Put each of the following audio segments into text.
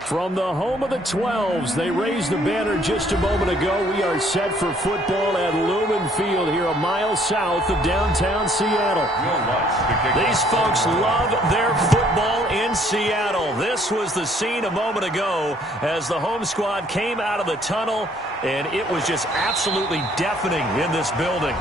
From the home of the 12s, they raised the banner just a moment ago. We are set for football at Lumen Field here a mile south of downtown Seattle. These folks love their football in Seattle. This was the scene a moment ago as the home squad came out of the tunnel, and it was just absolutely deafening in this building.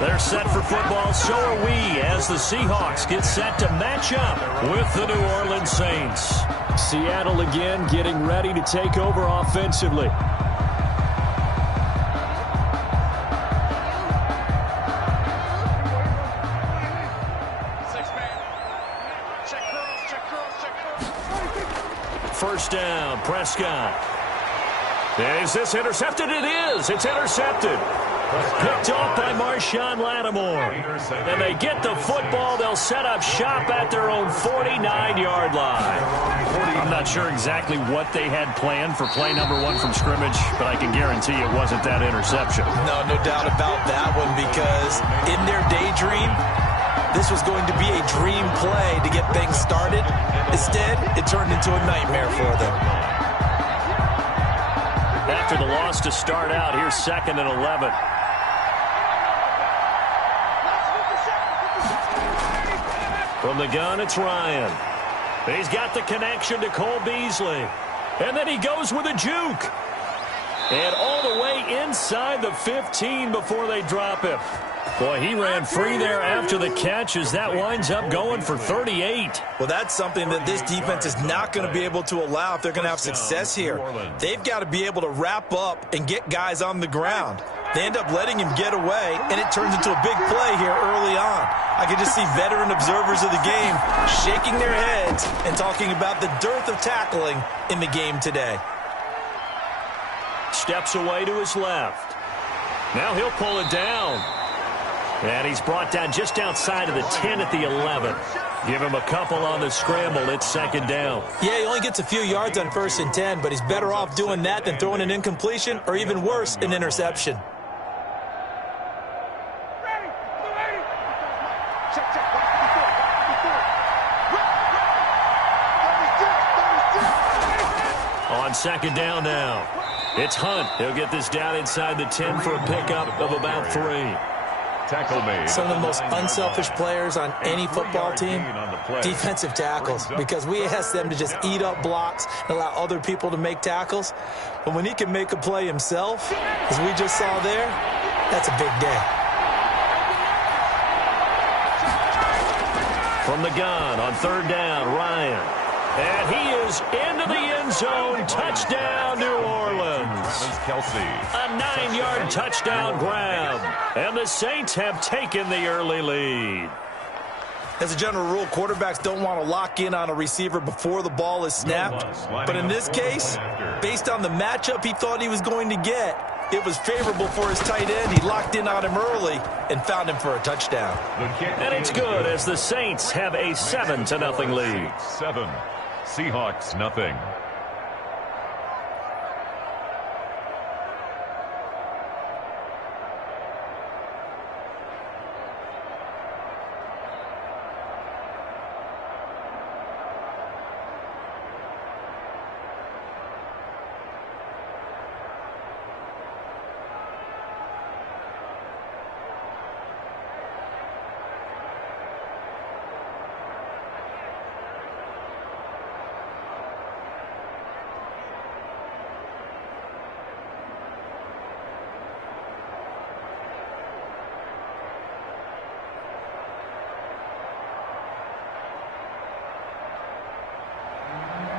They're set for football, so are we, as the Seahawks get set to match up with the New Orleans Saints. Seattle again getting ready to take over offensively. First down, Prescott. Is this intercepted? It is. It's intercepted. Picked off by Marshawn Lattimore. And they get the football. They'll set up shop at their own 49-yard line. I'm not sure exactly what they had planned for play number one from scrimmage, but I can guarantee it wasn't that interception. No doubt about that one, because in their daydream, this was going to be a dream play to get things started. Instead, it turned into a nightmare for them. After the loss to start out, here's 2nd and 11. From the gun, it's Ryan. He's got the connection to Cole Beasley. And then he goes with a juke. And all the way inside the 15 before they drop him. Boy, he ran free there after the catch as that winds up going for 38. Well, that's something that this defense is not going to be able to allow if they're going to have success here. They've got to be able to wrap up and get guys on the ground. They end up letting him get away, and it turns into a big play here early on. I can just see veteran observers of the game shaking their heads and talking about the dearth of tackling in the game today. Steps away to his left. Now he'll pull it down. And he's brought down just outside of the 10 at the 11. Give him a couple on the scramble. It's 2nd down. Yeah, he only gets a few yards on 1st and 10, but he's better off doing that than throwing an incompletion or even worse, an interception. On 2nd down now. It's Hunt. He'll get this down inside the 10 for a pickup of about 3. Tackle made. Some of the most unselfish players on any football team, defensive tackles, because we ask them to just eat up blocks and allow other people to make tackles. But when he can make a play himself, as we just saw there, that's a big day. From the gun on 3rd down, Ryan. And he is into the end zone. Touchdown, New Orleans. A 9-yard touchdown grab. And the Saints have taken the early lead. As a general rule, quarterbacks don't want to lock in on a receiver before the ball is snapped. But in this case, based on the matchup he thought he was going to get, it was favorable for his tight end. He locked in on him early and found him for a touchdown. And it's good as the Saints have a 7-0 lead. 7. Seahawks, nothing.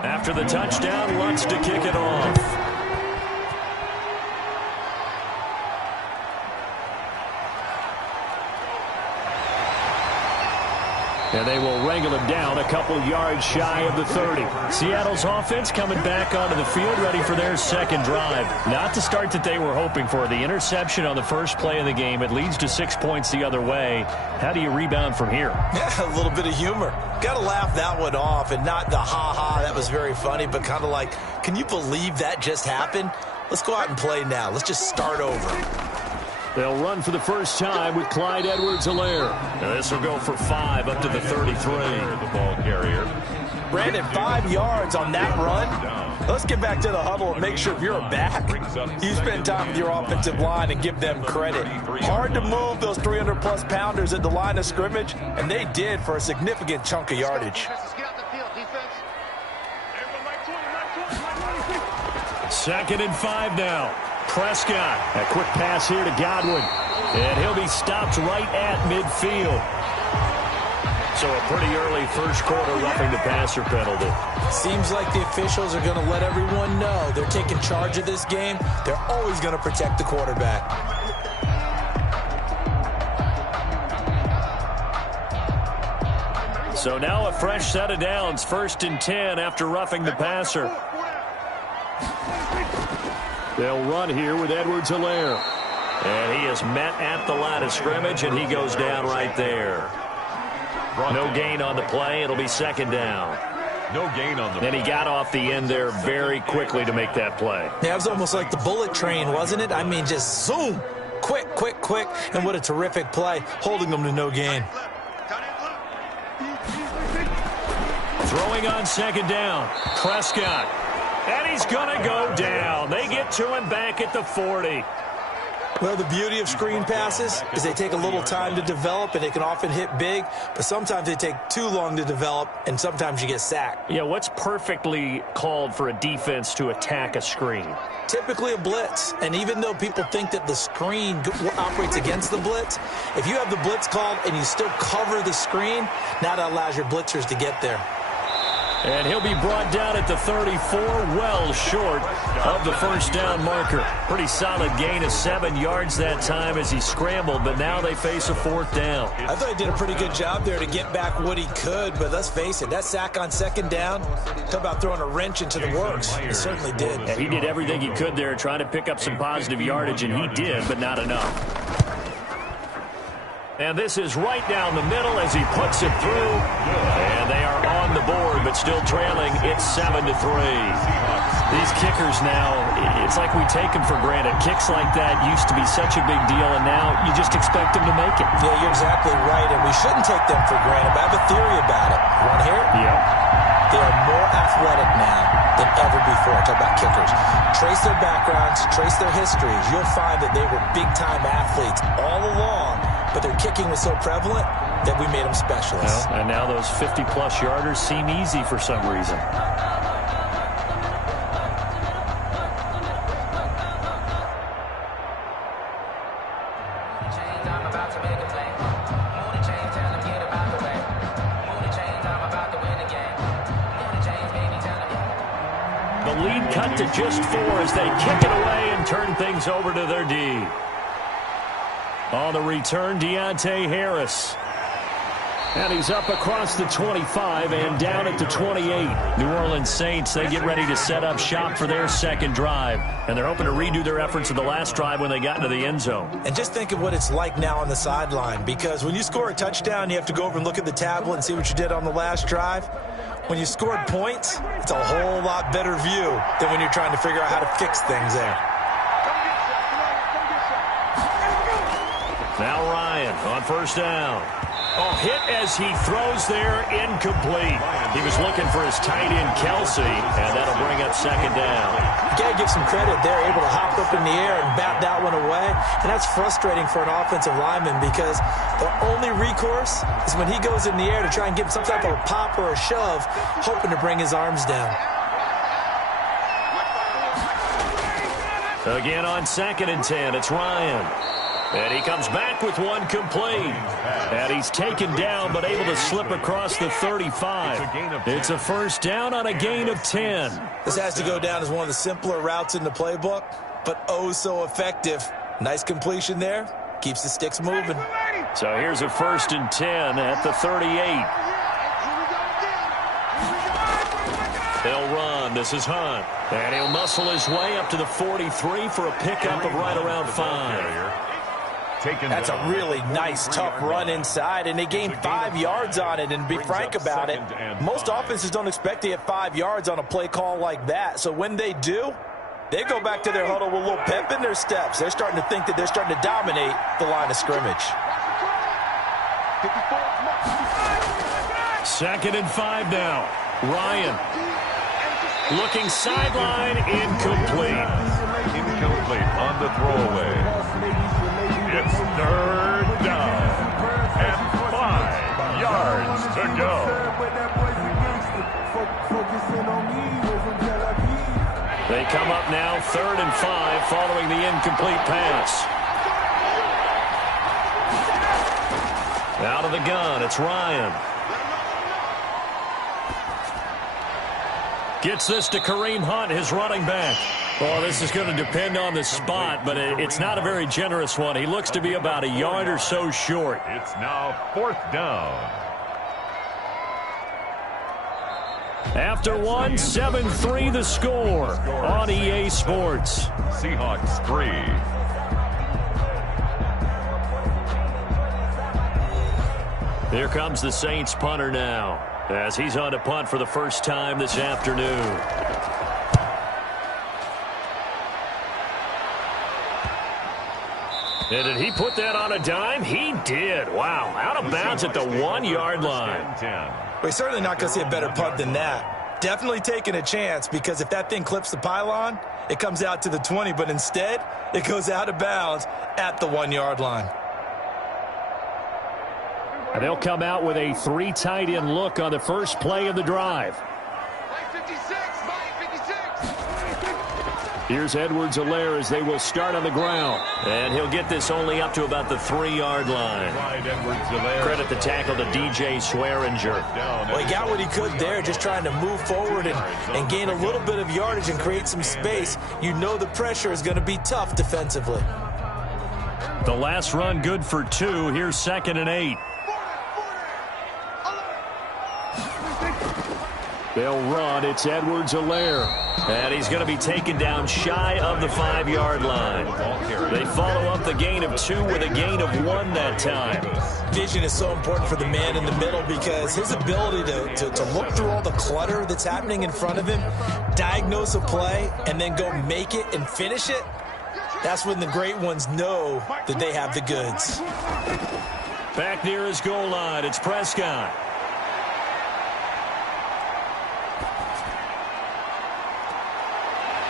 After the touchdown, Lutz to kick it off. And they will wrangle him down a couple yards shy of the 30. Seattle's offense coming back onto the field, ready for their 2nd drive. Not the start that they were hoping for. The interception on the first play of the game. It leads to 6 points the other way. How do you rebound from here? Yeah, a little bit of humor. Got to laugh that one off, and not the ha-ha, that was very funny, but kind of like, can you believe that just happened? Let's go out and play now. Let's just start over. They'll run for the first time with Clyde Edwards-Helaire. This will go for 5 up to the 33. The ball carrier. Brandon, 5 yards on that run. Let's get back to the huddle and make sure if you're a back, you spend time with your offensive line and give them credit. Hard to move those 300-plus pounders at the line of scrimmage, and they did for a significant chunk of yardage. Second and 5 now. Prescott. A quick pass here to Godwin. And he'll be stopped right at midfield. So a pretty early first quarter roughing the passer penalty. Seems like the officials are going to let everyone know they're taking charge of this game. They're always going to protect the quarterback. So now a fresh set of downs. 1st and 10 after roughing the passer. They'll run here with Edwards-Helaire. And he is met at the line of scrimmage, and he goes down right there. No gain on the play. It'll be 2nd down. No gain on the play. And he got off the end there very quickly to make that play. Yeah, it was almost like the bullet train, wasn't it? I mean, just zoom. Quick, quick, quick. And what a terrific play, holding them to no gain. Throwing on 2nd down. Prescott. And he's going to go down. They get to him back at the 40. Well, the beauty of screen passes is they take a little time to develop, and they can often hit big, but sometimes they take too long to develop, and sometimes you get sacked. Yeah, what's perfectly called for a defense to attack a screen? Typically a blitz, and even though people think that the screen operates against the blitz, if you have the blitz called and you still cover the screen, now that allows your blitzers to get there. And he'll be brought down at the 34, well short of the 1st down marker. Pretty solid gain of 7 yards that time as he scrambled, but now they face a 4th down. I thought he did a pretty good job there to get back what he could, but let's face it, that sack on 2nd down, talk about throwing a wrench into the works. He certainly did. And he did everything he could there trying to pick up some positive yardage, and he did, but not enough. And this is right down the middle as he puts it through. And they are on the board, but still trailing. It's 7-3. These kickers now, it's like we take them for granted. Kicks like that used to be such a big deal, and now you just expect them to make it. Yeah, you're exactly right, and we shouldn't take them for granted. But I have a theory about it. You want to hear it? Yep. They are more athletic now than ever before. Talk about kickers. Trace their backgrounds, trace their histories. You'll find that they were big-time athletes all along, but their kicking was so prevalent that we made them specialists. Well, and now those 50-plus yarders seem easy for some reason. The lead cut to just 4 as they kick it away and turn things over to their D. On the return, Deontay Harris. And he's up across the 25 and down at the 28. New Orleans Saints, they get ready to set up shop for their 2nd drive. And they're hoping to redo their efforts of the last drive when they got into the end zone. And just think of what it's like now on the sideline, because when you score a touchdown, you have to go over and look at the tablet and see what you did on the last drive. When you scored points, it's a whole lot better view than when you're trying to figure out how to fix things there. Now Ryan on 1st down. Oh, hit as he throws there, incomplete. He was looking for his tight end, Kelsey, and that'll bring up 2nd down. You got to give some credit. They're able to hop up in the air and bat that one away, and that's frustrating for an offensive lineman because the only recourse is when he goes in the air to try and give some type of a pop or a shove, hoping to bring his arms down. Again on 2nd and 10, it's Ryan. And he comes back with one complete. And he's taken down but able to slip across the 35. It's a 1st down on a gain of 10. This has to go down as one of the simpler routes in the playbook, but oh so effective. Nice completion there. Keeps the sticks moving. So here's a 1st and 10 at the 38. They'll run. This is Hunt. And he'll muscle his way up to the 43 for a pickup of right around 5. That's a really nice, tough run inside, and they gained 5 yards on it. And to be frank about it, most offenses don't expect to get 5 yards on a play call like that. So when they do, they go back to their huddle with a little pep in their steps. They're starting to think that they're starting to dominate the line of scrimmage. 2nd and 5 now. Ryan. Looking sideline, incomplete. Incomplete on the throwaway. It's third down. And 5 yards to go. They come up now 3rd and 5 following the incomplete pass. Out of the gun, it's Ryan. Gets this to Kareem Hunt, his running back. Well, this is going to depend on the spot, but it's not a very generous one. He looks to be about a yard or so short. It's now 4th down. After one, 7-3 the score on EA Sports. Seahawks 3. Here comes the Saints punter now, as he's on to punt for the first time this afternoon. And did he put that on a dime? He did. Wow. Out of bounds at the 1-yard line. We're certainly not going to see a better punt than that. Definitely taking a chance, because if that thing clips the pylon, it comes out to the 20, but instead it goes out of bounds at the 1-yard line. And they'll come out with a 3 tight end look on the first play of the drive. Here's Edwards-Helaire as they will start on the ground. And he'll get this only up to about the 3-yard line. Credit the tackle to DJ Swearinger. Well, he got what he could there, just trying to move forward and gain a little bit of yardage and create some space. You know the pressure is going to be tough defensively. The last run good for 2. Here's 2nd and 8. They'll run. It's Edwards-Helaire. And he's going to be taken down shy of the 5-yard line. They follow up the gain of 2 with a gain of 1 that time. Vision is so important for the man in the middle, because his ability to look through all the clutter that's happening in front of him, diagnose a play, and then go make it and finish it, that's when the great ones know that they have the goods. Back near his goal line, it's Prescott.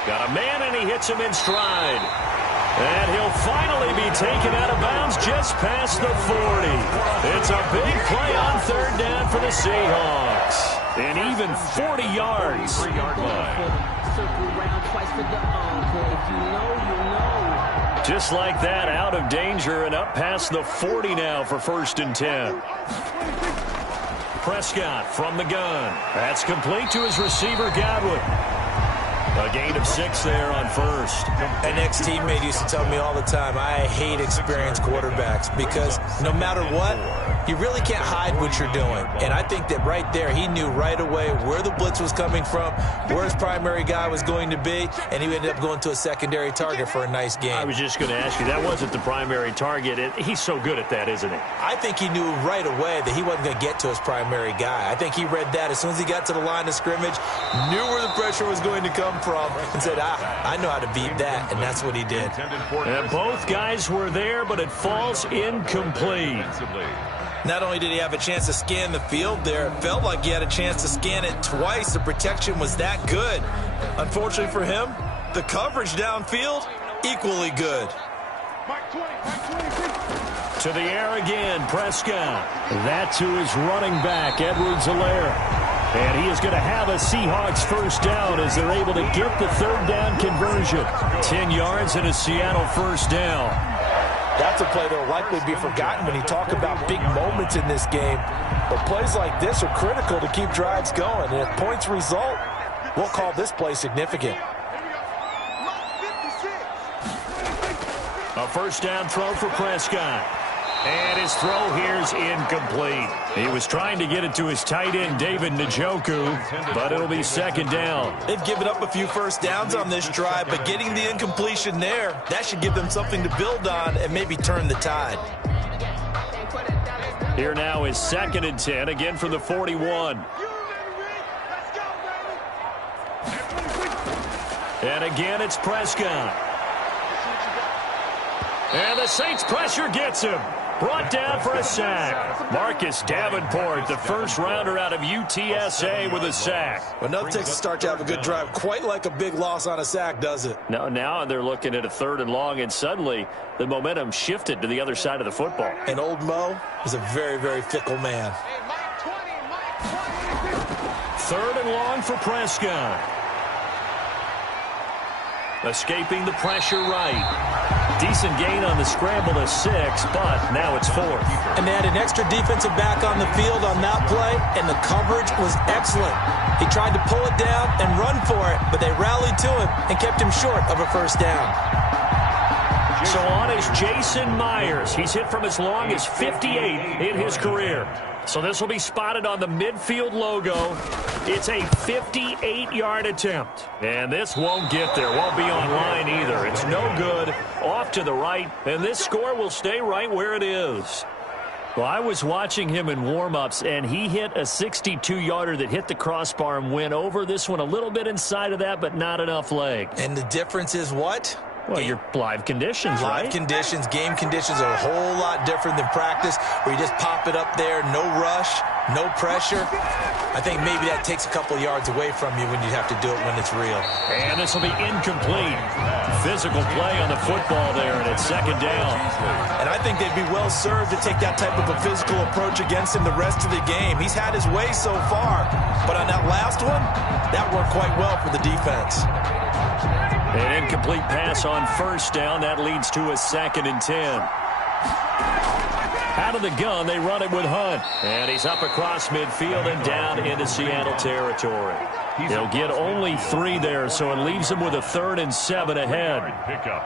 Got a man, and he hits him in stride. And he'll finally be taken out of bounds just past the 40. It's a big play on 3rd down for the Seahawks. And even 40 yards. 3-yard line. Just like that, out of danger and up past the 40 now for 1st and 10. Prescott from the gun. That's complete to his receiver, Godwin. A gain of 6 there on 1st. An ex-teammate used to tell me all the time, I hate experienced quarterbacks, because no matter what, you really can't hide what you're doing. And I think that right there, he knew right away where the blitz was coming from, where his primary guy was going to be, and he ended up going to a secondary target for a nice game. I was just going to ask you, that wasn't the primary target. He's so good at that, isn't he? I think he knew right away that he wasn't going to get to his primary guy. I think he read that as soon as he got to the line of scrimmage, knew where the pressure was going to come from, and said, I know how to beat that, and that's what he did. And both guys were there, but it falls incomplete. Not only did he have a chance to scan the field there, it felt like he had a chance to scan it twice. The protection was that good. Unfortunately for him, the coverage downfield, equally good. To the air again, Prescott. That to his running back, Edwards-Helaire. And he is going to have a Seahawks 1st down as they're able to get the 3rd down conversion. 10 yards and a Seattle 1st down. That's a play that will likely be forgotten when you talk about big moments in this game. But plays like this are critical to keep drives going. And if points result, we'll call this play significant. A 1st down throw for Prescott. And his throw here's incomplete. He was trying to get it to his tight end, David Njoku, but it'll be 2nd down. They've given up a few 1st downs on this drive, but getting the incompletion there, that should give them something to build on and maybe turn the tide. Here now is 2nd and 10, again from the 41. And again, it's Prescott. And the Saints pressure gets him. Brought down for a sack. Marcus Davenport, the first rounder out of UTSA, with a sack. Well, nothing takes a start to have a good drive. Quite like a big loss on a sack, does it? Now they're looking at a 3rd and long, and suddenly the momentum shifted to the other side of the football. And old Mo is a very, very fickle man. 3rd and long for Prescott. Escaping the pressure right. Decent gain on the scramble to 6, but now it's 4th. And they had an extra defensive back on the field on that play, and the coverage was excellent. He tried to pull it down and run for it, but they rallied to him and kept him short of a first down. So on is Jason Myers. He's hit from as long as 58 in his career. So this will be spotted on the midfield logo. It's a 58-yard attempt. And this won't get there. Won't be online either. It's no good. Off to the right. And this score will stay right where it is. Well, I was watching him in warm-ups, and he hit a 62-yarder that hit the crossbar and went over. This one a little bit inside of that, but not enough leg. And the difference is what? Well, your live conditions, right? Live conditions, game conditions are a whole lot different than practice, where you just pop it up there, no rush, no pressure. I think maybe that takes a couple yards away from you when you have to do it when it's real. And this will be incomplete. Physical play on the football there, and it's 2nd down. And I think they'd be well served to take that type of a physical approach against him the rest of the game. He's had his way so far, but on that last one, that worked quite well for the defense. An incomplete pass on 1st down. That leads to a 2nd and 10. Out of the gun, they run it with Hunt. And he's up across midfield and down into Seattle territory. He'll get only 3 there, so it leaves him with a 3rd and 7 ahead. Pickup.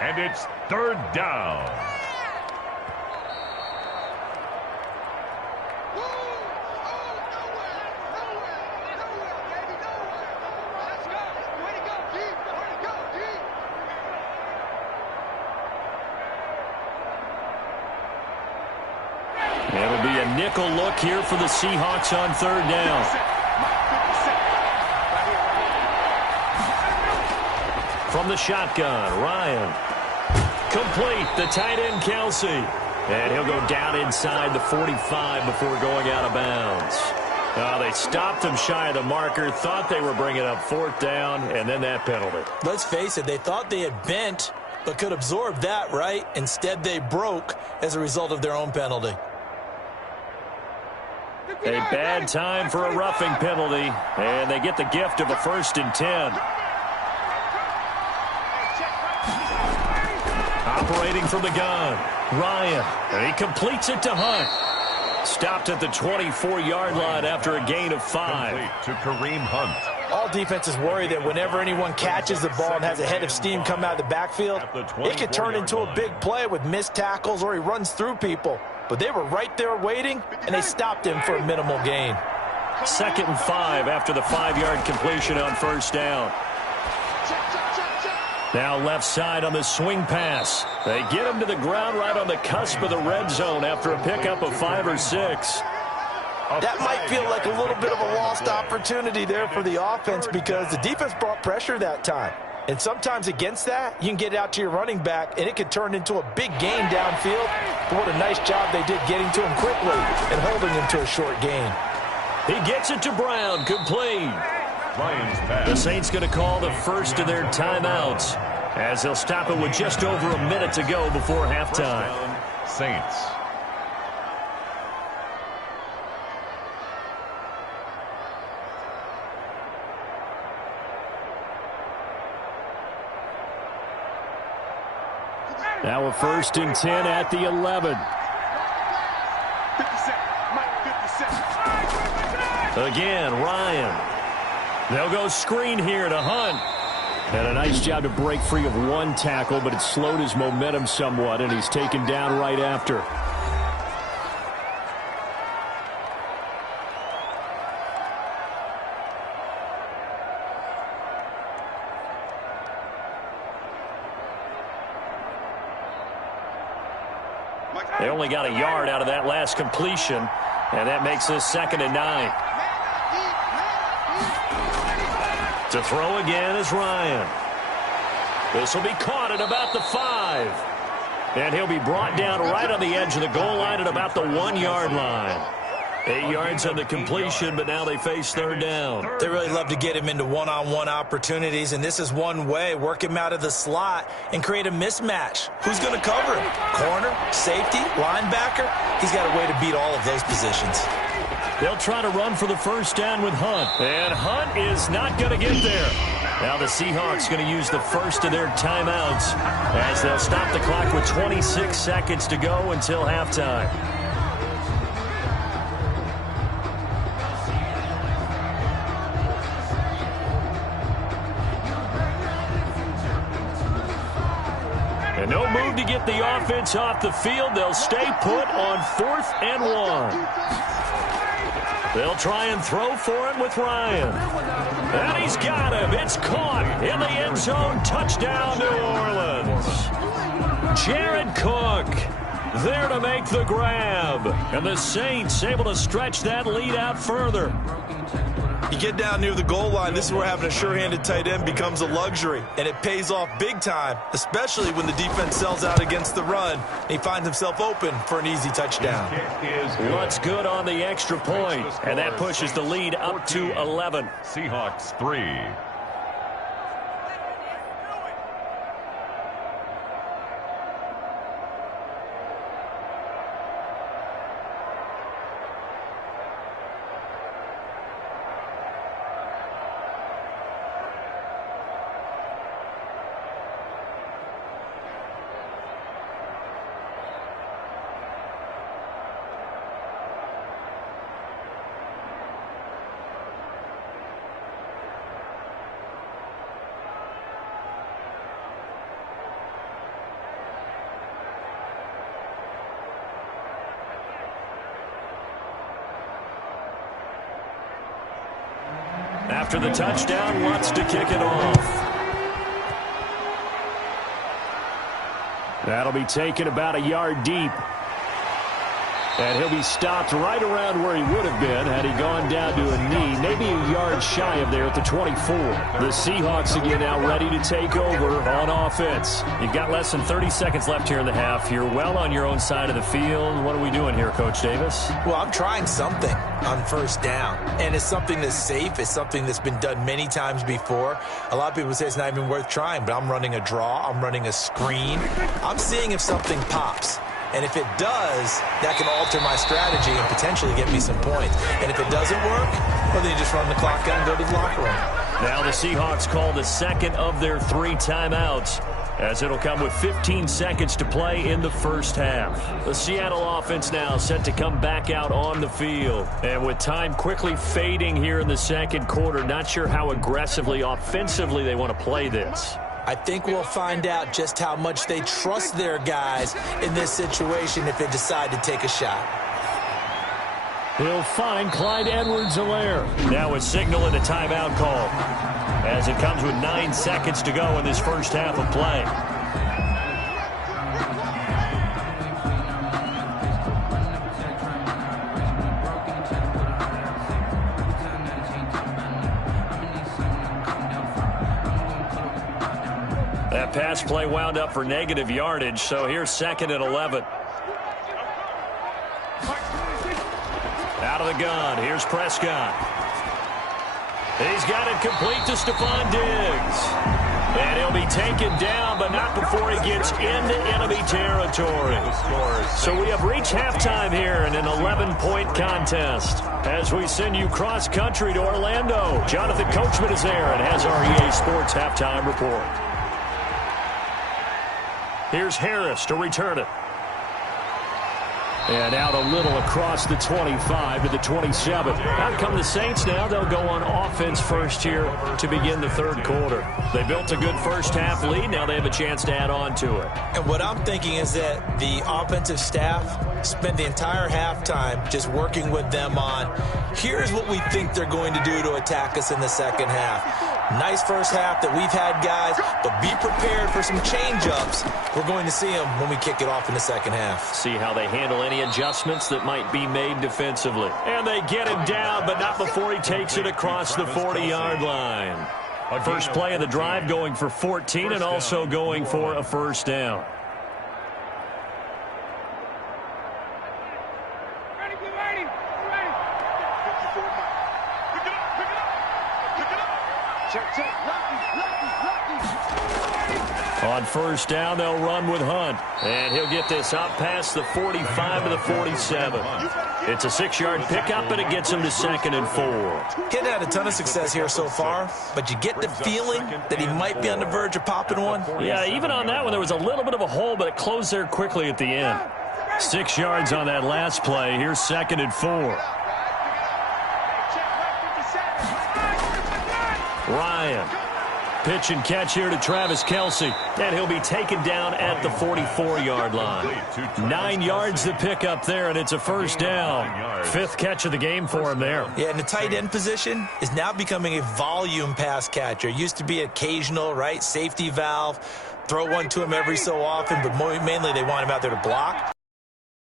And it's 3rd down. It'll be a nickel look here for the Seahawks on 3rd down. From the shotgun, Ryan. Complete, the tight end, Kelsey. And he'll go down inside the 45 before going out of bounds. They stopped him shy of the marker, thought they were bringing up 4th down, and then that penalty. Let's face it, they thought they had bent, but could absorb that, right? Instead, they broke as a result of their own penalty. A bad time for a roughing penalty, and they get the gift of a 1st and 10. Operating from the gun, Ryan, and he completes it to Hunt. Stopped at the 24-yard line after a gain of 5. To Kareem Hunt. All defenses worry that whenever anyone catches the ball and has a head of steam come out of the backfield, it could turn into a big play with missed tackles or he runs through people. But they were right there waiting, and they stopped him for a minimal gain. 2nd and 5 after the 5-yard completion on 1st down. Now left side on the swing pass. They get him to the ground right on the cusp of the red zone after a pickup of 5 or 6. That might feel like a little bit of a lost opportunity there for the offense because the defense brought pressure that time. And sometimes against that, you can get it out to your running back, and it could turn into a big gain downfield. But what a nice job they did getting to him quickly and holding him to a short gain. He gets it to Brown, complete. The Saints going to call the first of their timeouts as they'll stop it with just over a minute to go before halftime. Saints. Now a 1st and 10 at the 11. Again, Ryan. They'll go screen here to Hunt. And a nice job to break free of 1 tackle, but it slowed his momentum somewhat, and he's taken down right after. They only got a yard out of that last completion, and that makes this 2nd and 9. To throw again is Ryan. This will be caught at about the 5. And he'll be brought down right on the edge of the goal line at about the 1-yard line. 8 yards on the completion, but now they face third down. They really love to get him into one-on-one opportunities, and this is one way. Work him out of the slot and create a mismatch. Who's going to cover him? Corner, safety, linebacker? He's got a way to beat all of those positions. They'll try to run for the first down with Hunt. And Hunt is not going to get there. Now the Seahawks going to use the first of their timeouts as they'll stop the clock with 26 seconds to go until halftime. And no move to get the offense off the field. They'll stay put on 4th and 1. They'll try and throw for it with Ryan. And he's got him. It's caught in the end zone. Touchdown, New Orleans. Jared Cook there to make the grab. And the Saints able to stretch that lead out further. You get down near the goal line, this is where having a sure-handed tight end becomes a luxury, and it pays off big time, especially when the defense sells out against the run, and he finds himself open for an easy touchdown. What's good on the extra point, and that pushes the lead up to 11. Seahawks 3. After the touchdown, wants to kick it off. That'll be taken about a yard deep. And he'll be stopped right around where he would have been had he gone down to a knee, maybe a yard shy of there at the 24. The Seahawks again now ready to take over on offense. You've got less than 30 seconds left here in the half. You're well on your own side of the field. What are we doing here, Coach Davis? Well, I'm trying something on first down, and it's something that's safe. It's something that's been done many times before. A lot of people say it's not even worth trying, but I'm running a draw. I'm running a screen. I'm seeing if something pops. And if it does, that can alter my strategy and potentially get me some points. And if it doesn't work, well, then you just run the clock out and go to the locker room. Now the Seahawks call the second of their 3 timeouts, as it'll come with 15 seconds to play in the first half. The Seattle offense now set to come back out on the field. And with time quickly fading here in the second quarter, not sure how aggressively, offensively they want to play this. I think we'll find out just how much they trust their guys in this situation if they decide to take a shot. He'll find Clyde Edwards-Helaire. Now a signal and a timeout call, as it comes with 9 seconds to go in this first half of play. That pass play wound up for negative yardage, so here's 2nd and 11. Out of the gun, here's Prescott. He's got it complete to Stephon Diggs. And he'll be taken down, but not before he gets into enemy territory. So we have reached halftime here in an 11-point contest. As we send you cross-country to Orlando, Jonathan Coachman is there and has our EA Sports halftime report. Here's Harris to return it. And out a little across the 25 to the 27. Out come the Saints now. They'll go on offense first here to begin the third quarter. They built a good first half lead. Now they have a chance to add on to it. And what I'm thinking is that the offensive staff spent the entire halftime just working with them on, here's what we think they're going to do to attack us in the second half. Nice first half that we've had, guys, but be prepared for some change-ups. We're going to see them when we kick it off in the second half. See how they handle any adjustments that might be made defensively. And they get him down, but not before he takes it across the 40-yard line. First play of the drive going for 14 and also going for a first down. On first down, they'll run with Hunt. And he'll get this up past the 45 to the 47. It's a 6-yard pickup, and it gets him to 2nd and 4. Kid had a ton of success here so far, but you get the feeling that he might be on the verge of popping one. Yeah, even on that one, there was a little bit of a hole, but it closed there quickly at the end. 6 yards on that last play. Here's 2nd and 4. Ryan. Pitch and catch here to Travis Kelce. And he'll be taken down at the 44-yard line. 9 yards to pick up there, and it's a first down. 5th catch of the game for him there. Yeah, and the tight end position is now becoming a volume pass catcher. Used to be occasional, right? Safety valve. Throw one to him every so often, but mainly they want him out there to block.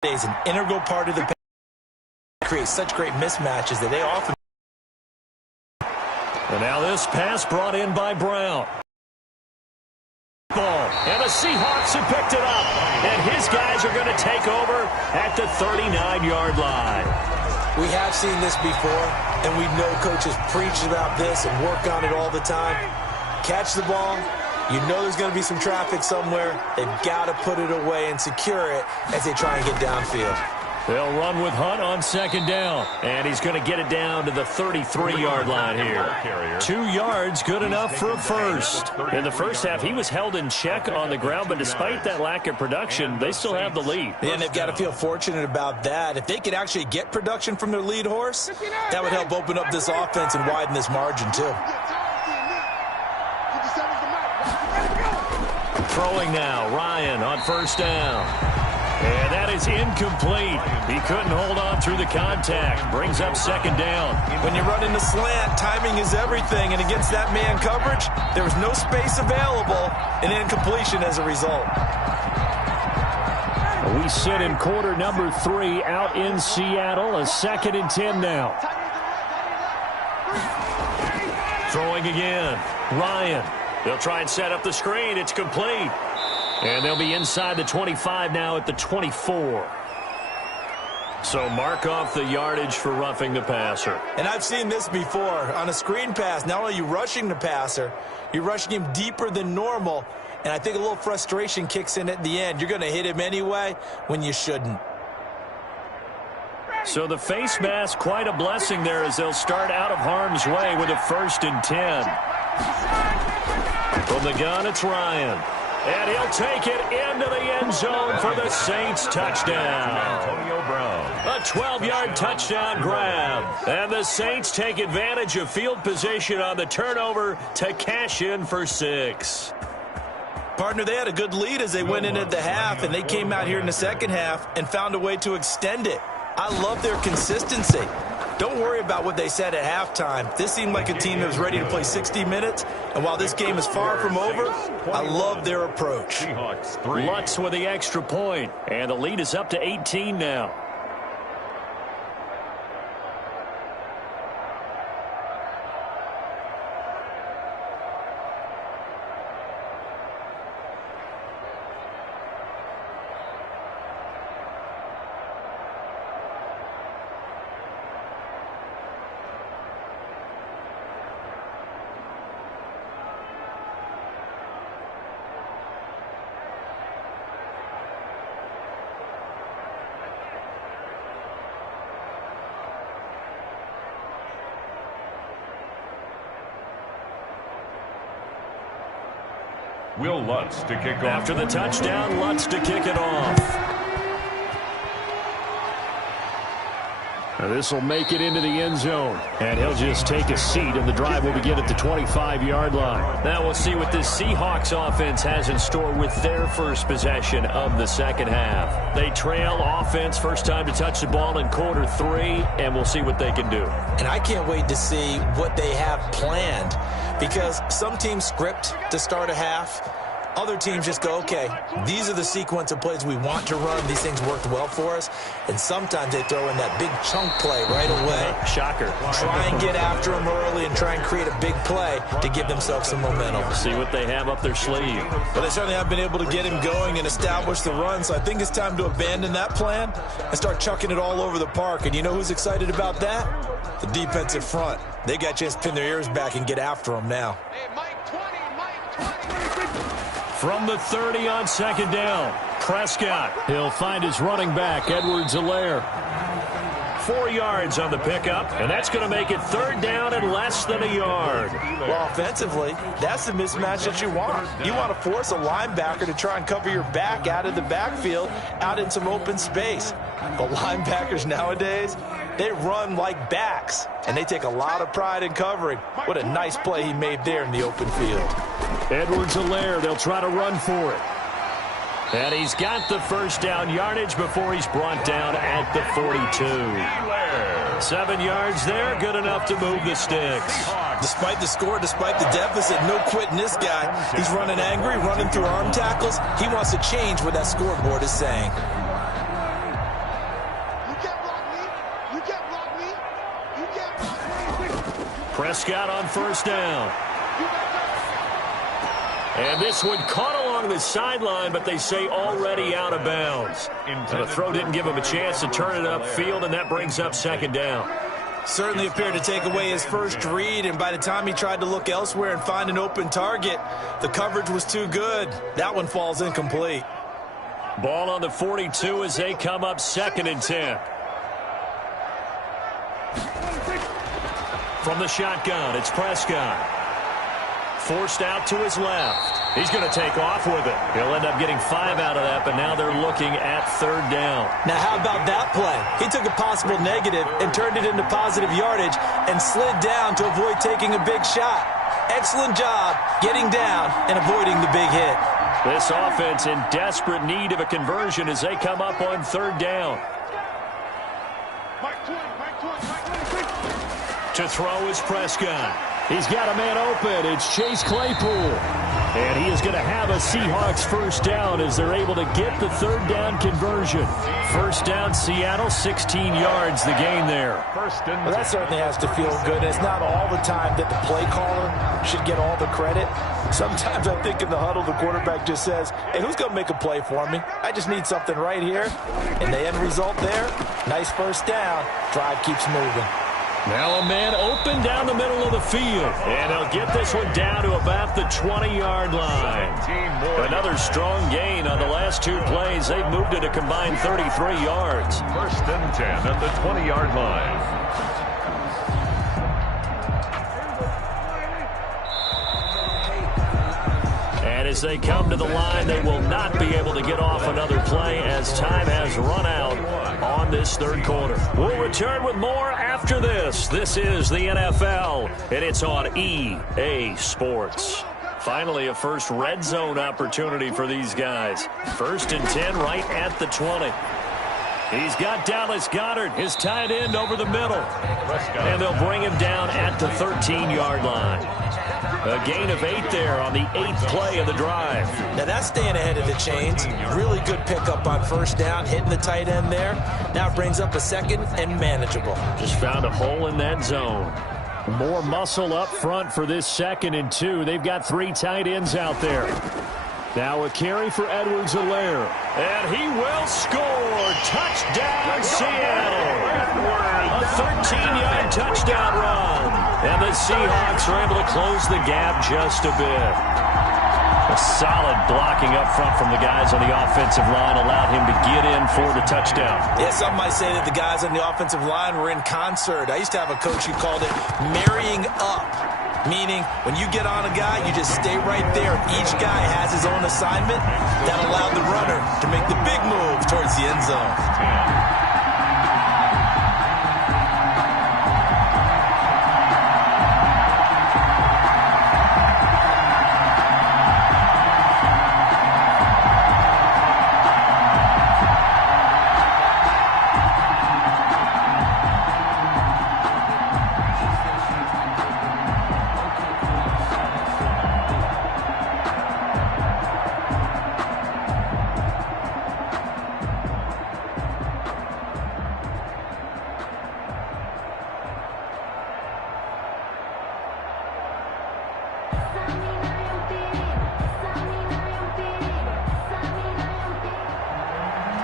He's an integral part of the pass. Create such great mismatches that they often. And now this pass brought in by Brown. Ball. And the Seahawks have picked it up. And his guys are going to take over at the 39-yard line. We have seen this before, and we know coaches preach about this and work on it all the time. Catch the ball. You know there's going to be some traffic somewhere. They've got to put it away and secure it as they try and get downfield. They'll run with Hunt on 2nd down. And he's going to get it down to the 33-yard line here. 2 yards, good enough for a first. In the first half, he was held in check on the ground, but despite that lack of production, they still have the lead. And they've got to feel fortunate about that. If they could actually get production from their lead horse, that would help open up this offense and widen this margin, too. Throwing now, Ryan on first down. And that is incomplete. He couldn't hold on through the contact. Brings up 2nd down. When you run in the slant, timing is everything. And against that man coverage, there was no space available, and incompletion as a result. We sit in quarter number 3 out in Seattle. A 2nd and 10 now. Throwing again. Ryan. They'll try and set up the screen. It's complete. And they'll be inside the 25 now at the 24. So mark off the yardage for roughing the passer. And I've seen this before. On a screen pass, not only are you rushing the passer, you're rushing him deeper than normal. And I think a little frustration kicks in at the end. You're going to hit him anyway when you shouldn't. So the face mask, quite a blessing there as they'll start out of harm's way with a 1st and 10. From the gun, it's Ryan. And he'll take it into the end zone for the Saints touchdown. Antonio Brown. A 12-yard touchdown grab. And the Saints take advantage of field position on the turnover to cash in for 6. Partner, they had a good lead as they went in at the half, and they came out here in the second half and found a way to extend it. I love their consistency. Don't worry about what they said at halftime. This seemed like a team that was ready to play 60 minutes, and while this game is far from over, I love their approach. Lutz with the extra point, and the lead is up to 18 now. Will Lutz to kick off. After the touchdown, Lutz to kick it off. Now this will make it into the end zone. And he'll just take a seat, and the drive will begin at the 25-yard line. Now we'll see what this Seahawks offense has in store with their first possession of the second half. They trail offense, first time to touch the ball in quarter 3, and we'll see what they can do. And I can't wait to see what they have planned, because some teams script to start a half. Other teams just go, okay, these are the sequence of plays we want to run. These things worked well for us. And sometimes they throw in that big chunk play right away. Shocker. Try and get after them early and try and create a big play to give themselves some momentum. See what they have up their sleeve. But they certainly have been able to get him going and establish the run. So I think it's time to abandon that plan and start chucking it all over the park. And you know who's excited about that? The defensive front. They got a chance to pin their ears back and get after him now. From the 30 on second down, Prescott. He'll find his running back, Edwards-Helaire. 4 yards on the pickup, and that's going to make it third down and less than a yard. Well, offensively, that's the mismatch that you want. You want to force a linebacker to try and cover your back out of the backfield, out in some open space. The linebackers nowadays, they run like backs, and they take a lot of pride in covering. What a nice play he made there in the open field. Edwards-Helaire, they'll try to run for it. And he's got the first down yardage before he's brought down at the 42. 7 yards there, good enough to move the sticks. Despite the score, despite the deficit, no quitting this guy. He's running angry, running through arm tackles. He wants to change what that scoreboard is saying. Prescott on first down. And this one caught along the sideline, but they say already out of bounds. And the throw didn't give him a chance to turn it upfield, and that brings up second down. Certainly appeared to take away his first read, and by the time he tried to look elsewhere and find an open target, the coverage was too good. That one falls incomplete. Ball on the 42 as they come up 2nd and 10. From the shotgun, it's Prescott. Forced out to his left. He's going to take off with it. He'll end up getting 5 out of that, but now they're looking at third down. Now, how about that play? He took a possible negative and turned it into positive yardage and slid down to avoid taking a big shot. Excellent job getting down and avoiding the big hit. This offense in desperate need of a conversion as they come up on third down. To throw is Prescott. He's got a man open. It's Chase Claypool. And he is going to have a Seahawks first down as they're able to get the third down conversion. First down, Seattle, 16 yards the gain there. Well, that certainly has to feel good. It's not all the time that the play caller should get all the credit. Sometimes I think in the huddle, the quarterback just says, hey, who's going to make a play for me? I just need something right here. And the end result there, nice first down. Drive keeps moving. Now a man open down the middle of the field. And they'll get this one down to about the 20-yard line. Another strong gain on the last 2 plays. They've moved it a combined 33 yards. First and 10 at the 20-yard line. And as they come to the line, they will not be able to get off another play as time has run out on this third quarter. We'll return with more after this. This is the NFL, and it's on EA Sports. Finally, a first red zone opportunity for these guys. First and 10 right at the 20. He's got Dallas Goedert, his tight end, over the middle. And they'll bring him down at the 13-yard line. A gain of 8 there on the 8th play of the drive. Now that's staying ahead of the chains. Really good pickup on first down, hitting the tight end there. Now it brings up a second and manageable. Just found a hole in that zone. More muscle up front for this 2nd and 2. They've got 3 tight ends out there. Now a carry for Edwards-Helaire. And he will score. Touchdown, Seattle. A 13-yard touchdown run. And the Seahawks are able to close the gap just a bit. A solid blocking up front from the guys on the offensive line allowed him to get in for the touchdown. Yeah, some might say that the guys on the offensive line were in concert. I used to have a coach who called it marrying up. Meaning, when you get on a guy, you just stay right there. Each guy has his own assignment. That allowed the runner to make the big move towards the end zone.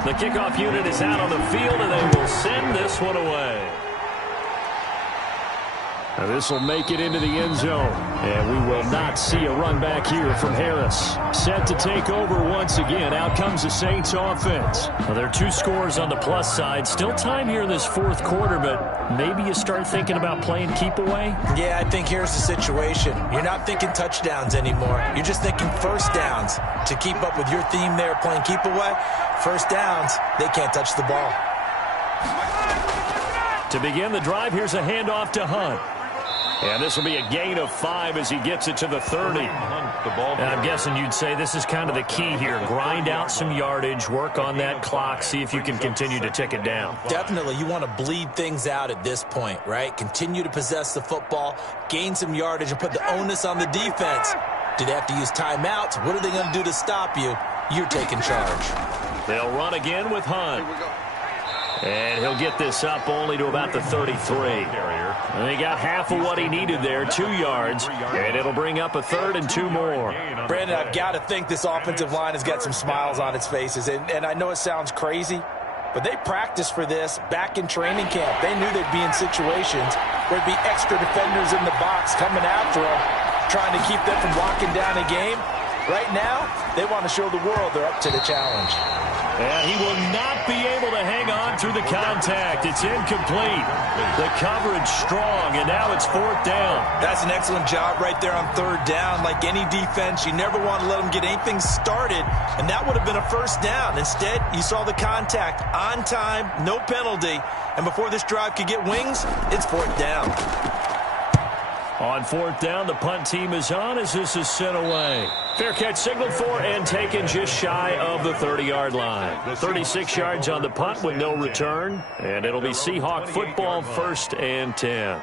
The kickoff unit is out on the field, and they will send this one away. Now this will make it into the end zone. And we will not see a run back here from Harris. Set to take over once again. Out comes the Saints offense. Well, there are 2 scores on the plus side. Still time here in this fourth quarter, but maybe you start thinking about playing keep away? Yeah, I think here's the situation. You're not thinking touchdowns anymore. You're just thinking first downs. To keep up with your theme there, playing keep away, first downs, they can't touch the ball. To begin the drive, here's a handoff to Hunt. And this will be a gain of 5 as he gets it to the 30. And I'm guessing you'd say this is kind of the key here. Grind out some yardage, work on that clock, see if you can continue to tick it down. Definitely, you want to bleed things out at this point, right? Continue to possess the football, gain some yardage, and put the onus on the defense. Do they have to use timeouts? What are they going to do to stop you? You're taking charge. They'll run again with Hunt. And he'll get this up only to about the 33. And he got half of what he needed there, 2 yards. And it'll bring up a 3rd and 2 more. Brandon, I've got to think this offensive line has got some smiles on its faces. And I know it sounds crazy, but they practiced for this back in training camp. They knew they'd be in situations where there'd be extra defenders in the box coming after them, trying to keep them from locking down a game. Right now, they want to show the world they're up to the challenge. And he will not be able to hang on through the contact. It's incomplete. The coverage strong, and now it's 4th down. That's an excellent job right there on 3rd down. Like any defense, you never want to let them get anything started, and that would have been a 1st down. Instead, you saw the contact on time, no penalty, and before this drive could get wings, it's 4th down. On 4th down, the punt team is on as this is sent away. Fair catch signaled for and taken just shy of the 30-yard line. 36 yards on the punt with no return. And it'll be Seahawk football, 1st and 10.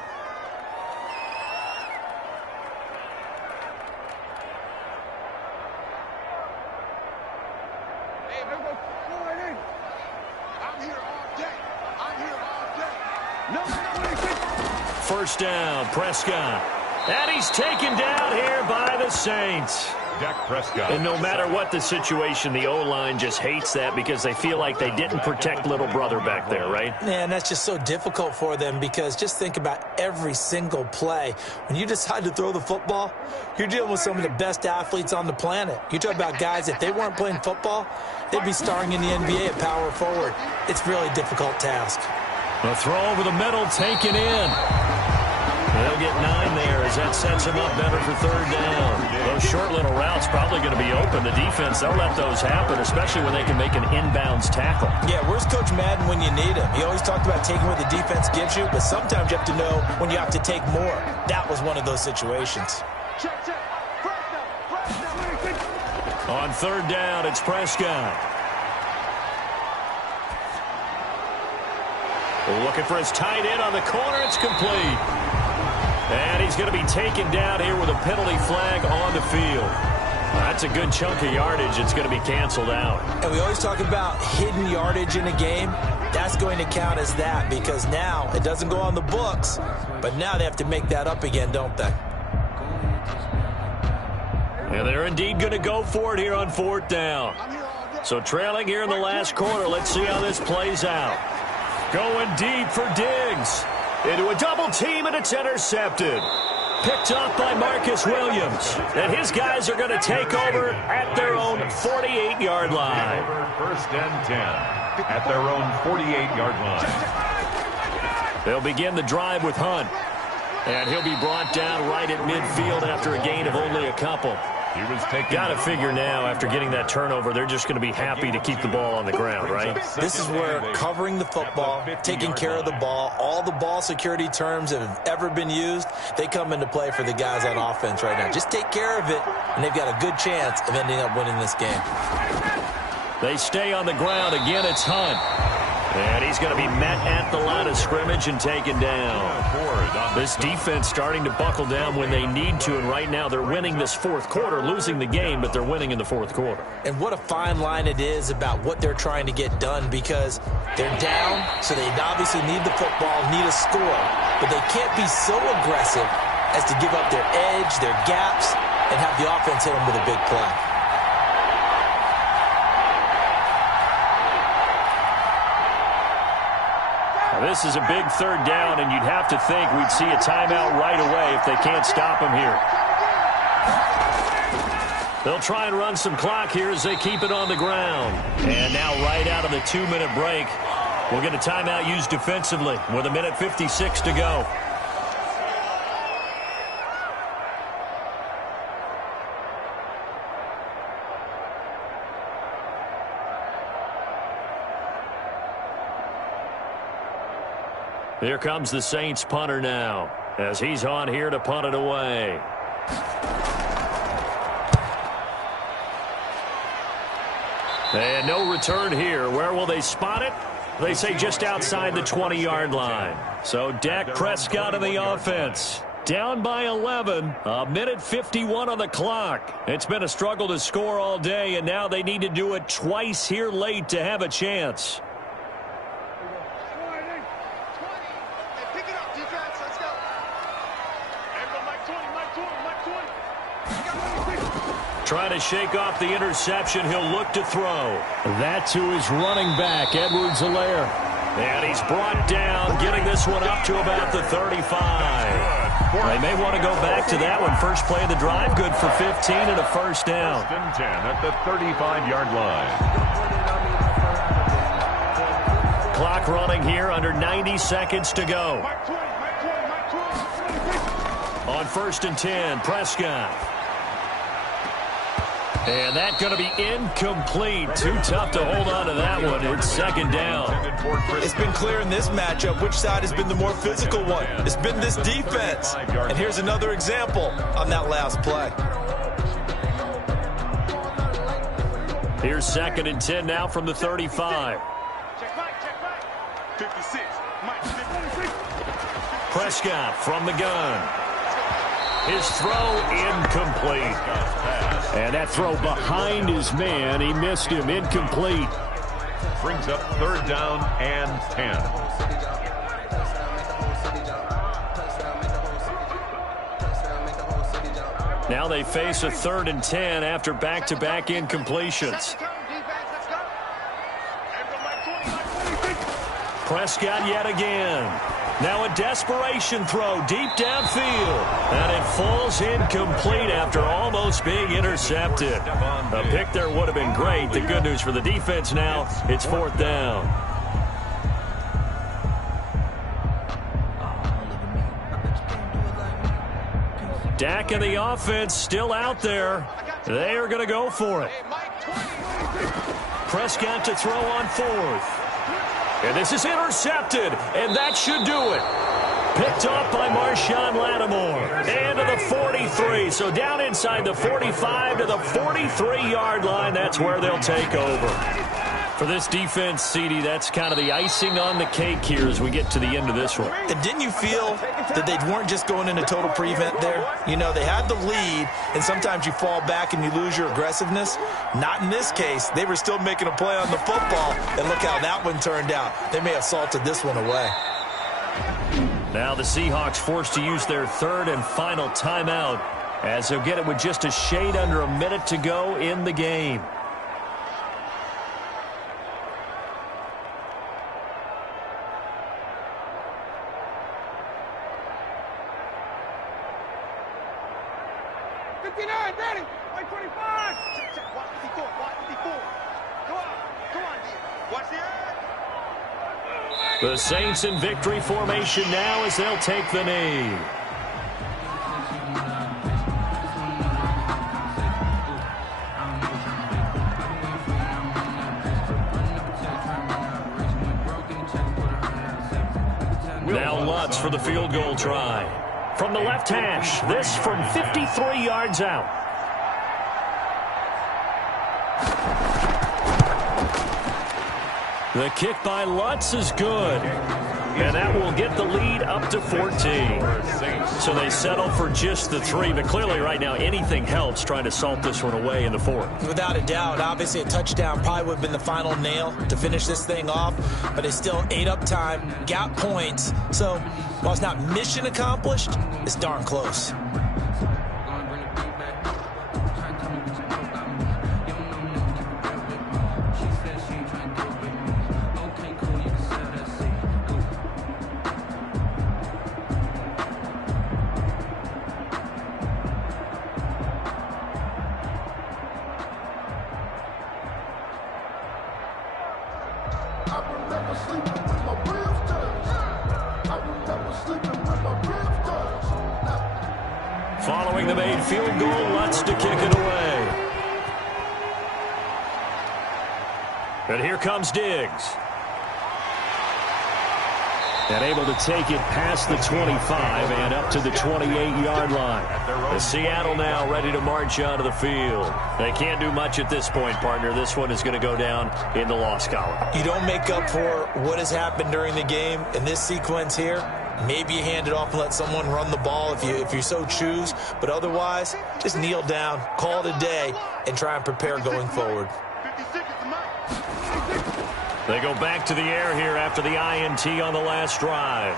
First down, Prescott. And he's taken down here by the Saints. Dak Prescott. And no matter what the situation, the O-line just hates that because they feel like they didn't protect little brother back there, right? Man, that's just so difficult for them because just think about every single play. When you decide to throw the football, you're dealing with some of the best athletes on the planet. You talk about guys, if they weren't playing football, they'd be starring in the NBA at power forward. It's a really difficult task. A throw over the middle taken in. They'll get 9 there as that sets him up better for 3rd down. Those short little routes probably going to be open. The defense, they'll let those happen, especially when they can make an inbounds tackle. Yeah, where's Coach Madden when you need him? He always talked about taking what the defense gives you, but sometimes you have to know when you have to take more. That was one of those situations. On 3rd down, it's Prescott. Looking for his tight end on the corner. It's complete. And he's going to be taken down here with a penalty flag on the field. That's a good chunk of yardage. It's going to be canceled out. And we always talk about hidden yardage in a game. That's going to count as that because now it doesn't go on the books, but now they have to make that up again, don't they? And they're indeed going to go for it here on 4th down. So trailing here in the last quarter. Let's see how this plays out. Going deep for Diggs. Into a double team, and it's intercepted. Picked up by Marcus Williams. And his guys are going to take over at their own 48-yard line. 1st and 10 at their own 48-yard line. They'll begin the drive with Hunt. And he'll be brought down right at midfield after a gain of only a couple. Got to figure now, after getting that turnover, they're just going to be happy to keep the ball on the ground, right? This is where covering the football, taking care of the ball, all the ball security terms that have ever been used, they come into play for the guys on offense right now. Just take care of it, and they've got a good chance of ending up winning this game. They stay on the ground. Again, it's Hunt. And he's going to be met at the line of scrimmage and taken down. This defense starting to buckle down when they need to, and right now they're winning this 4th quarter, losing the game, but they're winning in the 4th quarter. And what a fine line it is about what they're trying to get done because they're down, so they obviously need the football, need a score, but they can't be so aggressive as to give up their edge, their gaps, and have the offense hit them with a big play. This is a big third down, and you'd have to think we'd see a timeout right away if they can't stop him here. They'll try and run some clock here as they keep it on the ground. And now right out of the 2-minute break, we'll get a timeout used defensively with 1:56 to go. Here comes the Saints punter now as he's on here to punt it away. And no return here. Where will they spot it? They say just outside the 20-yard line. So Dak Prescott in the offense. Down by 11. 1:51 on the clock. It's been a struggle to score all day, and now they need to do it twice here late to have a chance. Trying to shake off the interception. He'll look to throw. That to his running back, Edwards-Helaire. And he's brought down, getting this one up to about the 35. They may want to go back to that one. First play of the drive, good for 15 and a first down. First and 10 at the 35-yard line. Clock running here, under 90 seconds to go. On 1st and 10, Prescott. And that's going to be incomplete. Too tough to hold on to that one. It's second down. It's been clear in this matchup which side has been the more physical one. It's been this defense. And here's another example on that last play. Here's 2nd and 10 now from the 35. Prescott from the gun. His throw incomplete. And that throw behind his man. He missed him. Incomplete. Brings up 3rd down and 10. Now they face a 3rd and 10 after back-to-back incompletions. Prescott yet again. Now a desperation throw deep downfield. And it falls incomplete after almost being intercepted. A pick there would have been great. The good news for the defense now, it's 4th down. Dak and the offense still out there. They are going to go for it. Prescott to throw on 4th. And this is intercepted, and that should do it. Picked off by Marshawn Lattimore. And to the 43. So down inside the 45 to the 43-yard line. That's where they'll take over. For this defense, CD, that's kind of the icing on the cake here as we get to the end of this one. And didn't you feel that they weren't just going into total prevent there? You know, they had the lead, and sometimes you fall back and you lose your aggressiveness. Not in this case. They were still making a play on the football, and look how that one turned out. They may have salted this one away. Now the Seahawks forced to use their 3rd and final timeout as they'll get it with just a shade under a minute to go in the game. The Saints in victory formation now as they'll take the knee. Now Lutz for the field goal try. From the left hash, this from 53 yards out. The kick by Lutz is good. And that will get the lead up to 14. So they settle for just the 3. But clearly right now anything helps trying to salt this one away in the 4th. Without a doubt, obviously a touchdown probably would have been the final nail to finish this thing off. But it's still ate up time, got points. So while it's not mission accomplished, it's darn close. throwing the made field goal. Lutz to kick it away. And here comes Diggs. And able to take it past the 25 and up to the 28-yard line. The Seattle now ready to march onto the field. They can't do much at this point, partner. This one is going to go down in the loss column. You don't make up for what has happened during the game in this sequence here. Maybe you hand it off and let someone run the ball if you so choose. But otherwise, just kneel down, call it a day, and try and prepare going forward. They go back to the air here after the INT on the last drive.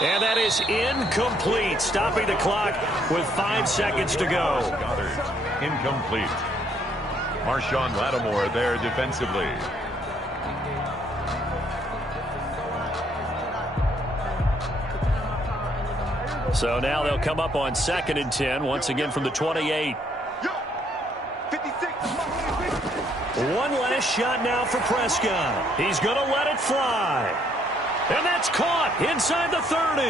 And that is incomplete, stopping the clock with 5 seconds to go. Goddard, incomplete. Marshawn Lattimore there defensively. So now they'll come up on 2nd and 10, once again from the 28. One last shot now for Prescott. He's going to let it fly. And that's caught inside the 30.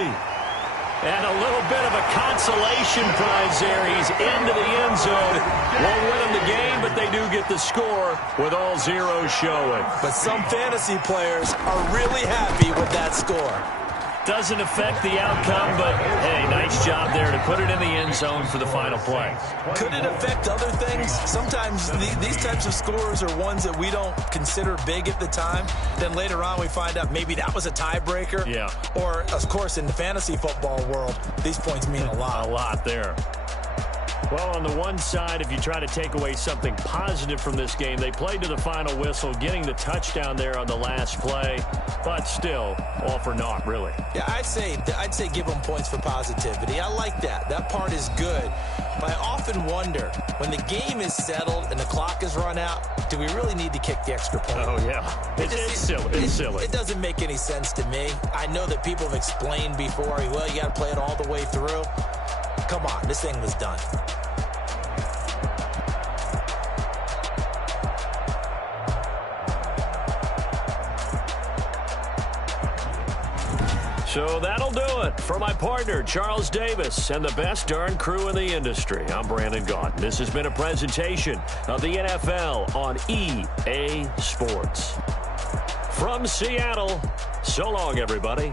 And a little bit of a consolation prize there. He's into the end zone. Won't win them the game, but they do get the score with all zeros showing. But some fantasy players are really happy with that score. Doesn't affect the outcome, but, hey, nice job there to put it in the end zone for the final play. Could it affect other things? Sometimes these types of scores are ones that we don't consider big at the time. Then later on we find out maybe that was a tiebreaker. Yeah. Or, of course, in the fantasy football world, these points mean a lot. A lot there. Well, on the one side, if you try to take away something positive from this game, they played to the final whistle, getting the touchdown there on the last play, but still, all for naught, really. Yeah, I'd say give them points for positivity. I like that. That part is good. But I often wonder, when the game is settled and the clock is run out, do we really need to kick the extra point? Oh, yeah. It's silly. It's silly. It doesn't make any sense to me. I know that people have explained before, well, you got to play it all the way through. Come on, this thing was done. So that'll do it for my partner, Charles Davis, and the best darn crew in the industry. I'm Brandon Gaudin. This has been a presentation of the NFL on EA Sports. From Seattle, so long, everybody.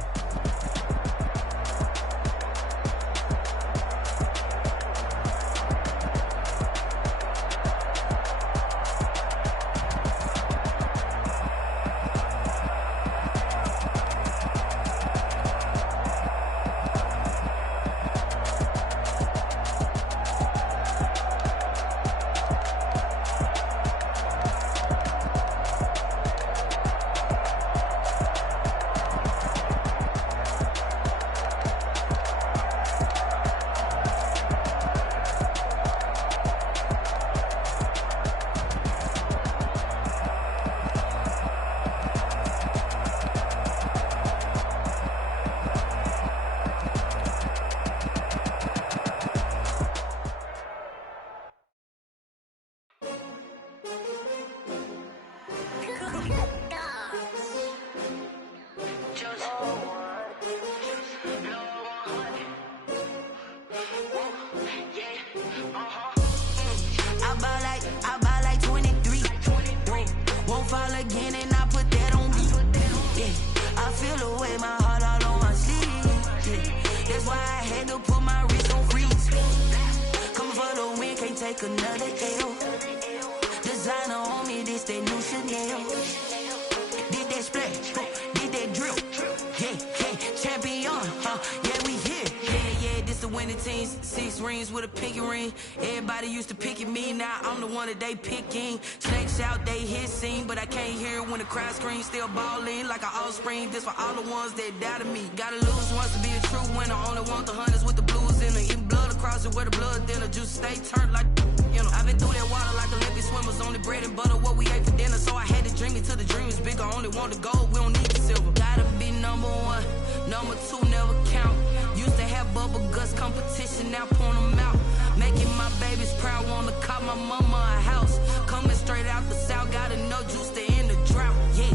They picking snakes out, they hissing, but I can't hear when the crowd screams. Still balling like an offspring. This for all the ones that doubted me. Gotta lose once to be a true winner. Only want the hunters with the blues in it. Eating blood across it where the blood dinner. Juice stay turned like, you know. I've been through that water like Olympic swimmers. Only bread and butter what we ate for dinner. So I had to dream it till the dream is bigger. Only want the gold, we don't need the silver. Gotta be number one, number two never count. Used to have bubble guts competition, now point them out. Making my babies proud, wanna call my mama a house. Coming straight out the south, gotta know Juice to end the drought, yeah.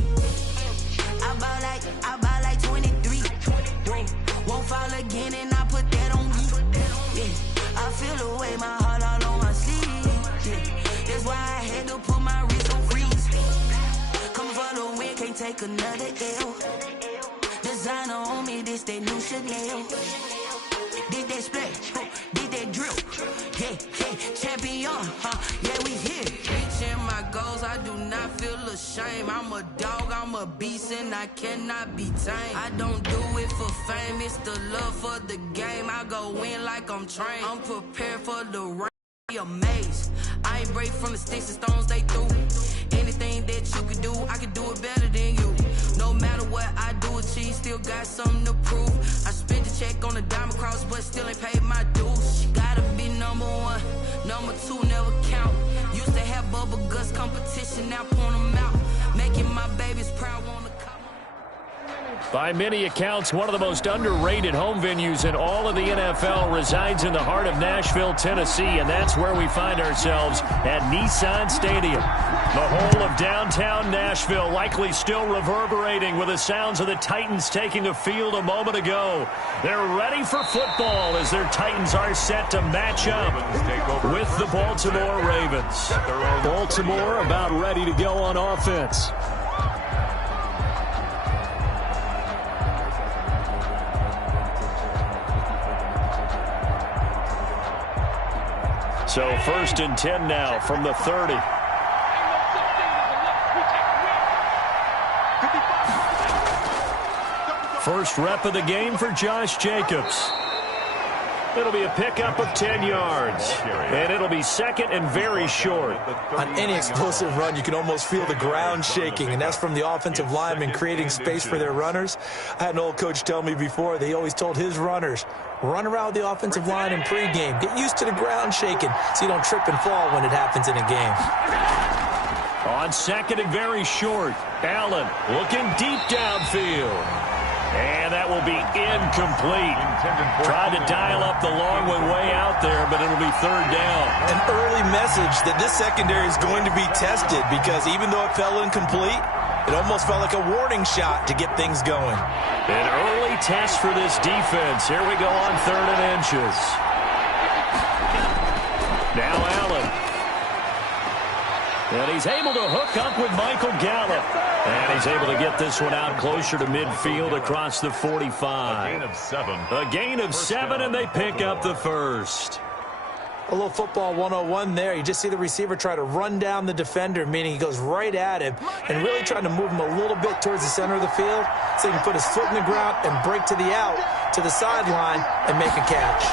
I ball like 23. Won't fall again and I put that on you. Yeah, I feel the way take another L. Designer on me, this they new Chanel. Did they split? Did they drill? Yeah, yeah, champion, yeah, we here. Reaching my goals, I do not feel ashamed. I'm a dog, I'm a beast, and I cannot be tamed. I don't do it for fame, it's the love for the game. I go in like I'm trained. I'm prepared for the rain. Amazed. I ain't break from the sticks and stones they threw. Anything that you can do, I can do it better than you. No matter what I do, achieve, still got something to prove. I spent the check on the diamond cross, but still ain't paid my dues. Gotta be number one, number two never count. Used to have bubble guts competition, now point them out. Making my babies proud, wanna come. By many accounts, one of the most underrated home venues in all of the NFL resides in the heart of Nashville, Tennessee, and that's where we find ourselves at Nissan Stadium. The whole of downtown Nashville likely still reverberating with the sounds of the Titans taking the field a moment ago. They're ready for football as their Titans are set to match up with the Baltimore Ravens. Baltimore about ready to go on offense. So 1st and 10 now from the 30. First rep of the game for Josh Jacobs. It'll be a pickup of 10 yards. And it'll be second and very short. On any explosive run, you can almost feel the ground shaking, and that's from the offensive linemen creating space for their runners. I had an old coach tell me before, they always told his runners, run around the offensive line in pregame. Get used to the ground shaking so you don't trip and fall when it happens in a game. On second and very short, Allen looking deep downfield. And that will be incomplete. Tried to dial up the long one way out there, but it'll be third down. An early message that this secondary is going to be tested because even though it fell incomplete, it almost felt like a warning shot to get things going. An early test for this defense. Here we go on 3rd and inches. Now Allen. And he's able to hook up with Michael Gallup. And he's able to get this one out closer to midfield across the 45. A gain of 7. A gain of 7, and they pick up the first. A little football 101 there. You just see the receiver try to run down the defender, meaning he goes right at him and really trying to move him a little bit towards the center of the field so he can put his foot in the ground and break to the out, to the sideline, and make a catch.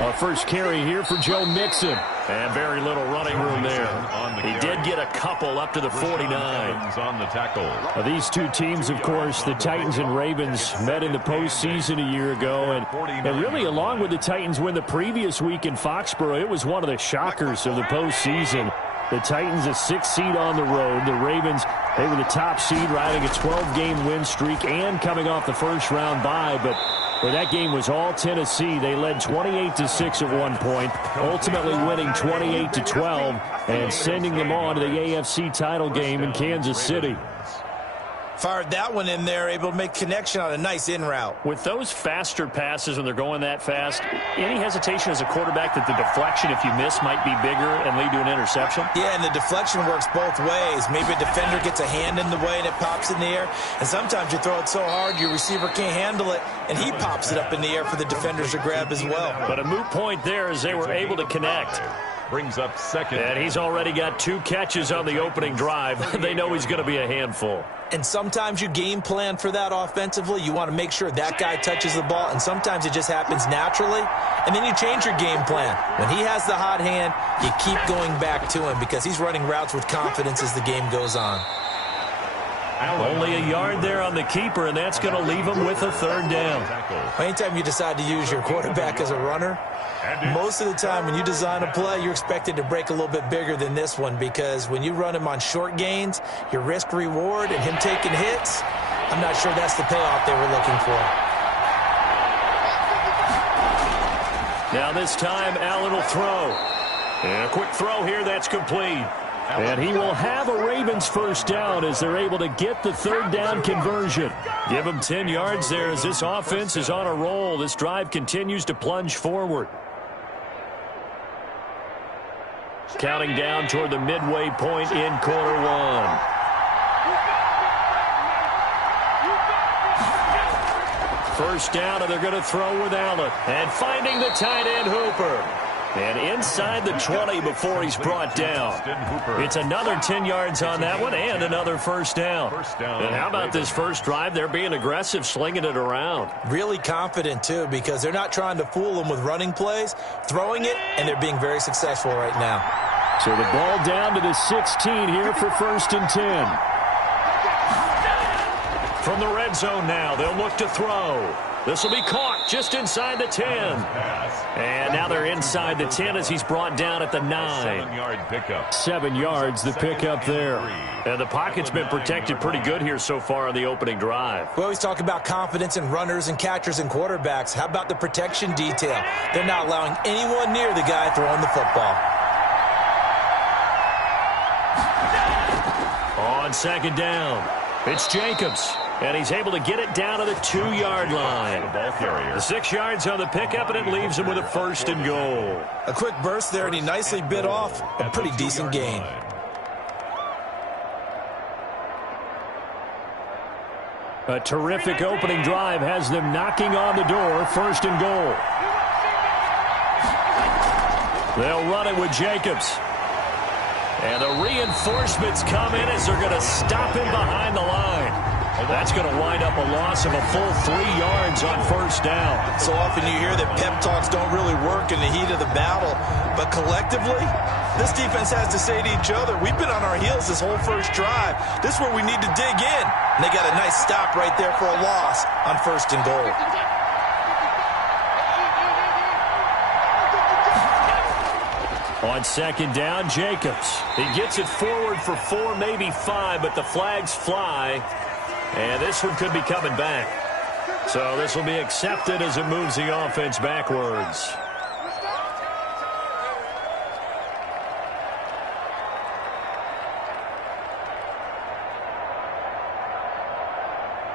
A first carry here for Joe Mixon. And very little running room there. He did get a couple up to the 49. On the tackle. These two teams, of course, the Titans and Ravens, met in the postseason a year ago. And really, along with the Titans win the previous week in Foxborough, it was one of the shockers of the postseason. The Titans a 6th seed on the road. The Ravens, they were the top seed, riding a 12-game win streak and coming off the first-round bye. But where that game was all Tennessee, they led 28-6 at one point, ultimately winning 28-12 and sending them on to the AFC title game in Kansas City. Fired that one in there, able to make connection on a nice in route. With those faster passes when they're going that fast, any hesitation as a quarterback that the deflection, if you miss, might be bigger and lead to an interception? Yeah, and the deflection works both ways. Maybe a defender gets a hand in the way and it pops in the air. And sometimes you throw it so hard your receiver can't handle it, and he pops it up in the air for the defenders to grab as well. But a moot point there as they were able to connect. Brings up second. And he's already got 2 catches on the opening drive. They know he's going to be a handful. And sometimes you game plan for that offensively. You want to make sure that guy touches the ball, and sometimes it just happens naturally. And then you change your game plan. When he has the hot hand, you keep going back to him because he's running routes with confidence as the game goes on. Only a yard there on the keeper, and that's going to leave him with a third down. Anytime you decide to use your quarterback as a runner, most of the time when you design a play, you're expected to break a little bit bigger than this one because when you run him on short gains, your risk-reward and him taking hits, I'm not sure that's the payoff they were looking for. Now this time, Allen will throw. And a quick throw here, that's complete. And he will have a Ravens first down as they're able to get the third down conversion. Give him 10 yards there as this offense is on a roll. This drive continues to plunge forward. Counting down toward the midway point in quarter one. first down, and they're going to throw with Allen. And finding the tight end, Hooper. And inside the 20 before he's brought down. It's another 10 yards on that one and another first down. And how about this first drive? They're being aggressive, slinging it around. Really confident, too, because they're not trying to fool them with running plays, throwing it, and they're being very successful right now. So the ball down to the 16 here for 1st and 10. From the red zone now, they'll look to throw. This will be caught just inside the 10. And now they're inside the 10 as he's brought down at the 9. 7-yard pickup. 7 yards, the pickup there. And the pocket's been protected pretty good here so far on the opening drive. We always talk about confidence in runners and catchers and quarterbacks. How about the protection detail? They're not allowing anyone near the guy throwing the football. On 2nd down, it's Jacobs. And he's able to get it down to the 2-yard line. The 6 yards on the pickup, and it leaves him with a 1st and goal. A quick burst there, and he nicely bit off a pretty decent gain. A terrific opening drive has them knocking on the door, 1st and goal. They'll run it with Jacobs. And the reinforcements come in as they're going to stop him behind the line. That's going to wind up a loss of a full 3 yards on 1st down. So often you hear that pep talks don't really work in the heat of the battle. But collectively, this defense has to say to each other, we've been on our heels this whole first drive. This is where we need to dig in. And they got a nice stop right there for a loss on 1st and goal. On 2nd down, Jacobs. He gets it forward for 4, maybe 5, but the flags fly. And this one could be coming back. So this will be accepted as it moves the offense backwards.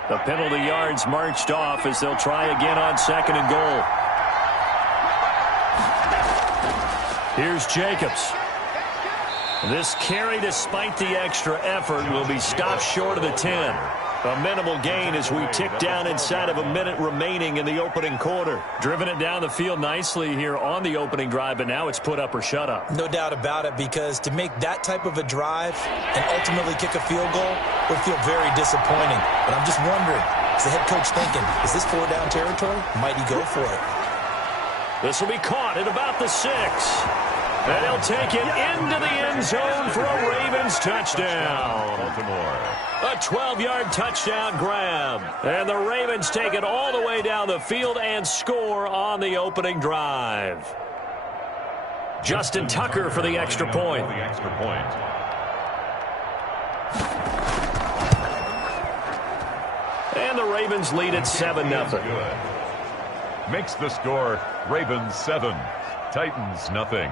The penalty yards marched off as they'll try again on 2nd and goal. Here's Jacobs. This carry, despite the extra effort, will be stopped short of the 10. A minimal gain as we tick down inside of a minute remaining in the opening quarter. Driven it down the field nicely here on the opening drive, but now it's put up or shut up. No doubt about it, because to make that type of a drive and ultimately kick a field goal would feel very disappointing. But I'm just wondering, is the head coach thinking, is this 4-down territory? Might he go for it? This will be caught at about the 6. And he'll take it into the end zone for a Ravens touchdown. Baltimore. A 12-yard touchdown grab. And the Ravens take it all the way down the field and score on the opening drive. Justin Tucker for the extra point. And the Ravens lead at 7-0. Makes the score Ravens 7, Titans nothing.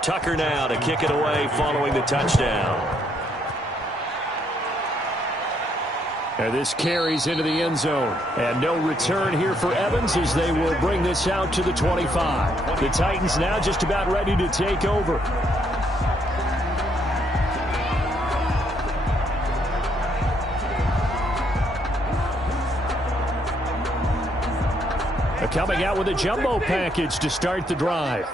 Tucker now to kick it away following the touchdown. And this carries into the end zone. And no return here for Evans as they will bring this out to the 25. The Titans now just about ready to take over. Coming out with a jumbo package to start the drive.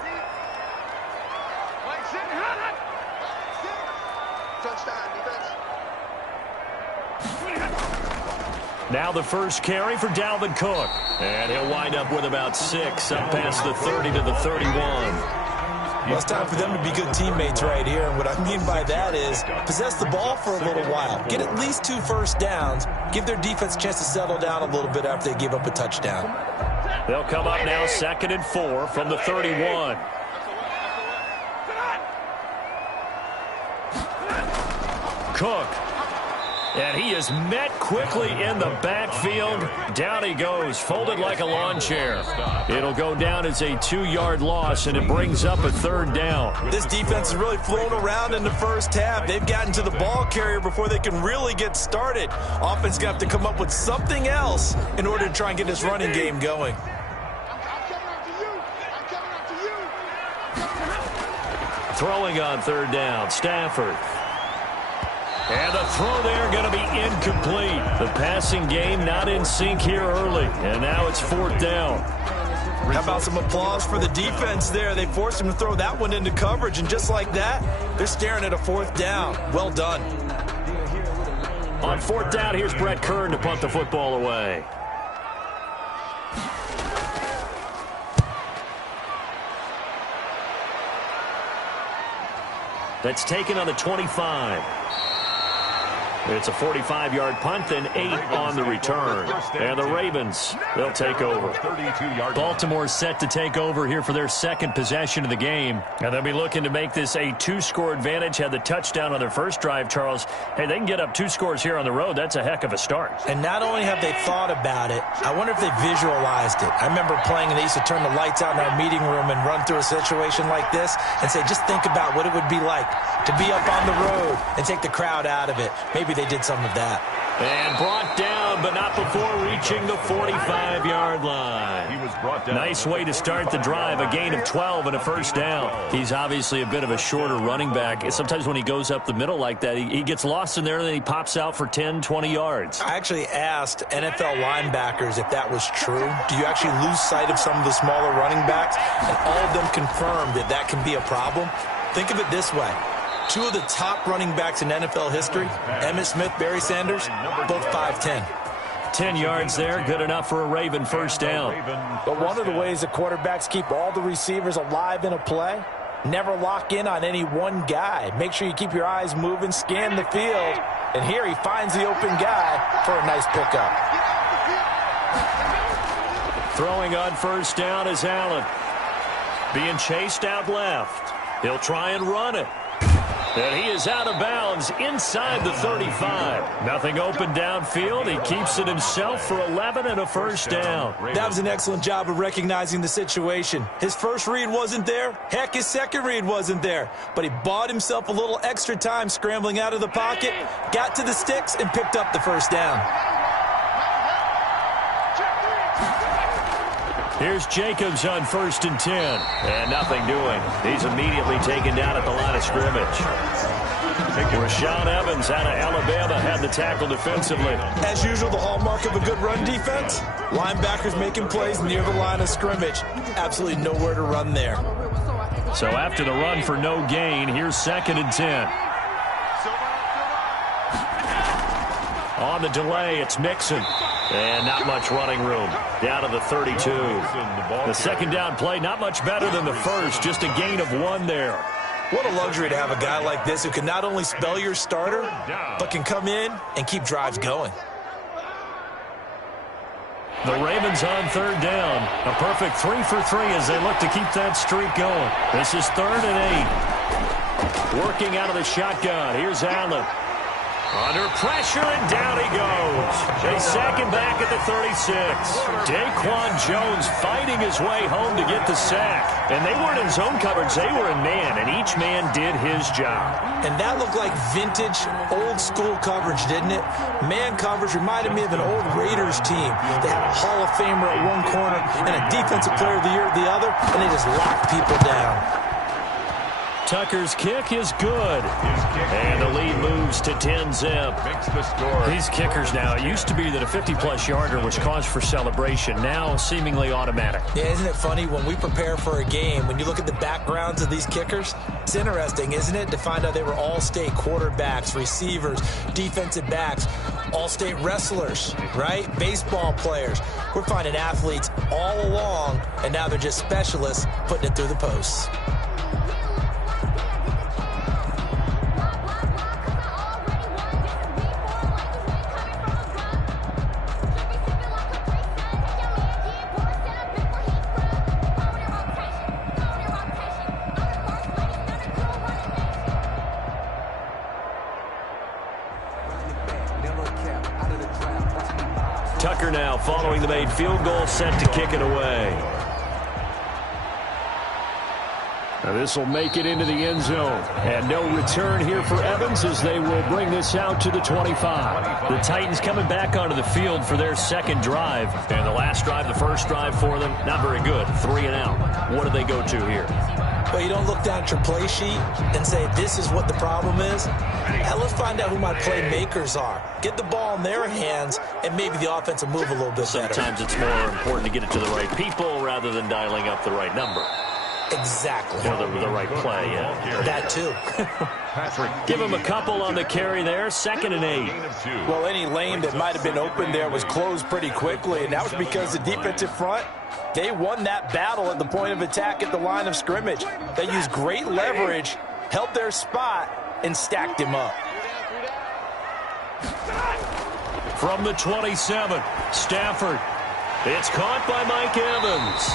Now the first carry for Dalvin Cook. And he'll wind up with about 6 up past the 30 to the 31. Well, it's time for them to be good teammates right here. And what I mean by that is possess the ball for a little while. Get at least 2 first downs. Give their defense a chance to settle down a little bit after they give up a touchdown. They'll come up now 2nd and 4 from the 31. Cook. And he is met quickly in the backfield. Down he goes, folded like a lawn chair. It'll go down as a 2-yard loss, and it brings up a 3rd down. This defense has really flown around in the first half. They've gotten to the ball carrier before they can really get started. Offense going to have to come up with something else in order to try and get this running game going. Throwing on 3rd down, Stafford. And the throw there going to be incomplete. The passing game not in sync here early. And now it's 4th down. How about some applause for the defense there? They forced him to throw that one into coverage. And just like that, they're staring at a 4th down. Well done. On 4th down, here's Brett Kern to punt the football away. That's taken on the 25. It's a 45-yard punt, then 8 on the return. And the Ravens, they'll take over. Baltimore's set to take over here for their 2nd possession of the game. And they'll be looking to make this a 2-score advantage. Had the touchdown on their first drive, Charles. Hey, they can get up 2 scores here on the road. That's a heck of a start. And not only have they thought about it, I wonder if they visualized it. I remember playing, and they used to turn the lights out in our meeting room and run through a situation like this and say, just think about what it would be like to be up on the road and take the crowd out of it. Maybe they did some of that. And brought down, but not before reaching the 45-yard line. He was brought down. Nice way to start the drive, a gain of 12 and a 1st down. He's obviously a bit of a shorter running back. Sometimes when he goes up the middle like that, he gets lost in there, and then he pops out for 10, 20 yards. I actually asked NFL linebackers if that was true. Do you actually lose sight of some of the smaller running backs? And all of them confirmed that that can be a problem. Think of it this way. 2 of the top running backs in NFL history, Emmitt Smith, Barry Sanders, both 5'10". 10 yards there, good enough for a Raven 1st down. But one of the ways that quarterbacks keep all the receivers alive in a play, never lock in on any one guy. Make sure you keep your eyes moving, scan the field, and here he finds the open guy for a nice pickup. Throwing on 1st down is Allen. Being chased out left. He'll try and run it. And he is out of bounds inside the 35. Nothing open downfield. He keeps it himself for 11 and a 1st down. That was an excellent job of recognizing the situation. His first read wasn't there. Heck, his second read wasn't there. But he bought himself a little extra time scrambling out of the pocket, got to the sticks, and picked up the 1st down. Here's Jacobs on 1st and 10. And nothing doing. He's immediately taken down at the line of scrimmage. Rashaan Evans out of Alabama had the tackle defensively. As usual, the hallmark of a good run defense, linebackers making plays near the line of scrimmage. Absolutely nowhere to run there. So after the run for no gain, here's 2nd and 10. On the delay, it's Mixon. And not much running room. Down to the 32. The 2nd down play, not much better than the first. Just a gain of 1 there. What a luxury to have a guy like this who can not only spell your starter, but can come in and keep drives going. The Ravens on 3rd down. A perfect 3 for 3 as they look to keep that streak going. This is 3rd and 8. Working out of the shotgun. Here's Allen. Under pressure, and down he goes. They sack him back at the 36. Daquan Jones fighting his way home to get the sack. And they weren't in zone coverage. They were in man, and each man did his job. And that looked like vintage, old-school coverage, didn't it? Man coverage reminded me of an old Raiders team. They had a Hall of Famer at one corner and a Defensive Player of the Year at the other, and they just locked people down. Tucker's kick is good. And the lead moves to 10-zip. These kickers now, it used to be that a 50-plus yarder was cause for celebration. Now seemingly automatic. Yeah, isn't it funny when we prepare for a game, when you look at the backgrounds of these kickers, it's interesting, isn't it, to find out they were all-state quarterbacks, receivers, defensive backs, all-state wrestlers, right? Baseball players. We're finding athletes all along, and now they're just specialists putting it through the posts. Tucker now following the made field goal, set to kick it away. Now this will make it into the end zone. And no return here for Evans as they will bring this out to the 25. The Titans coming back onto the field for their second drive. And the last drive, the first drive for them, not very good. 3 and out. What do they go to here? Well, you don't look down at your play sheet and say, this is what the problem is. Now, let's find out who my playmakers are. Get the ball in their hands, and maybe the offense will move a little bit better. Sometimes it's more important to get it to the right people rather than dialing up the right number. Exactly. Or the right play, yeah. That too. Give him a couple on the carry there. 2nd and 8. Well, any lane that might have been open there was closed pretty quickly, and that was because the defensive front, they won that battle at the point of attack at the line of scrimmage. They used great leverage, held their spot, and stacked him up. From the 27, Stafford. It's caught by Mike Evans.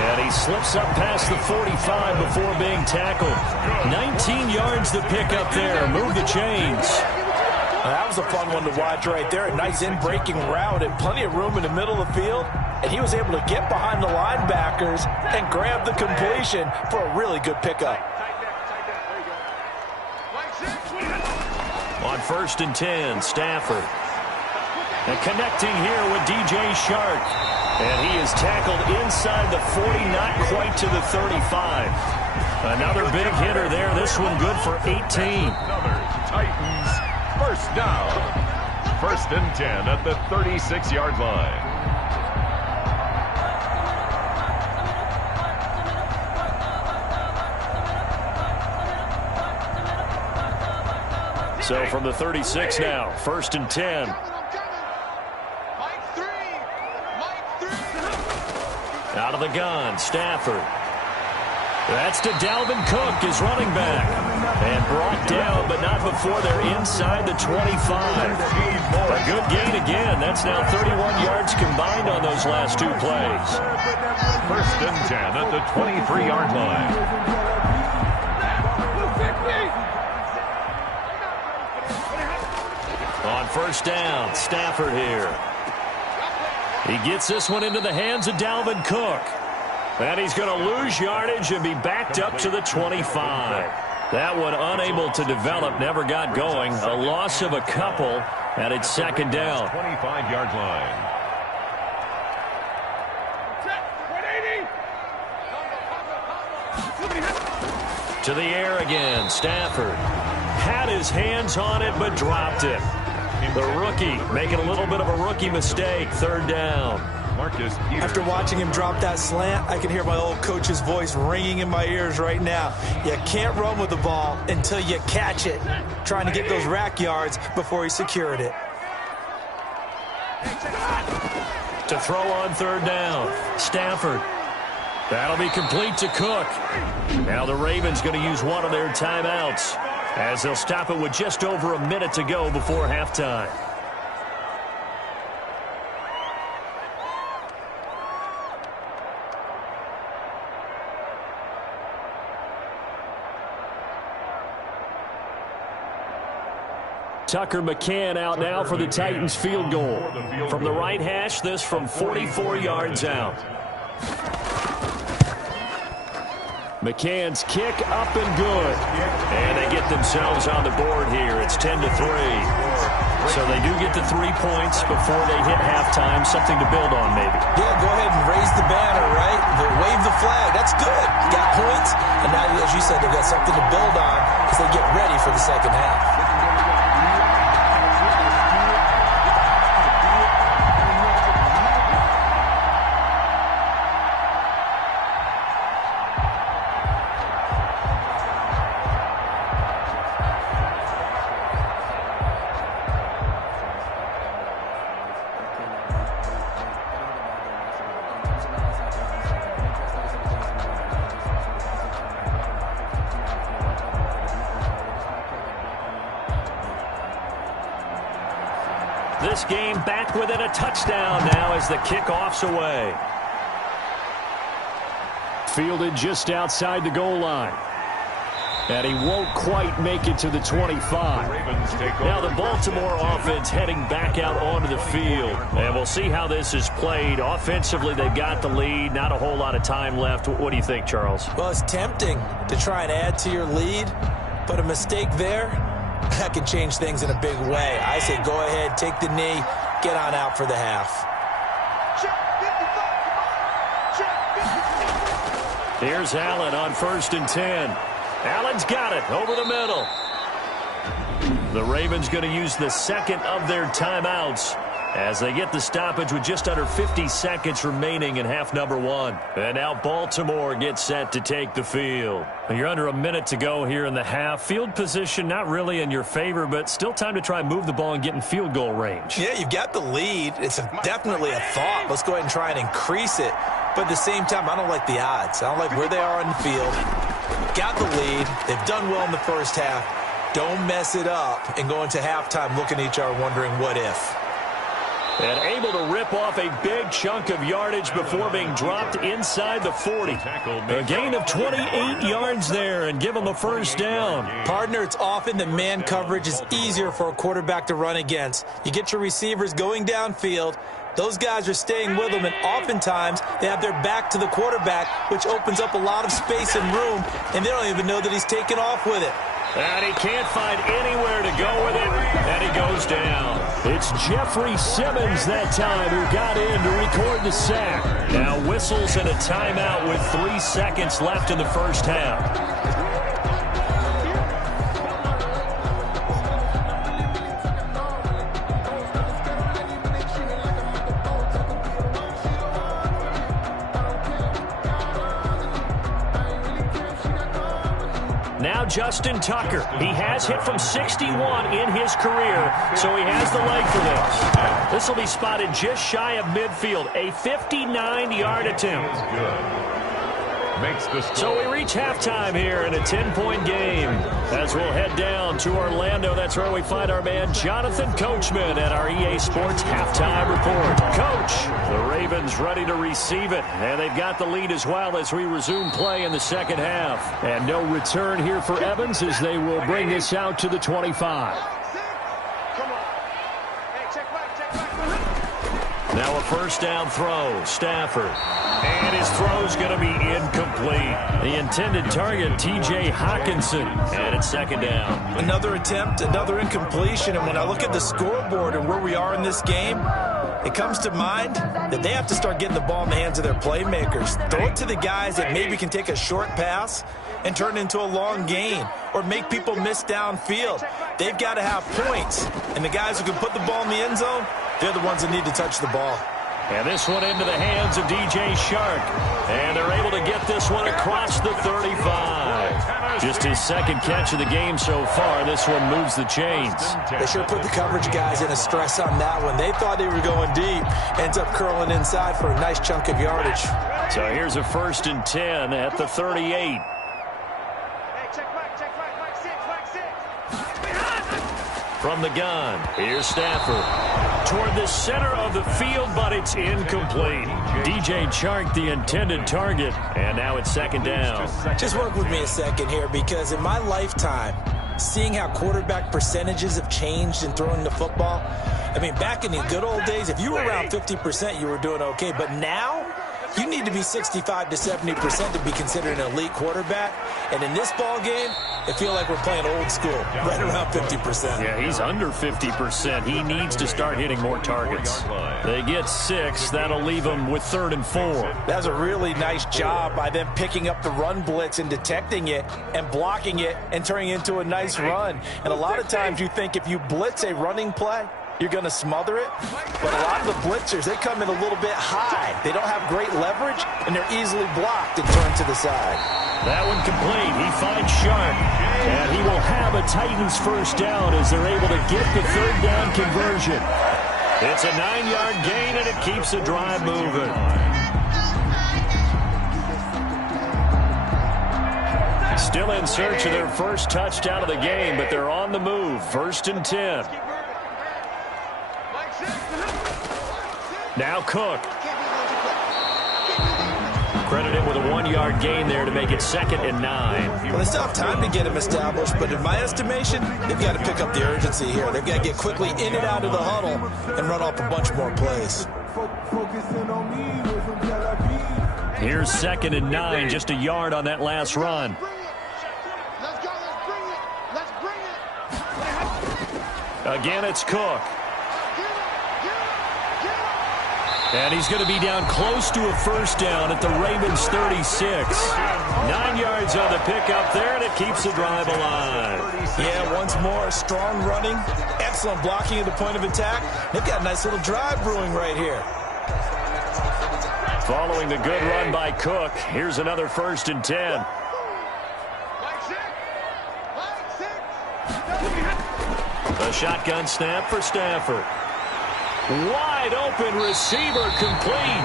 And he slips up past the 45 before being tackled. 19 yards to pick up there. Move the chains. That was a fun one to watch right there. A nice in-breaking route and plenty of room in the middle of the field. And he was able to get behind the linebackers and grab the completion for a really good pickup. On 1st and 10, Stafford. And connecting here with DJ Shark. And he is tackled inside the 40, not quite to the 35. Another big hitter there. This one good for 18. Another Titans first down. 1st and 10 at the 36-yard line. So from the 36 now, 1st and 10. Out of the gun, Stafford. That's to Dalvin Cook, his running back. And brought down, but not before they're inside the 25. A good gain again. That's now 31 yards combined on those last 2 plays. 1st and 10 at the 23-yard line. On 1st down, Stafford here. He gets this one into the hands of Dalvin Cook. And he's going to lose yardage and be backed up to the 25. That one unable to develop, never got going. A loss of a couple, and it's 2nd down. 25-yard line. To the air again, Stafford. Had his hands on it, but dropped it. The rookie making a little bit of a rookie mistake. 3rd down. Marcus Peters. After watching him drop that slant, I can hear my old coach's voice ringing in my ears right now. You can't run with the ball until you catch it. Trying to get those rack yards before he secured it. To throw on 3rd down, Stafford. That'll be complete to Cook. Now the Ravens going to use one of their timeouts as they'll stop it with just over a minute to go before halftime. Tucker McCann out now for the Titans field goal. From the right hash, this from 44 yards out. McCann's kick up and good. And they get themselves on the board here. It's 10-3. So they do get the 3 points before they hit halftime. Something to build on, maybe. Yeah, go ahead and raise the banner, right? Wave the flag. That's good. Got points. And now, as you said, they've got something to build on as they get ready for the second half. This game back within a touchdown now as the kickoff's away. Fielded just outside the goal line. And he won't quite make it to the 25. Now the Baltimore offense heading back out onto the field. And we'll see how this is played. Offensively, they've got the lead. Not a whole lot of time left. What do you think, Charles? Well, it's tempting to try and add to your lead, but a mistake there, that can change things in a big way. I say go ahead, take the knee, get on out for the half. Here's Allen on 1st and 10. Allen's got it over the middle. The Ravens going to use the second of their timeouts as they get the stoppage with just under 50 seconds remaining in half number 1. And now Baltimore gets set to take the field. You're under a minute to go here in the half. Field position not really in your favor, but still time to try and move the ball and get in field goal range. Yeah, you've got the lead. It's definitely a thought. Let's go ahead and try and increase it. But at the same time, I don't like the odds. I don't like where they are on the field. Got the lead. They've done well in the first half. Don't mess it up and go into halftime looking at each other wondering what if. And able to rip off a big chunk of yardage before being dropped inside the 40. A gain of 28 yards there and give them a first down. Partner, it's often that man coverage is easier for a quarterback to run against. You get your receivers going downfield. Those guys are staying with them, and oftentimes they have their back to the quarterback, which opens up a lot of space and room, and they don't even know that he's taken off with it. And he can't find anywhere to go with it, and he goes down. It's Jeffrey Simmons that time who got in to record the sack. Now whistles and a timeout with 3 seconds left in the first half. Now Justin Tucker. He has hit from 61 in his career, so he has the leg for this. This will be spotted just shy of midfield, a 59-yard attempt. So we reach halftime here in a 10-point game. As we'll head down to Orlando, that's where we find our man Jonathan Coachman at our EA Sports Halftime Report. Coach, the Ravens ready to receive it, and they've got the lead as well as we resume play in the second half. And no return here for Evans as they will bring this out to the 25. Now a first down throw, Stafford. And his throw's going to be incomplete. The intended target, T.J. Hockenson. And it's second down. Another attempt, another incompletion. And when I look at the scoreboard and where we are in this game, it comes to mind that they have to start getting the ball in the hands of their playmakers. Throw it to the guys that maybe can take a short pass and turn it into a long gain or make people miss downfield. They've got to have points. And the guys who can put the ball in the end zone, they're the ones that need to touch the ball. And this one into the hands of DJ Shark. And they're able to get this one across the 35. Just his second catch of the game so far. This one moves the chains. They sure put the coverage guys in a stress on that one. They thought they were going deep. Ends up curling inside for a nice chunk of yardage. So here's a 1st and 10 at the 38. From the gun, here's Stafford. Toward the center of the field, but it's incomplete. DJ Chark, the intended target, and now it's second down. Just work with me a second here, because in my lifetime, seeing how quarterback percentages have changed in throwing the football, I mean, back in the good old days, if you were around 50%, you were doing okay. But now, you need to be 65 to 70% to be considered an elite quarterback. And in this ball game, I feel like we're playing old school, right around 50%. Yeah, he's under 50%. He needs to start hitting more targets. They get 6. That'll leave him with 3rd and 4. That was a really nice job by them picking up the run blitz and detecting it and blocking it and turning it into a nice run. And a lot of times you think if you blitz a running play, you're going to smother it. But a lot of the blitzers, they come in a little bit high. They don't have great leverage, and they're easily blocked and turned to the side. That one complete. He finds Sharp. And he will have a Titans first down as they're able to get the 3rd down conversion. It's a 9-yard gain, and it keeps the drive moving. Still in search of their first touchdown of the game, but they're on the move. 1st and 10. Now Cook. Credit him with a 1-yard gain there to make it 2nd and 9. Well, they still have time to get him established, but in my estimation, they've got to pick up the urgency here. They've got to get quickly in and out of the huddle and run off a bunch more plays. Here's 2nd and 9, just a yard on that last run. Again, it's Cook. And he's going to be down close to a first down at the Ravens 36. 9 yards on the pickup there, and it keeps the drive alive. Yeah, once more, strong running, excellent blocking at the point of attack. They've got a nice little drive brewing right here. Following the good run by Cook, here's another 1st and 10. A shotgun snap for Stafford. Wide open receiver complete.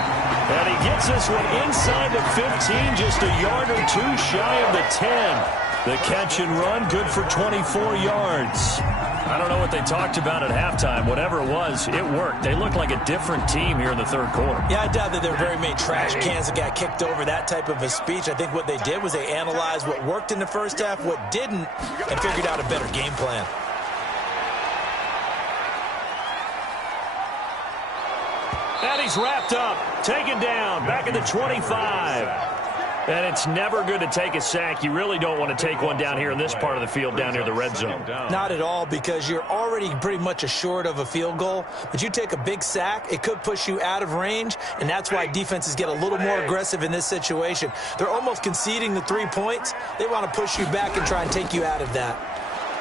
And he gets this one inside the 15, just a yard or two shy of the 10. The catch and run, good for 24 yards. I don't know what they talked about at halftime. Whatever it was, it worked. They looked like a different team here in the third quarter. Yeah, I doubt that there were very many trash cans that got kicked over, that type of a speech. I think what they did was they analyzed what worked in the first half, what didn't, and figured out a better game plan. And he's wrapped up, taken down, back at the 25. And it's never good to take a sack. You really don't want to take one down here in this part of the field, down near the red zone. Not at all, because you're already pretty much assured of a field goal. But you take a big sack, it could push you out of range, and that's why defenses get a little more aggressive in this situation. They're almost conceding the 3 points. They want to push you back and try and take you out of that.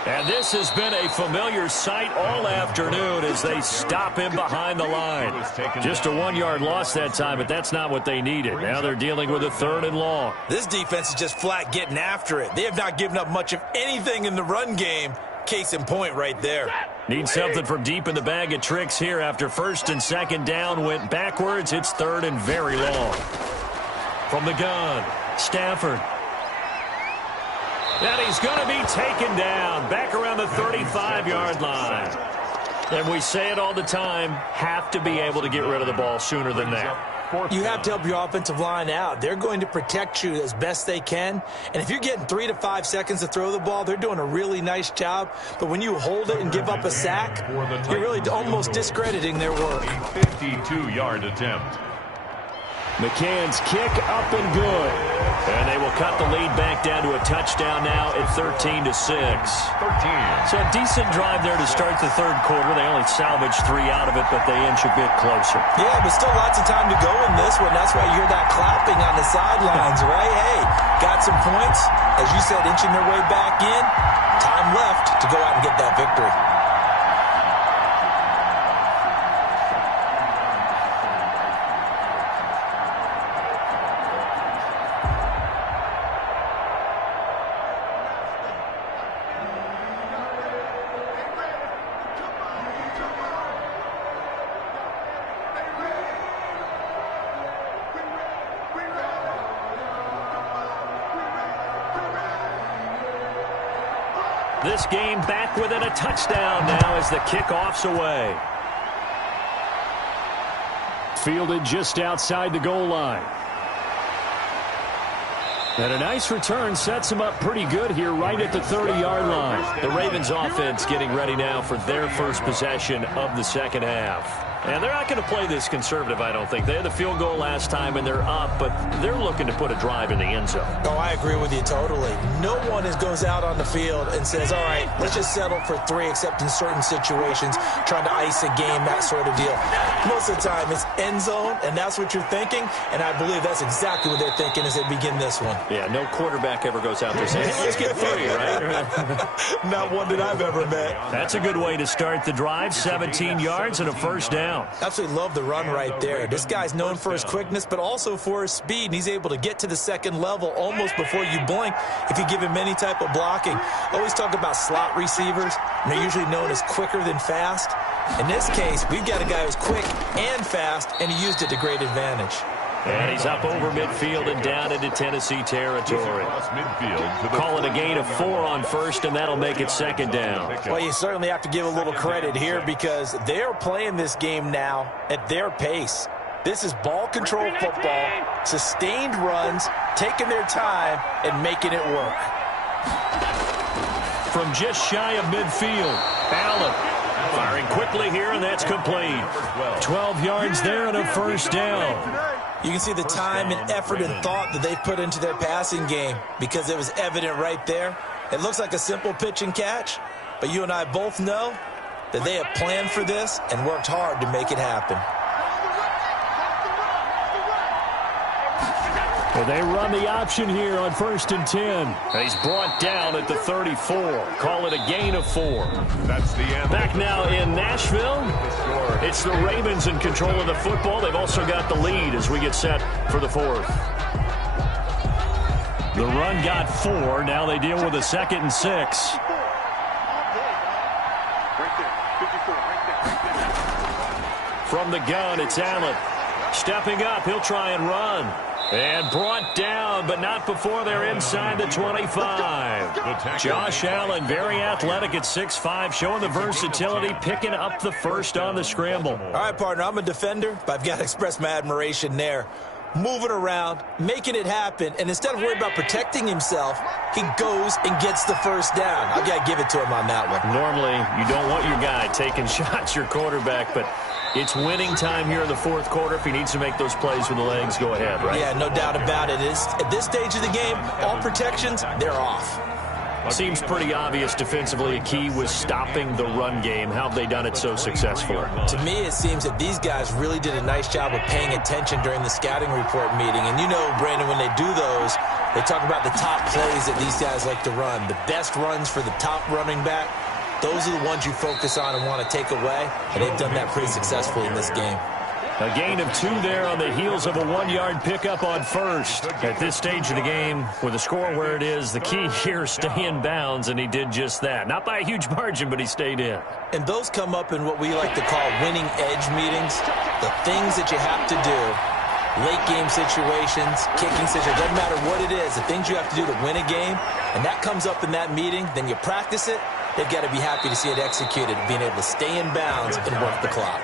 And this has been a familiar sight all afternoon as they stop him behind the line. Just a 1-yard loss that time, but that's not what they needed. Now they're dealing with a 3rd and long. This defense is just flat getting after it. They have not given up much of anything in the run game. Case in point right there. Need something from deep in the bag of tricks here after 1st and 2nd down went backwards. It's 3rd and very long. From the gun, Stafford. And he's going to be taken down back around the 35-yard line. And we say it all the time, have to be able to get rid of the ball sooner than that. You have to help your offensive line out. They're going to protect you as best they can. And if you're getting 3 to 5 seconds to throw the ball, they're doing a really nice job. But when you hold it and give up a sack, you're really almost discrediting their work. A 52-yard attempt. McCann's kick up and good. And they will cut the lead back down to a touchdown now at 13-6. So a decent drive there to start the third quarter. They only salvaged 3 out of it, but they inch a bit closer. Yeah, but still lots of time to go in this one. That's why you hear that clapping on the sidelines, right? Hey, got some points. As you said, inching their way back in. Time left to go out and get that victory. This game back within a touchdown now as the kickoff's away. Fielded just outside the goal line. And a nice return sets them up pretty good here right at the 30-yard line. The Ravens offense getting ready now for their first possession of the second half. And they're not going to play this conservative, I don't think. They had the field goal last time, and they're up, but they're looking to put a drive in the end zone. Oh, I agree with you totally. No one goes out on the field and says, all right, let's just settle for 3, except in certain situations, trying to ice a game, that sort of deal. Most of the time, it's end zone, and that's what you're thinking, and I believe that's exactly what they're thinking as they begin this one. Yeah, no quarterback ever goes out there saying, hey, let's get 3, right? Not one that I've ever met. That's a good way to start the drive. 17 yards and a first down. Absolutely love the run right there. This guy's known for his quickness, but also for his speed, and he's able to get to the second level almost before you blink if you give him any type of blocking. Always talk about slot receivers, and they're usually known as quicker than fast. In this case, we've got a guy who's quick and fast, and he used it to great advantage. And he's up over midfield and down into Tennessee territory. Call it a gain of 4 on first, and that'll make it second down. Well, you certainly have to give a little credit here because they're playing this game now at their pace. This is ball control football, sustained runs, taking their time, and making it work. From just shy of midfield, Allen firing quickly here, and that's complete. 12 yards there and a first down. You can see the time and effort and thought that they put into their passing game because it was evident right there. It looks like a simple pitch and catch, but you and I both know that they have planned for this and worked hard to make it happen. Well, they run the option here on 1st and 10. He's brought down at the 34. Call it a gain of 4. That's the end. Back now in Nashville. It's the Ravens in control of the football. They've also got the lead as we get set for the 4th. The run got 4. Now they deal with a 2nd and 6. From the gun, it's Allen. Stepping up, he'll try and run. And brought down, but not before they're inside the 25. Josh Allen, very athletic at 6'5", showing the versatility, picking up the first on the scramble. All right, partner, I'm a defender, but I've got to express my admiration there. Moving around, making it happen, and instead of worrying about protecting himself, he goes and gets the first down. I've got to give it to him on that one. Normally, you don't want your guy taking shots, your quarterback, but it's winning time here in the 4th quarter. If he needs to make those plays with the legs, go ahead, right? Yeah, no doubt about it. At this stage of the game, all protections, they're off. Seems pretty obvious defensively. A key was stopping the run game. How have they done it so successfully? To me, it seems that these guys really did a nice job of paying attention during the scouting report meeting. And you know, Brandon, when they do those, they talk about the top plays that these guys like to run. The best runs for the top running back, those are the ones you focus on and want to take away. And they've done that pretty successfully in this game. A gain of 2 there on the heels of a 1-yard pickup on 1st. At this stage of the game, with the score where it is, the key here is stay in bounds, and he did just that. Not by a huge margin, but he stayed in. And those come up in what we like to call winning edge meetings. The things that you have to do, late game situations, kicking situations, doesn't matter what it is, the things you have to do to win a game, and that comes up in that meeting, then you practice it. They've got to be happy to see it executed, being able to stay in bounds and work the clock.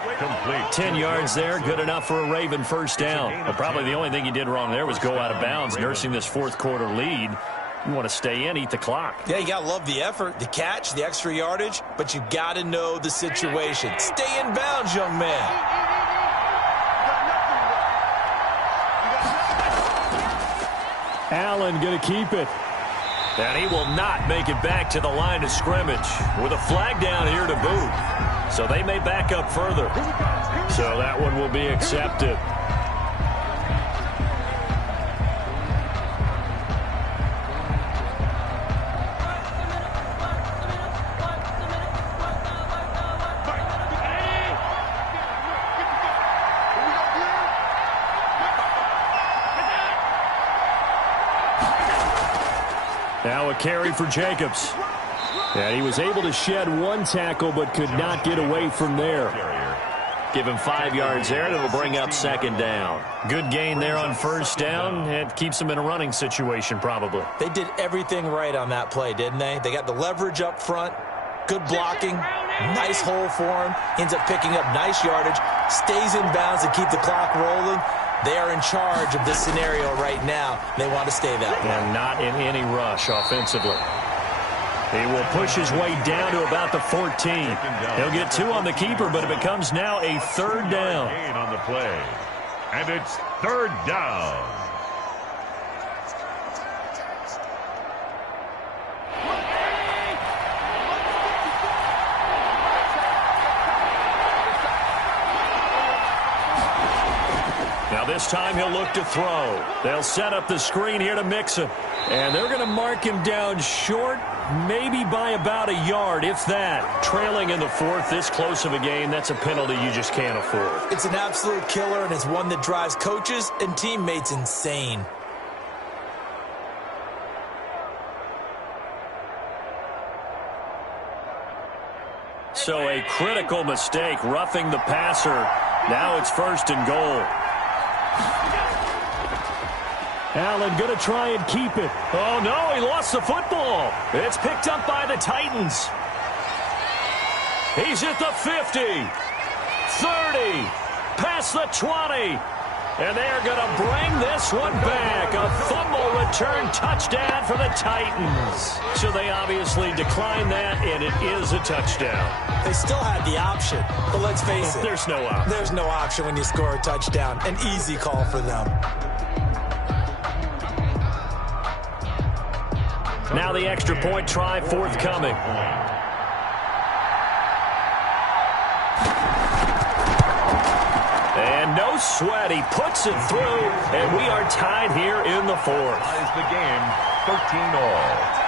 10 yards there, good enough for a Raven first down. But probably the only thing he did wrong there was go out of bounds, nursing this 4th quarter lead. You want to stay in, eat the clock. Yeah, you got to love the effort, the catch, the extra yardage, but you got to know the situation. Stay in bounds, young man. Allen going to keep it. And he will not make it back to the line of scrimmage with a flag down here to boot. So they may back up further. So that one will be accepted. Now a carry for Jacobs. And he was able to shed 1 tackle but could not get away from there. Give him 5 yards there, and it'll bring up 2nd down. Good gain there on 1st down. It keeps him in a running situation probably. They did everything right on that play, didn't they? They got the leverage up front, good blocking, nice hole for him, ends up picking up nice yardage, stays in bounds to keep the clock rolling. They are in charge of this scenario right now. They want to stay that way. And not in any rush offensively. He will push his way down to about the 14. He'll get 2 on the keeper, but it becomes now a 3rd down. Gain on the play. And it's 3rd down. Now this time he'll look to throw. They'll set up the screen here to Mixon. And they're going to mark him down short, maybe by about a yard, if that. Trailing in the 4th, this close of a game, that's a penalty you just can't afford. It's an absolute killer, and it's one that drives coaches and teammates insane. So a critical mistake, roughing the passer. Now it's 1st and goal. Allen going to try and keep it. Oh, no, he lost the football. It's picked up by the Titans. He's at the 50, 30, past the 20. And they're going to bring this one back. A fumble return touchdown for the Titans. So they obviously declined that, and it is a touchdown. They still had the option, but let's face it. There's no option. There's no option when you score a touchdown. An easy call for them. Now the extra point try forthcoming. And no sweat. He puts it through, and we are tied here in the fourth. Ties the game 13-all.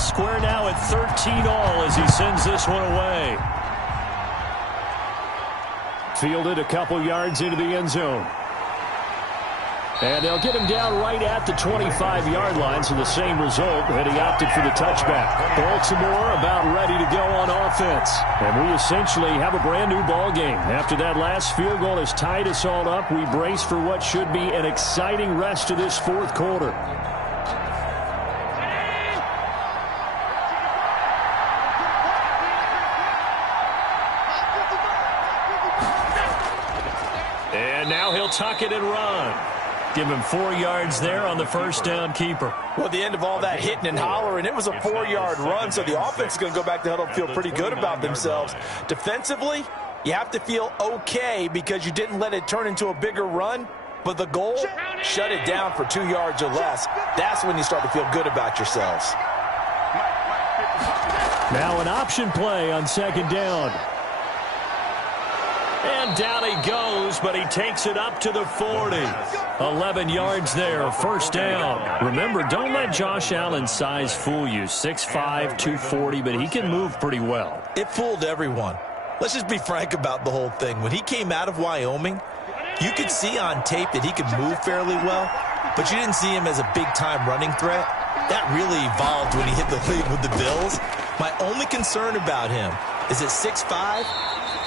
Square now at 13-all as he sends this one away. Fielded a couple yards into the end zone. And they'll get him down right at the 25-yard line, so the same result, and he opted for the touchback. Baltimore about ready to go on offense. And we essentially have a brand-new ball game. After that last field goal has tied us all up, we brace for what should be an exciting rest to this fourth quarter. Now he'll tuck it and run. Give him 4 yards there on the first down keeper. Well, at the end of all that hitting and hollering, it was a 4-yard run, so the offense is going to go back to huddle and feel pretty good about themselves. Defensively, you have to feel okay because you didn't let it turn into a bigger run, but the goal, shut it down for 2 yards or less. That's when you start to feel good about yourselves. Now an option play on second down. And down he goes, but he takes it up to the 40. 11 yards there, first down. Remember, don't let Josh Allen's size fool you. 6'5", 240, but he can move pretty well. It fooled everyone. Let's just be frank about the whole thing. When he came out of Wyoming, you could see on tape that he could move fairly well, but you didn't see him as a big-time running threat. That really evolved when he hit the league with the Bills. My only concern about him is at 6'5",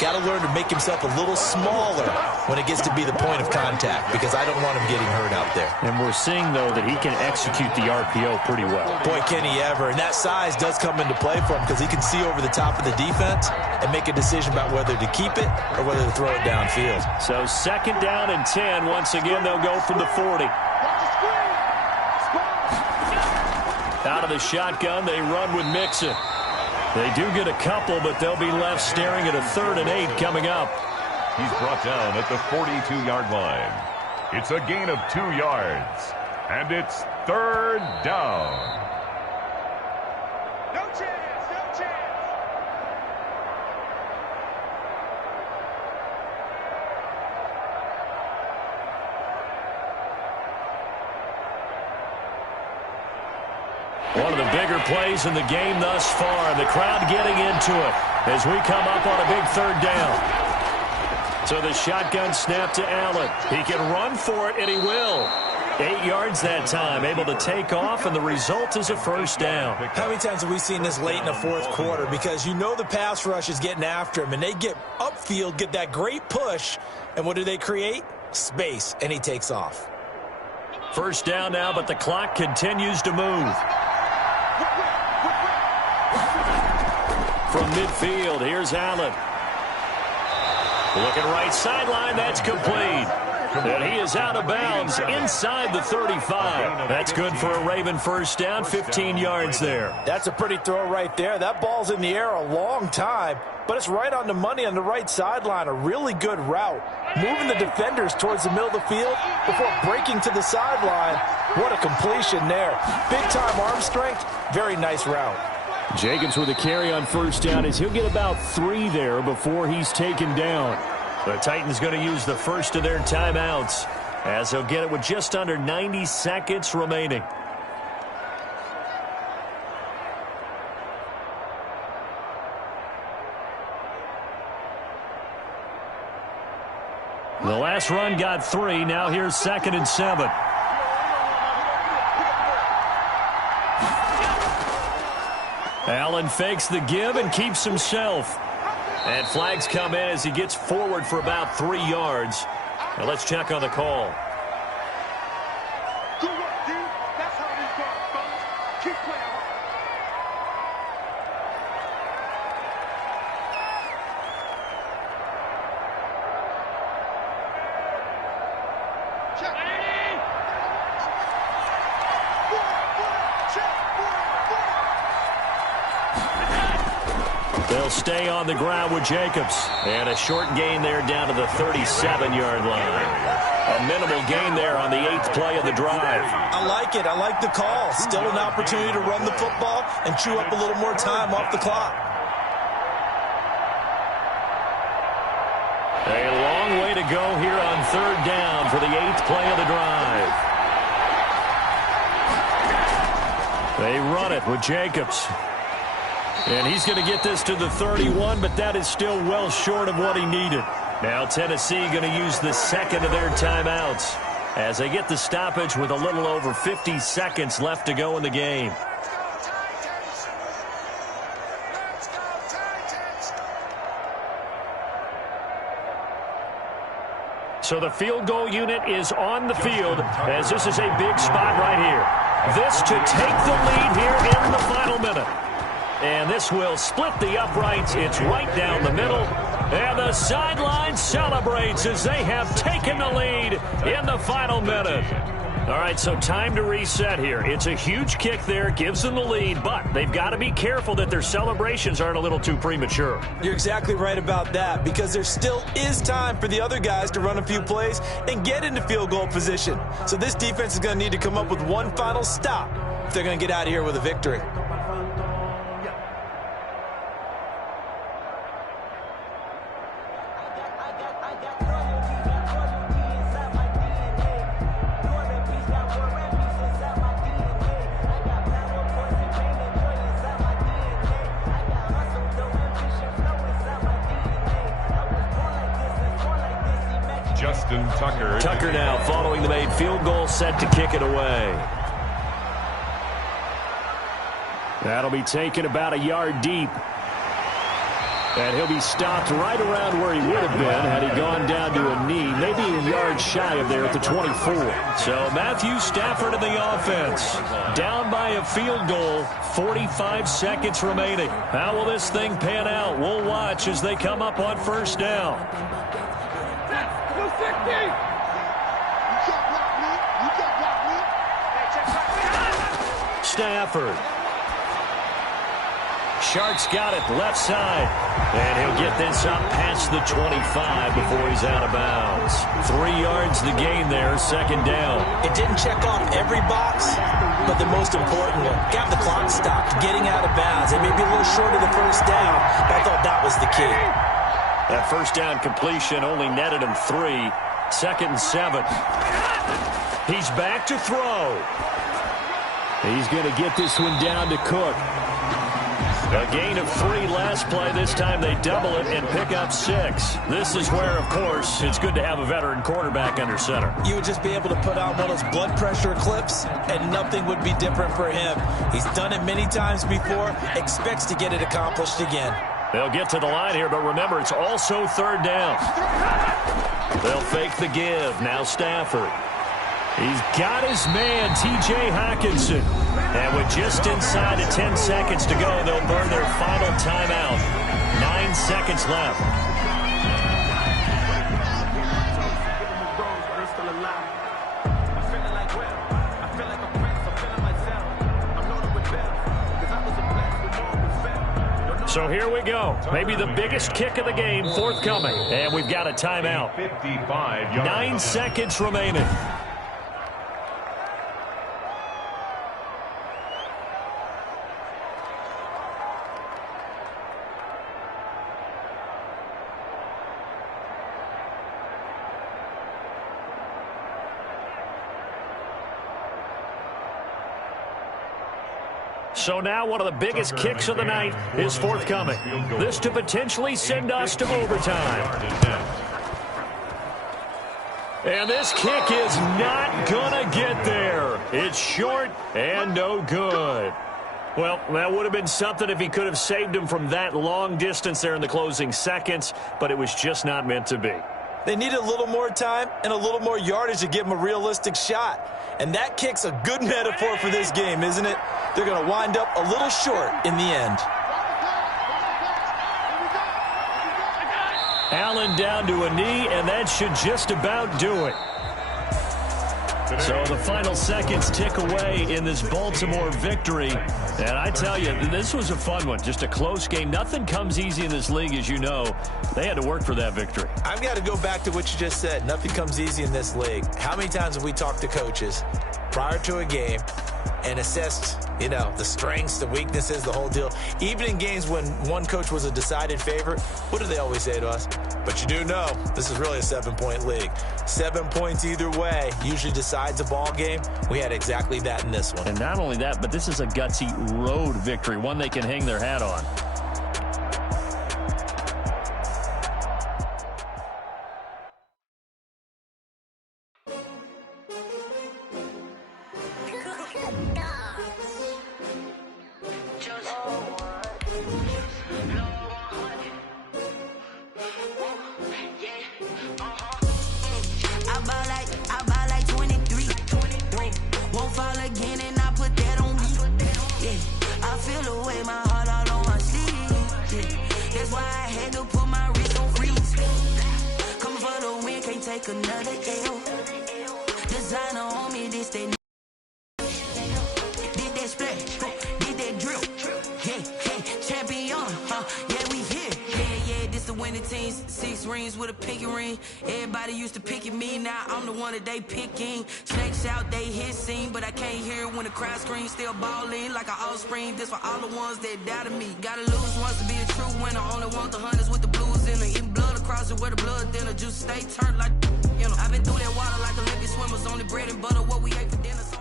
got to learn to make himself a little smaller when it gets to be the point of contact, because I don't want him getting hurt out there. And we're seeing, though, that he can execute the RPO pretty well. Boy, can he ever. And that size does come into play for him because he can see over the top of the defense and make a decision about whether to keep it or whether to throw it downfield. So second down and 10. Once again, they'll go from the 40. Out of the shotgun, they run with Mixon. They do get a couple, but they'll be left staring at a 3rd and 8 coming up. He's brought down at the 42-yard line. It's a gain of 2 yards, and it's 3rd down. No chance, no chance. One of the bigger plays in the game thus far, and the crowd getting into it as we come up on a big 3rd down. So the shotgun snap to Allen. He can run for it, and he will. 8 yards that time, able to take off, and the result is a first down. How many times have we seen this late in the fourth quarter? Because you know the pass rush is getting after him, and they get upfield, get that great push, and what do they create? Space, and he takes off. First down now, but the clock continues to move. From midfield, here's Allen. Looking right sideline, that's complete. And he is out of bounds inside the 35. That's good for a Raven first down, 15 yards there. That's a pretty throw right there. That ball's in the air a long time, but it's right on the money on the right sideline. A really good route. Moving the defenders towards the middle of the field before breaking to the sideline. What a completion there. Big-time arm strength. Very nice route. Jacobs with a carry on first down as he'll get about 3 there before he's taken down. The Titans going to use the first of their timeouts as they'll get it with just under 90 seconds remaining. The last run got 3. Now here's 2nd and 7. Allen fakes the give and keeps himself. And flags come in as he gets forward for about 3 yards. Now let's check on the call. Good work, dude. That's how we go, fellas. Keep playing. Check. They'll stay on the ground with Jacobs. And a short gain there down to the 37-yard line. A minimal gain there on the 8th play of the drive. I like it. I like the call. Still an opportunity to run the football and chew up a little more time off the clock. A long way to go here on 3rd down for the 8th play of the drive. They run it with Jacobs. And he's going to get this to the 31, but that is still well short of what he needed. Now Tennessee going to use the 2nd of their timeouts as they get the stoppage with a little over 50 seconds left to go in the game. So the field goal unit is on the field as this is a big spot right here. This to take the lead here in the final minute. And this will split the uprights. It's right down the middle. And the sideline celebrates as they have taken the lead in the final minute. All right, so time to reset here. It's a huge kick there, gives them the lead, but they've got to be careful that their celebrations aren't a little too premature. You're exactly right about that, because there still is time for the other guys to run a few plays and get into field goal position. So this defense is going to need to come up with one final stop if they're going to get out of here with a victory. Justin Tucker. Tucker now following the made field goal, set to kick it away. That'll be taken about a yard deep. And he'll be stopped right around where he would have been had he gone down to a knee, maybe a yard shy of there at the 24. So Matthew Stafford in the offense. Down by a field goal, 45 seconds remaining. How will this thing pan out? We'll watch as they come up on 1st down. Stafford. Sharks got it left side. And he'll get this up past the 25 before he's out of bounds. 3 yards the gain there, 2nd down. It didn't check off every box, but the most important one, got the clock stopped, getting out of bounds. It may be a little short of the 1st down, but I thought that was the key. That 1st down completion only netted him 3. 2nd and 7. He's back to throw. He's going to get this one down to Cook. A gain of 3 last play. This time they double it and pick up 6. This is where, of course, it's good to have a veteran quarterback under center. You would just be able to put on one of those blood pressure clips, and nothing would be different for him. He's done it many times before, expects to get it accomplished again. They'll get to the line here, but remember, it's also 3rd down. They'll fake the give. Now Stafford. He's got his man, T.J. Hockenson. And with just inside of 10 seconds to go, they'll burn their final timeout. 9 seconds left. So here we go. Maybe the biggest kick of the game forthcoming. And we've got a timeout. 9 seconds remaining. So now one of the biggest kicks of the night is forthcoming. This to potentially send us to overtime. And this kick is not going to get there. It's short and no good. Well, that would have been something if he could have saved him from that long distance there in the closing seconds, but it was just not meant to be. They needed a little more time and a little more yardage to give him a realistic shot. And that kick's a good metaphor for this game, isn't it? They're going to wind up a little short in the end. Allen down to a knee, and that should just about do it. So the final seconds tick away in this Baltimore victory. And I tell you, this was a fun one. Just a close game. Nothing comes easy in this league, as you know. They had to work for that victory. I've got to go back to what you just said. Nothing comes easy in this league. How many times have we talked to coaches prior to a game and assessed, the strengths, the weaknesses, the whole deal? Even in games when one coach was a decided favorite, what do they always say to us? But you do know this is really a 7-point league. 7 points either way usually decides a ball game. We had exactly that in this one. And not only that, but this is a gutsy road victory, one they can hang their hat on. They picking snakes out, they hissing, but I can't hear when the crowd screams. Still balling like an offspring. This for all the ones that doubted me. Gotta lose once to be a true winner. Only want the hunters with the blues in it. Eating blood across it where the blood dinner. Juice stay turned like I've been through that water like Olympic swimmers. Only bread and butter what we ate for dinner. So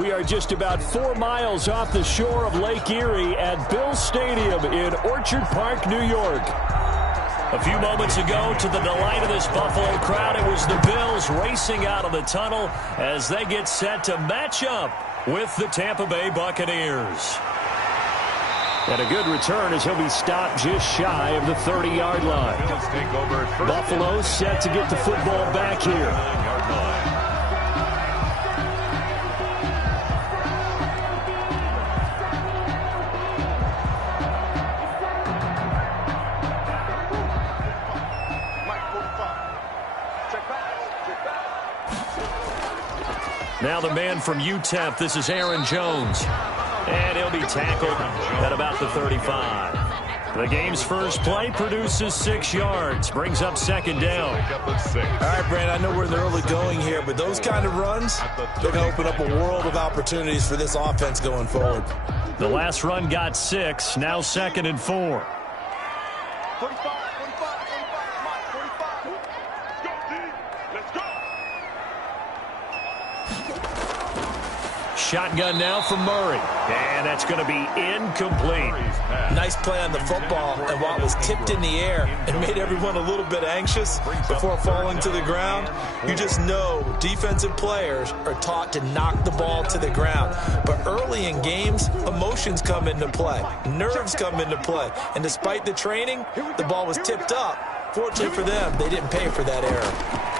we are just about 4 miles off the shore of Lake Erie at Bill Stadium in Orchard Park, New York. A few moments ago, to the delight of this Buffalo crowd, it was the Bills racing out of the tunnel as they get set to match up with the Tampa Bay Buccaneers. And a good return as he'll be stopped just shy of the 30-yard line. Buffalo set to get the football back here. Now the man from UTEP, this is Aaron Jones. And he'll be tackled at about the 35. The game's first play produces 6 yards, brings up second down. All right, Brandon, I know we're in the early going here, but those kind of runs, they're going to open up a world of opportunities for this offense going forward. The last run got 6, now 2nd and 4. 45. Shotgun now for Murray. And that's going to be incomplete. Nice play on the football, and while it was tipped in the air and made everyone a little bit anxious before falling to the ground, you just know defensive players are taught to knock the ball to the ground. But early in games, emotions come into play. Nerves come into play. And despite the training, the ball was tipped up. Fortunately for them, they didn't pay for that error.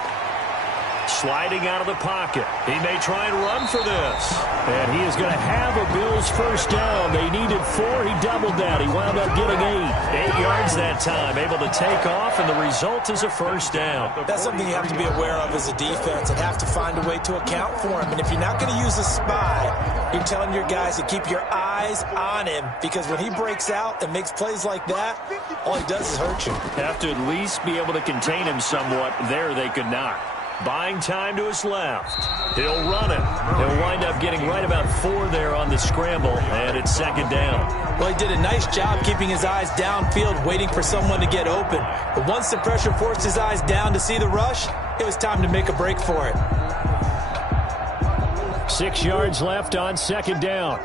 Sliding out of the pocket. He may try and run for this. And he is going to have a Bills first down. They needed 4. He doubled that. He wound up getting 8. 8 yards that time. Able to take off, and the result is a first down. That's something you have to be aware of as a defense and have to find a way to account for him. And if you're not going to use a spy, you're telling your guys to keep your eyes on him, because when he breaks out and makes plays like that, all he does is hurt you. Have to at least be able to contain him somewhat. There they could not. Buying time to his left. He'll run it. He'll wind up getting right about 4 there on the scramble, and it's second down. Well, he did a nice job keeping his eyes downfield, waiting for someone to get open. But once the pressure forced his eyes down to see the rush, it was time to make a break for it. 6 yards left on second down.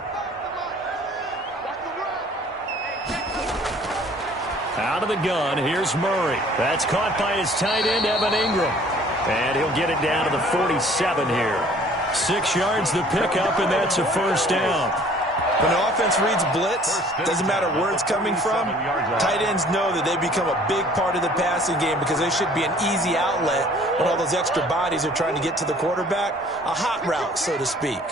Out of the gun, here's Murray. That's caught by his tight end, Evan Ingram. And he'll get it down to the 47 here. 6 yards the pickup, and that's a first down. When the offense reads blitz, doesn't matter where it's coming from, tight ends know that they become a big part of the passing game because they should be an easy outlet when all those extra bodies are trying to get to the quarterback. A hot route, so to speak.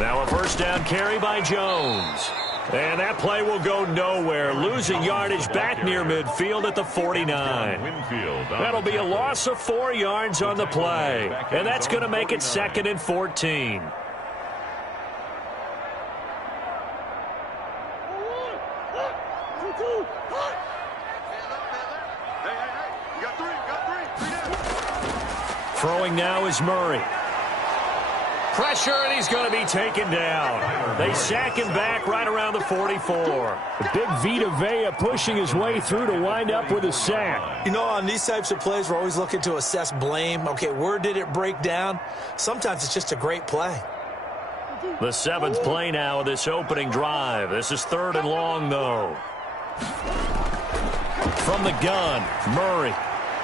Now a first down carry by Jones. And that play will go nowhere. Losing yardage back near midfield at the 49. That'll be a loss of 4 yards on the play. And that's going to make it 2nd and 14. Throwing now is Murray. Pressure, and he's going to be taken down. They sack him back right around the 44. Big Vita Vea pushing his way through to wind up with a sack. You know, on these types of plays, we're always looking to assess blame. Okay, where did it break down? Sometimes it's just a great play. The 7th play now of this opening drive. This is 3rd and long, though. From the gun, Murray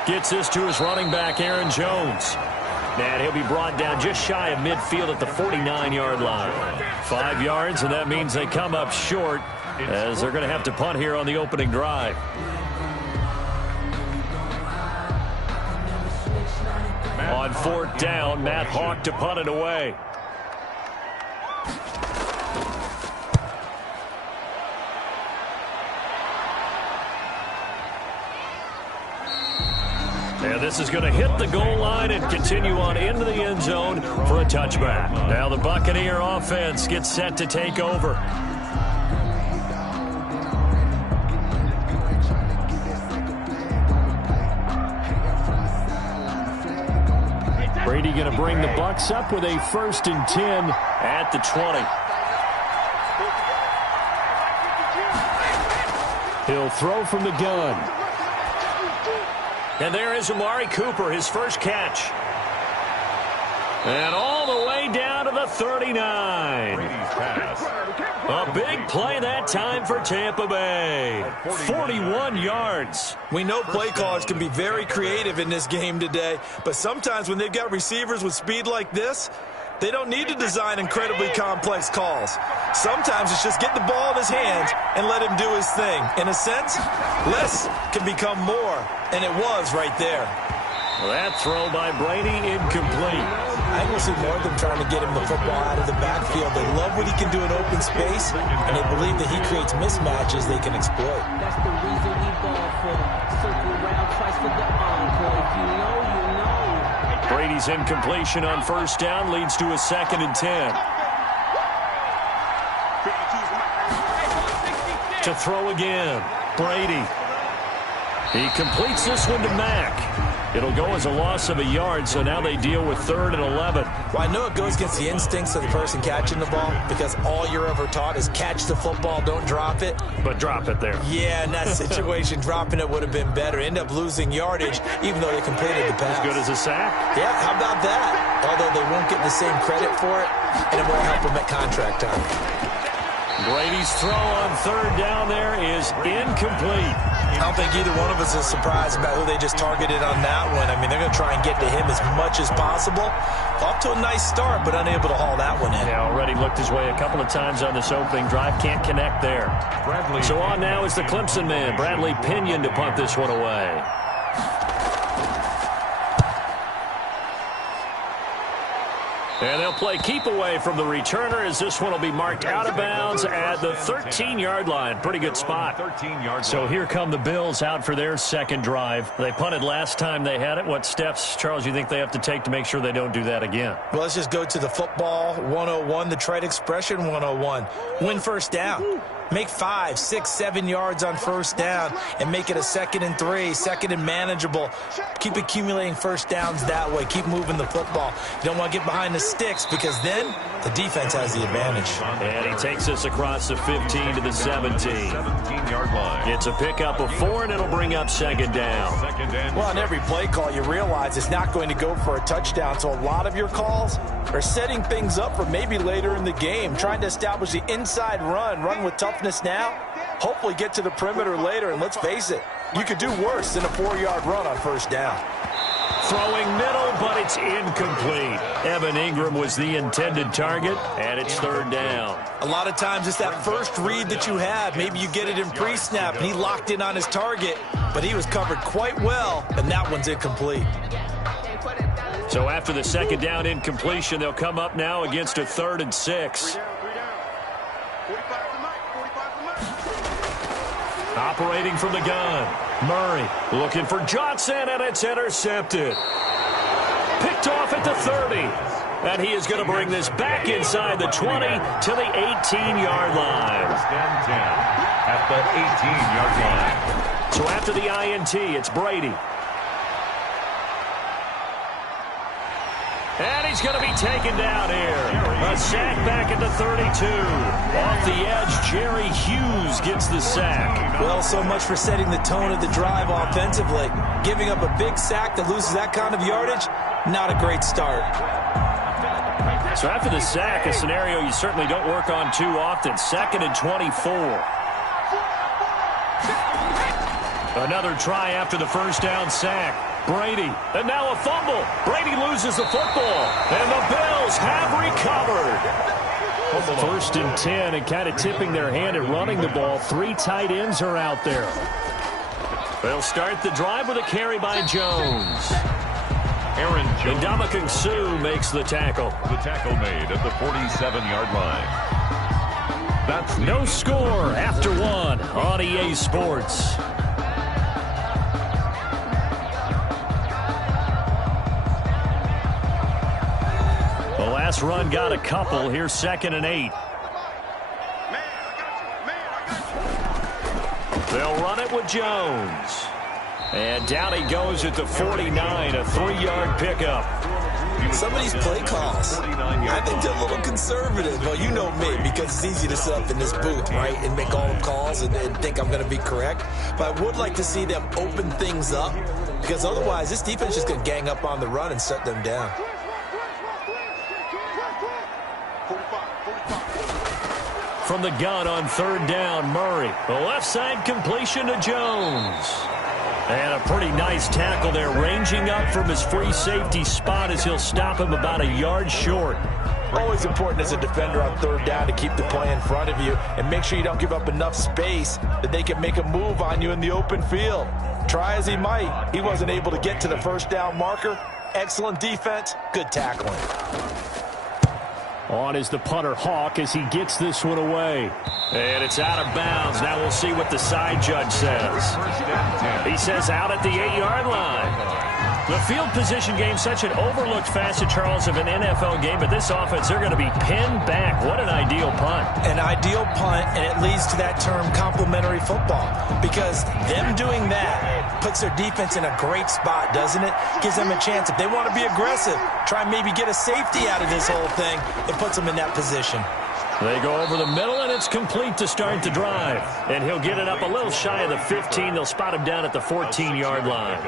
gets this to his running back, Aaron Jones. And he'll be brought down just shy of midfield at the 49-yard line. 5 yards, and that means they come up short as they're going to have to punt here on the opening drive. On 4th down, Matt Hawk to punt it away. And this is going to hit the goal line and continue on into the end zone for a touchback. Now the Buccaneer offense gets set to take over. Brady going to bring the Bucs up with a 1st and 10 at the 20. He'll throw from the gun. And there is Amari Cooper, his first catch. And all the way down to the 39. A big play that time for Tampa Bay. 41 yards. We know play callers can be very creative in this game today, but sometimes when they've got receivers with speed like this, they don't need to design incredibly complex calls. Sometimes it's just get the ball in his hands and let him do his thing. In a sense, less can become more, and it was right there. Well, that throw by Brady incomplete. I think we'll see more of them trying to get him the football out of the backfield. They love what he can do in open space, and they believe that he creates mismatches they can exploit. That's the reason we ball for. Circle around twice for the encore. If you know, you know. Brady's incompletion on 1st down leads to a 2nd and 10. To throw again, Brady. He completes this one to Mack. It'll go as a loss of a yard, so now they deal with 3rd and 11. Well, I know it goes against the instincts of the person catching the ball because all you're ever taught is catch the football, don't drop it. But drop it there. Yeah, in that situation, dropping it would have been better. End up losing yardage, even though they completed the pass. As good as a sack? Yeah, how about that? Although they won't get the same credit for it, and it won't help them at contract time. Brady's throw on 3rd down there is incomplete. I don't think either one of us is surprised about who they just targeted on that one. I mean, they're going to try and get to him as much as possible. Off to a nice start, but unable to haul that one in. Yeah, already looked his way a couple of times on this opening drive. Can't connect there. So on now is the Clemson man, Bradley Pinion, to punt this one away. And they'll play keep away from the returner as this one will be marked out of bounds at the 13-yard line. Pretty good spot. So here come the Bills out for their 2nd drive. They punted last time they had it. What steps, Charles, you think they have to take to make sure they don't do that again? Well, let's just go to the football 101, the trite expression 101. Win 1st down. Make 5, 6, 7 yards on first down and make it a 2nd and 3, 2nd and manageable. Keep accumulating first downs that way. Keep moving the football. You don't want to get behind the sticks because then the defense has the advantage. And he takes us across the 15 to the 17. 17-yard line. It's a pickup of 4, and it'll bring up 2nd down. Well, on every play call, you realize it's not going to go for a touchdown, so a lot of your calls are setting things up for maybe later in the game, trying to establish the inside run with toughness now, hopefully get to the perimeter later, and let's face it, you could do worse than a 4-yard run on first down. Throwing middle, but it's incomplete. Evan Ingram was the intended target, and it's 3rd down. A lot of times it's that first read that you have. Maybe you get it in pre-snap, and he locked in on his target, but he was covered quite well, and that one's incomplete. So after the 2nd down incompletion, they'll come up now against a 3rd and 6. Operating from the gun, Murray looking for Johnson, and it's intercepted. Picked off at the 30. And he is going to bring this back inside the 20 to the 18-yard line. At the 18-yard line. So after the INT, it's Brady. And he's going to be taken down here. A sack back at the 32. Off the edge, Jerry Hughes gets the sack. Well, so much for setting the tone of the drive offensively. Giving up a big sack that loses that kind of yardage, not a great start. So after the sack, a scenario you certainly don't work on too often. 2nd and 24. Another try after the first down sack. Brady, and now a fumble. Brady loses the football, and the Bills have recovered. 1st and 10, and kind of tipping their hand at running the ball. 3 tight ends are out there. They'll start the drive with a carry by Jones. Aaron Jones. And Ndamukong Suh makes the tackle. The tackle made at the 47-yard line. That's no score after 1 on EA Sports. The last run got a couple. Here's 2nd and 8. They'll run it with Jones. And down he goes at the 49, a 3-yard pickup. Some of these play calls, I think they're a little conservative. Well, you know me, because it's easy to sit up in this booth, right, and make all the calls and think I'm going to be correct. But I would like to see them open things up, because otherwise this defense is just going to gang up on the run and shut them down. From the gun on 3rd down, Murray. The left side completion to Jones. And a pretty nice tackle there, ranging up from his free safety spot as he'll stop him about a yard short. Always important as a defender on 3rd down to keep the play in front of you and make sure you don't give up enough space that they can make a move on you in the open field. Try as he might, he wasn't able to get to the first down marker. Excellent defense, good tackling. On is the punter, Hawk, as he gets this one away. And it's out of bounds. Now we'll see what the side judge says. He says out at the 8-yard line. The field position game, such an overlooked facet, Charles, of an NFL game, but this offense, they're going to be pinned back. What an ideal punt. An ideal punt, and it leads to that term complementary football, because them doing that puts their defense in a great spot, doesn't it? Gives them a chance. If they want to be aggressive, try and maybe get a safety out of this whole thing, it puts them in that position. They go over the middle, and it's complete to start the drive. And he'll get it up a little shy of the 15. They'll spot him down at the 14-yard line.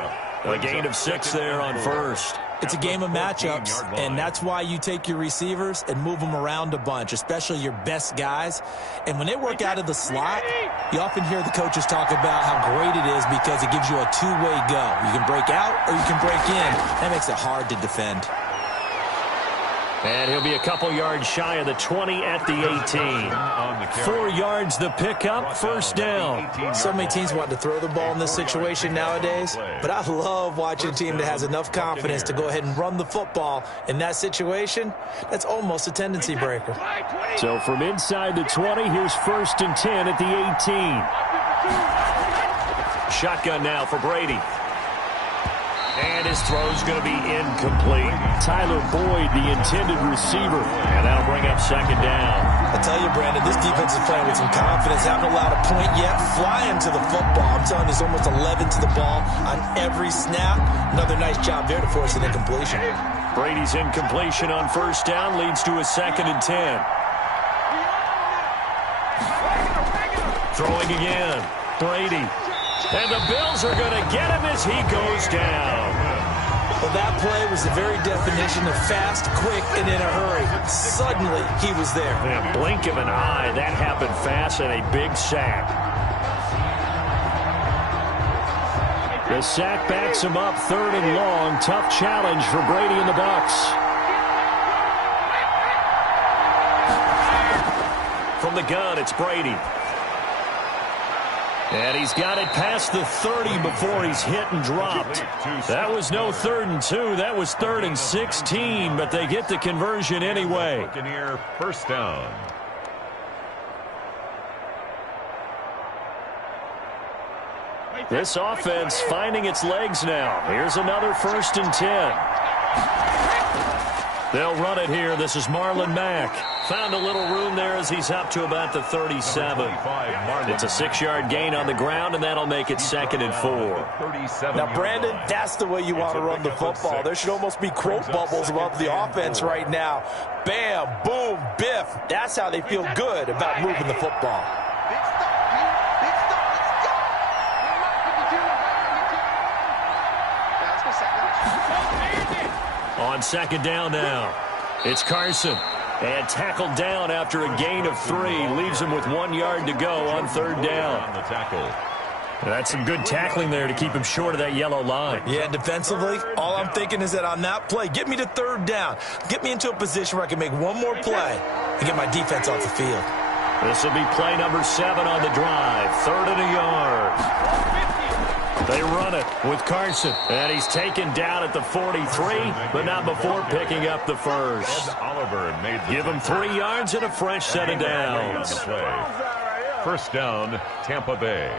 A gain of 6 there on first. It's a game of matchups, and that's why you take your receivers and move them around a bunch, especially your best guys. And when they work out of the slot, you often hear the coaches talk about how great it is because it gives you a two-way go. You can break out or you can break in. That makes it hard to defend. And he'll be a couple yards shy of the 20 at the 18. 4 yards the pickup, first down. So many teams want to throw the ball in this situation nowadays, but I love watching a team that has enough confidence to go ahead and run the football. In that situation, that's almost a tendency breaker. So from inside the 20, here's 1st and 10 at the 18. Shotgun now for Brady. And his throw's going to be incomplete. Tyler Boyd, the intended receiver. And that'll bring up second down. I tell you, Brandon, this defense is playing with some confidence. Haven't allowed a point yet. Flying to the football. I'm telling you, there's almost 11 to the ball on every snap. Another nice job there to force an incompletion. Brady's incompletion on first down leads to a 2nd and 10. Throwing again. Brady. And the Bills are going to get him as he goes down. Well, that play was the very definition of fast, quick, and in a hurry. Suddenly, he was there. In a blink of an eye, that happened fast and a big sack. The sack backs him up 3rd and long. Tough challenge for Brady and the Bucs. From the gun, it's Brady. And he's got it past the 30 before he's hit and dropped. That was no 3rd and 2. That was 3rd and 16, but they get the conversion anyway. Buccaneer first down. This offense finding its legs now. Here's another 1st and 10. They'll run it here. This is Marlon Mack. Found a little room there as he's up to about the 37. It's a 6-yard gain on the ground, and that'll make it 2nd and 4. Now, Brandon, that's the way you want to run the football. There should almost be quote bubbles above the offense right now. Bam, boom, biff. That's how they feel good about moving the football. On 2nd down now, it's Carson. And tackled down after a gain of 3. Leaves him with 1 yard to go on 3rd down. That's some good tackling there to keep him short of that yellow line. Yeah, defensively, all I'm thinking is that on that play, get me to 3rd down. Get me into a position where I can make one more play and get my defense off the field. This will be play number 7 on the drive. 3rd and a yard. They run it with Carson. And he's taken down at the 43, but not before picking up the first. Give him 3 yards and a fresh set of downs. First down, Tampa Bay.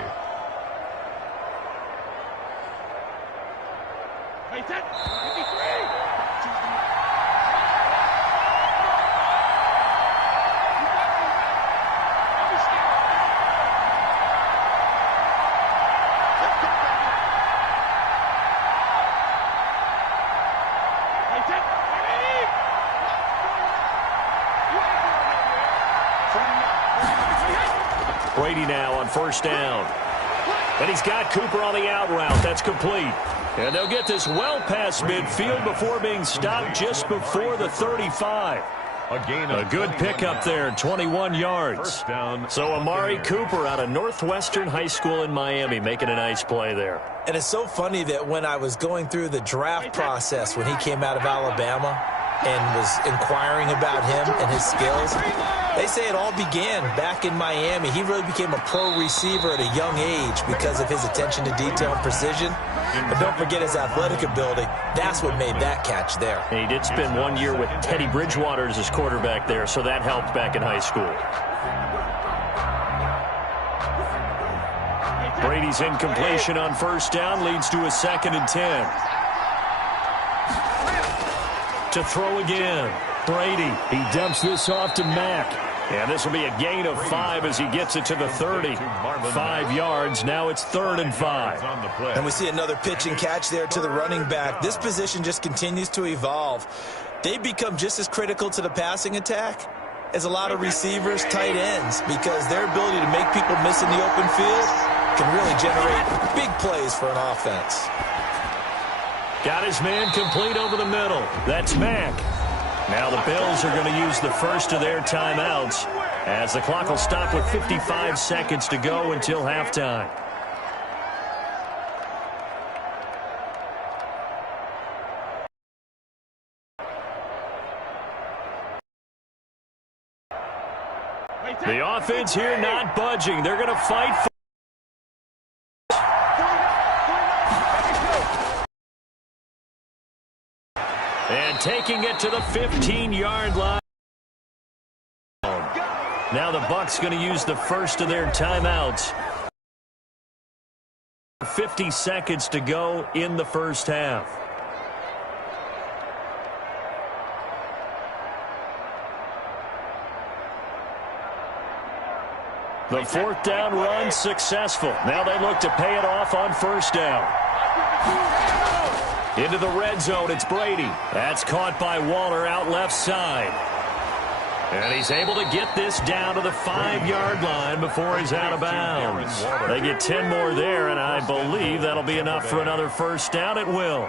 Brady now on first down. And he's got Cooper on the out route. That's complete. And they'll get this well past midfield before being stopped just before the 35. A good pickup there, 21 yards. So Amari Cooper out of Northwestern High School in Miami making a nice play there. And it's so funny that when I was going through the draft process when he came out of Alabama and was inquiring about him and his skills, they say it all began back in Miami. He really became a pro receiver at a young age because of his attention to detail and precision. But don't forget his athletic ability. That's what made that catch there. And he did spend 1 year with Teddy Bridgewater as his quarterback there, so that helped back in high school. Brady's incompletion on first down leads to a 2nd and 10. To throw again. Brady, he dumps this off to Mack. And this will be a gain of 5 as he gets it to the 30. 5 yards. Now it's 3rd and 5. And we see another pitch and catch there to the running back. This position just continues to evolve. They become just as critical to the passing attack as a lot of receivers, tight ends, because their ability to make people miss in the open field can really generate big plays for an offense. Got his man complete over the middle. That's Mack. Now the Bills are going to use the first of their timeouts as the clock will stop with 55 seconds to go until halftime. The offense here not budging. They're going to fight for and taking it to the 15-yard line. Now the Bucs going to use the first of their timeouts 50 seconds to go in the first half. The fourth down run successful. Now they look to pay it off on first down. Into the red zone, it's Brady. That's caught by Waller out left side. And he's able to get this down to the 5-yard line before he's out of bounds. They get 10 more there, and I believe that'll be enough for another first down. It will.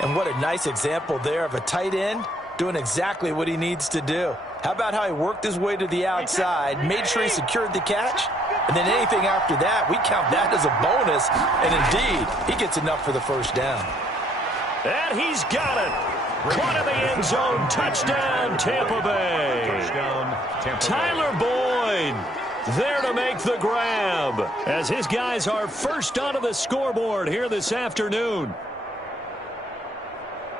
And what a nice example there of a tight end doing exactly what he needs to do. How about how he worked his way to the outside, made sure he secured the catch, and then anything after that, we count that as a bonus. And indeed, he gets enough for the first down. And he's got it. Caught in the end zone. Touchdown, Tampa Bay. Tyler Boyd there to make the grab as his guys are first onto the scoreboard here this afternoon.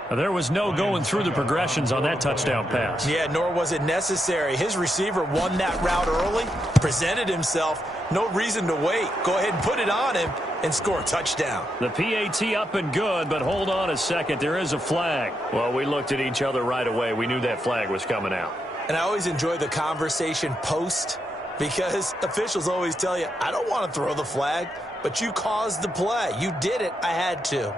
There was no going through the progressions on that touchdown pass. Yeah, nor was it necessary. His receiver won that route early, presented himself. No reason to wait. Go ahead and put it on him and score a touchdown. The PAT up and good, but hold on a second. There is a flag. Well, we looked at each other right away. We knew that flag was coming out. And I always enjoy the conversation post because officials always tell you, I don't want to throw the flag, but you caused the play. You did it. I had to.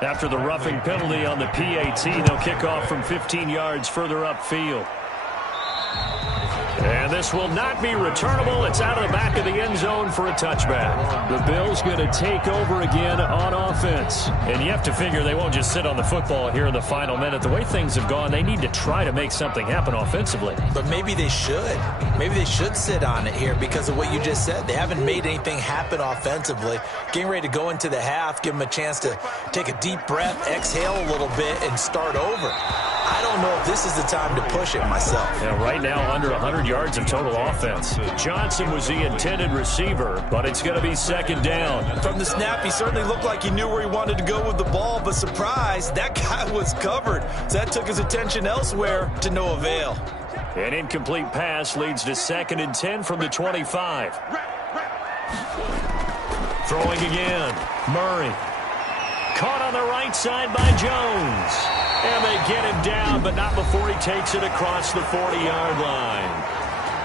After the roughing penalty on the PAT, they'll kick off from 15 yards further upfield. And this will not be returnable. It's out of the back of the end zone for a touchback. The Bills going to take over again on offense. And you have to figure they won't just sit on the football here in the final minute. The way things have gone, they need to try to make something happen offensively. But maybe they should. Maybe they should sit on it here because of what you just said. They haven't made anything happen offensively. Getting ready to go into the half, give them a chance to take a deep breath, exhale a little bit, and start over. I don't know if this is the time to push it myself. Yeah, right now, under 100 yards of total offense. Johnson was the intended receiver, but it's going to be second down. From the snap, he certainly looked like he knew where he wanted to go with the ball, but surprise, that guy was covered. So that took his attention elsewhere to no avail. An incomplete pass leads to 2nd and 10 from the 25. Throwing again. Murray. Caught on the right side by Jones. And they get him down, but not before he takes it across the 40-yard line.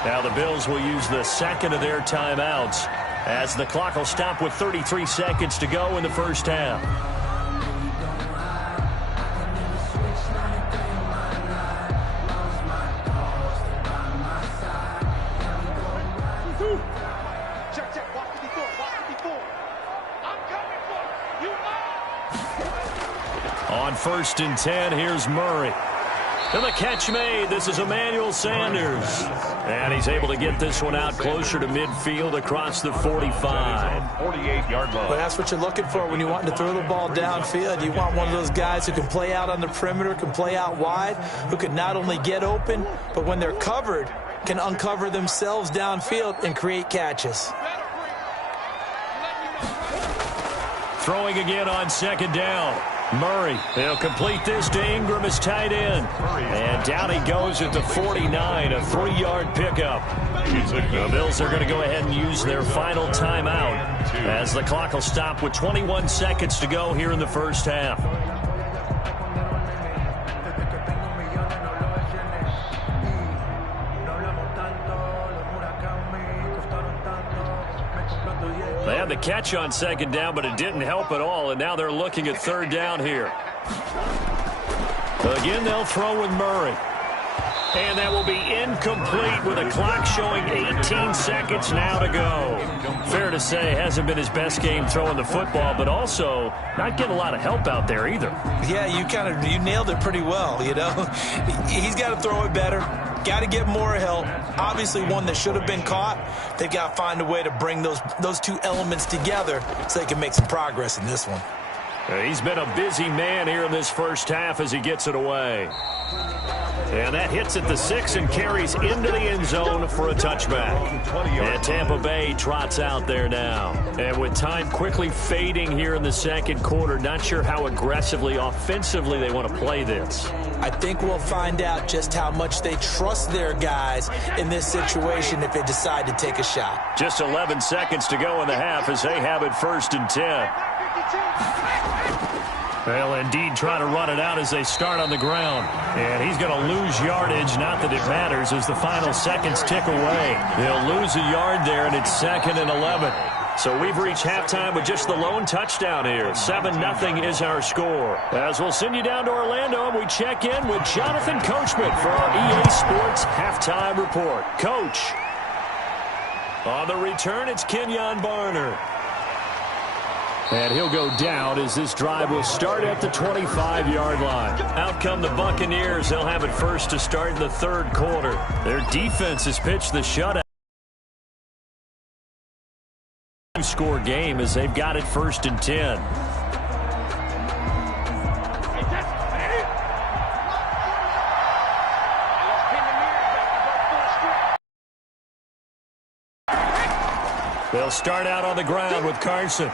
Now the Bills will use the second of their timeouts as the clock will stop with 33 seconds to go in the first half. On 1st and 10, here's Murray. And the catch made. This is Emmanuel Sanders. And he's able to get this one out closer to midfield across the 45. 48-yard line. Well, that's what you're looking for when you want to throw the ball downfield. You want one of those guys who can play out on the perimeter, can play out wide, who can not only get open, but when they're covered, can uncover themselves downfield and create catches. Throwing again on 2nd down. Murray, he'll complete this to Ingram as tight end. And down he goes at the 49, a 3-yard pickup. The Bills are going to go ahead and use their final timeout as the clock will stop with 21 seconds to go here in the first half. They had the catch on 2nd down, but it didn't help at all, and now they're looking at 3rd down here. Again, they'll throw with Murray. And that will be incomplete with a clock showing 18 seconds now to go. Fair to say, hasn't been his best game throwing the football, but also not getting a lot of help out there either. Yeah, you nailed it pretty well, you know. He's got to throw it better. Got to get more help. Obviously one that should have been caught. They've got to find a way to bring those two elements together so they can make some progress in this one. He's been a busy man here in this first half as he gets it away. And that hits at the 6 and carries into the end zone for a touchback. And Tampa Bay trots out there now. And with time quickly fading here in the second quarter, not sure how aggressively, offensively they want to play this. I think we'll find out just how much they trust their guys in this situation if they decide to take a shot. Just 11 seconds to go in the half as they have it 1st and 10. They'll indeed try to run it out as they start on the ground. And he's going to lose yardage. Not that it matters as the final seconds tick away. They'll lose a yard there, and it's 2nd and 11. So we've reached halftime with just the lone touchdown here. 7-0 is our score. As we'll send you down to Orlando, and we check in with Jonathan Coachman for our EA Sports Halftime Report. Coach. On the return, it's Kenyon Barner. And he'll go down as this drive will start at the 25-yard line. Out come the Buccaneers. They'll have it first to start in the third quarter. Their defense has pitched the shutout. Score game as they've got it 1st and 10. They'll start out on the ground with Carson.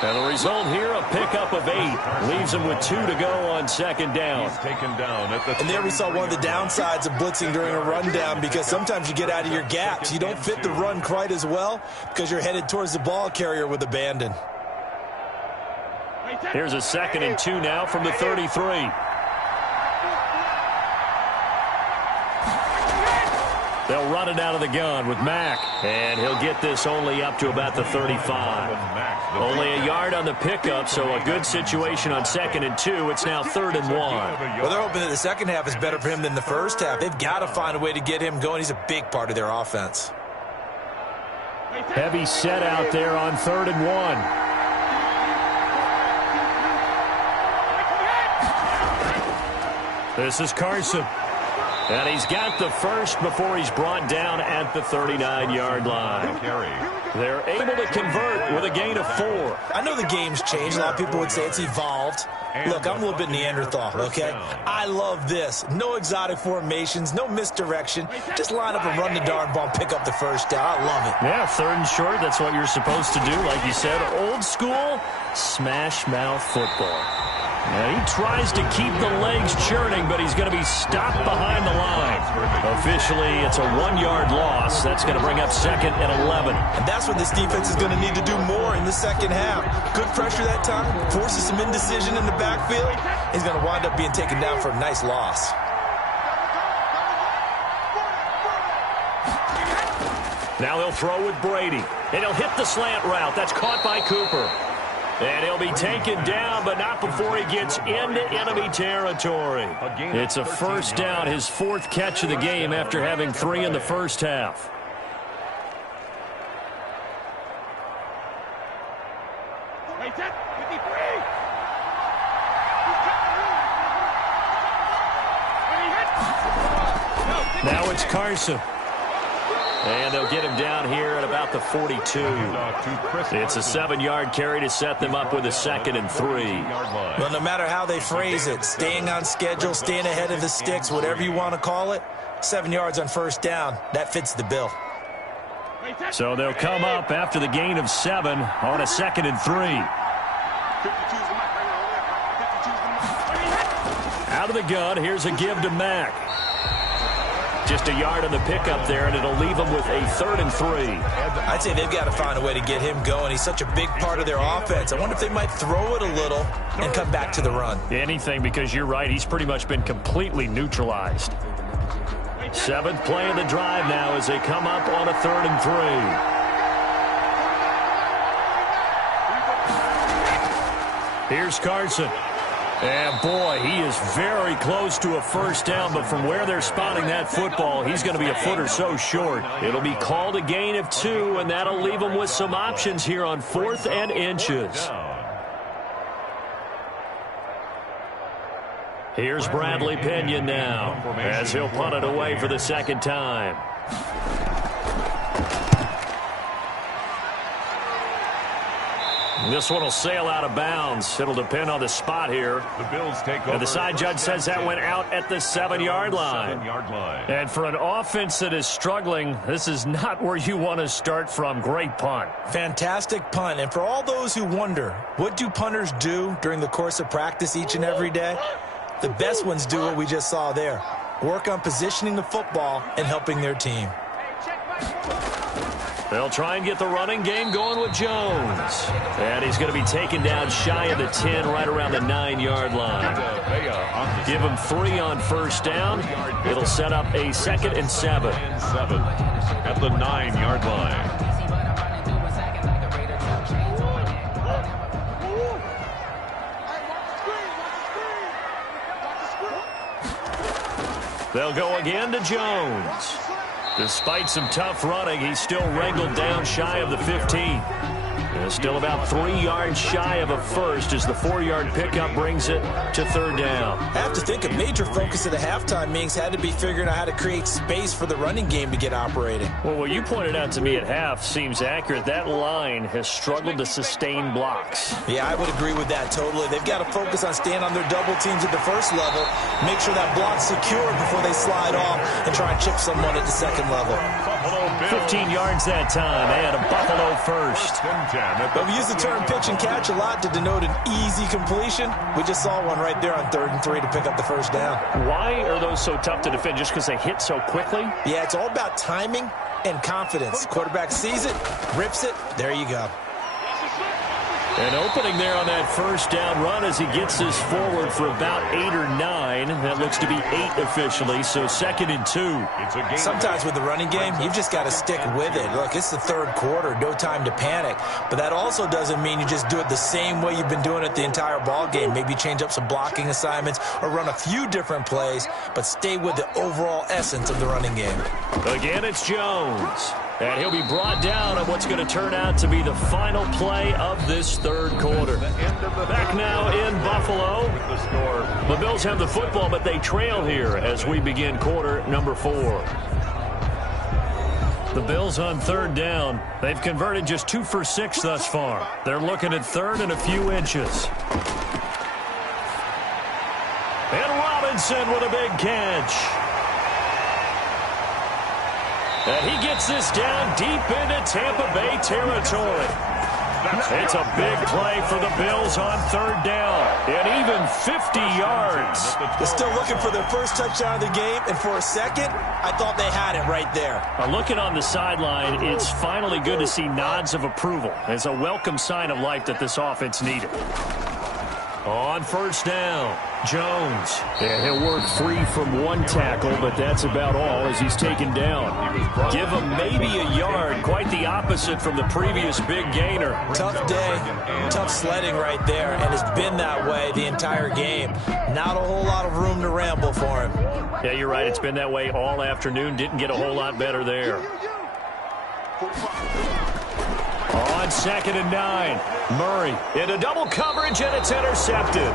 And the result here, a pickup of 8. Leaves them with 2 to go on 2nd down. He's taken down at the and there we saw one of the downsides of blitzing during a rundown because sometimes you get out of your gaps. You don't fit the run quite as well because you're headed towards the ball carrier with abandon. Here's a 2nd and 2 now from the 33. They'll run it out of the gun with Mack. And he'll get this only up to about the 35. Only a yard on the pickup, so a good situation on 2nd and 2. It's now 3rd and 1. Well, they're hoping that the second half is better for him than the first half. They've got to find a way to get him going. He's a big part of their offense. Heavy set out there on 3rd and 1. This is Carson. And he's got the first before he's brought down at the 39-yard line. They're able to convert with a gain of 4. I know the game's changed. A lot of people would say it's evolved. Look, I'm a little bit Neanderthal, okay? I love this. No exotic formations, no misdirection. Just line up and run the darn ball and pick up the first down. I love it. Yeah, 3rd and short, that's what you're supposed to do. Like you said, old school, smash mouth football. And he tries to keep the legs churning, but he's going to be stopped behind the line. Officially, it's a 1-yard loss. That's going to bring up 2nd and 11. And that's what this defense is going to need to do more in the second half. Good pressure that time, forces some indecision in the backfield. He's going to wind up being taken down for a nice loss. Now they'll throw with Brady. And he'll hit the slant route. That's caught by Cooper. And he'll be taken down, but not before he gets into enemy territory. It's a first down, his 4th catch of the game after having 3 in the first half. Now it's Carson. And they'll get him down here at about the 42. It's a 7-yard carry to set them up with a 2nd and 3. Well, no matter how they phrase it, staying on schedule, staying ahead of the sticks, whatever you want to call it, 7 yards on first down, that fits the bill. So they'll come up after the gain of 7 on a 2nd and 3. Out of the gun, here's a give to Mack. Just a yard on the pickup there, and it'll leave them with a 3rd and 3. I'd say they've got to find a way to get him going. He's such a big part of their offense. I wonder if they might throw it a little and come back to the run. Anything, because you're right. He's pretty much been completely neutralized. 7th play of the drive now as they come up on a 3rd and 3. Here's Carson. And, boy, he is very close to a first down, but from where they're spotting that football, he's going to be a foot or so short. It'll be called a gain of 2, and that'll leave him with some options here on 4th and inches. Here's Bradley Pinion now as he'll punt it away for the 2nd time. This one will sail out of bounds. It'll depend on the spot here. The Bills take over. And the side judge says that went out at the 7-yard line. 7-yard line. And for an offense that is struggling, this is not where you want to start from. Great punt. Fantastic punt. And for all those who wonder, what do punters do during the course of practice each and every day? The best ones do what we just saw there. Work on positioning the football and helping their team. They'll try and get the running game going with Jones. And he's going to be taken down shy of the 10, right around the 9-yard line. Give him 3 on first down. It'll set up a 2nd and 7. At the 9-yard line. They'll go again to Jones. Despite some tough running, he's still wrangled down shy of the 15. And still about 3 yards shy of a first as the 4-yard pickup brings it to 3rd down. I have to think a major focus of the halftime meetings had to be figuring out how to create space for the running game to get operating. Well, what you pointed out to me at half seems accurate. That line has struggled to sustain blocks. Yeah, I would agree with that totally. They've got to focus on staying on their double teams at the first level, make sure that block's secure before they slide off and try and chip someone at the second level. 15 yards that time, and a Buffalo first. But we use the term pitch and catch a lot to denote an easy completion. We just saw one right there on 3rd and 3 to pick up the first down. Why are those so tough to defend? Just because they hit so quickly? Yeah, it's all about timing and confidence. Quarterback sees it, rips it, there you go. An opening there on that first down run as he gets this forward for about 8 or 9. That looks to be 8 officially, so 2nd and 2. Sometimes with the running game, you've just got to stick with it. Look, it's the 3rd quarter, no time to panic. But that also doesn't mean you just do it the same way you've been doing it the entire ball game. Maybe change up some blocking assignments or run a few different plays, but stay with the overall essence of the running game. Again, it's Jones. And he'll be brought down on what's going to turn out to be the final play of this 3rd quarter. Back now in Buffalo. The Bills have the football, but they trail here as we begin quarter number 4. The Bills on 3rd down. They've converted just 2 for 6 thus far. They're looking at 3rd and a few inches. And Robinson with a big catch. And he gets this down deep into Tampa Bay territory. It's a big play for the Bills on 3rd down. And even 50 yards. They're still looking for their first touchdown of the game. And for a second, I thought they had it right there. Looking on the sideline, it's finally good to see nods of approval. It's a welcome sign of life that this offense needed. On first down, Jones. And he'll work free from 1 tackle, but that's about all as he's taken down. Give him maybe a yard, quite the opposite from the previous big gainer. Tough day, tough sledding right there, and it's been that way the entire game. Not a whole lot of room to ramble for him. Yeah, you're right. It's been that way all afternoon. Didn't get a whole lot better there. On 2nd and 9, Murray into double coverage, and it's intercepted.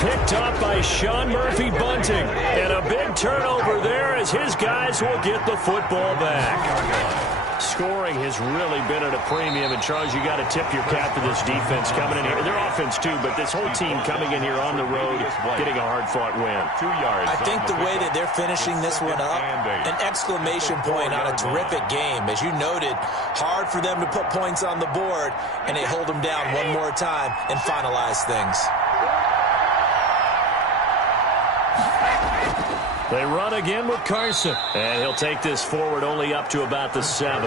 Picked up by Sean Murphy-Bunting. And a big turnover there as his guys will get the football back. Scoring has really been at a premium. And, Charles, you got to tip your cap to this defense coming in here. Their offense, too, but this whole team coming in here on the road, getting a hard-fought win. 2 yards. I think the way that they're finishing this one up, an exclamation point on a terrific game. As you noted, hard for them to put points on the board, and they hold them down one more time and finalize things. They run again with Carson. And he'll take this forward only up to about the 7.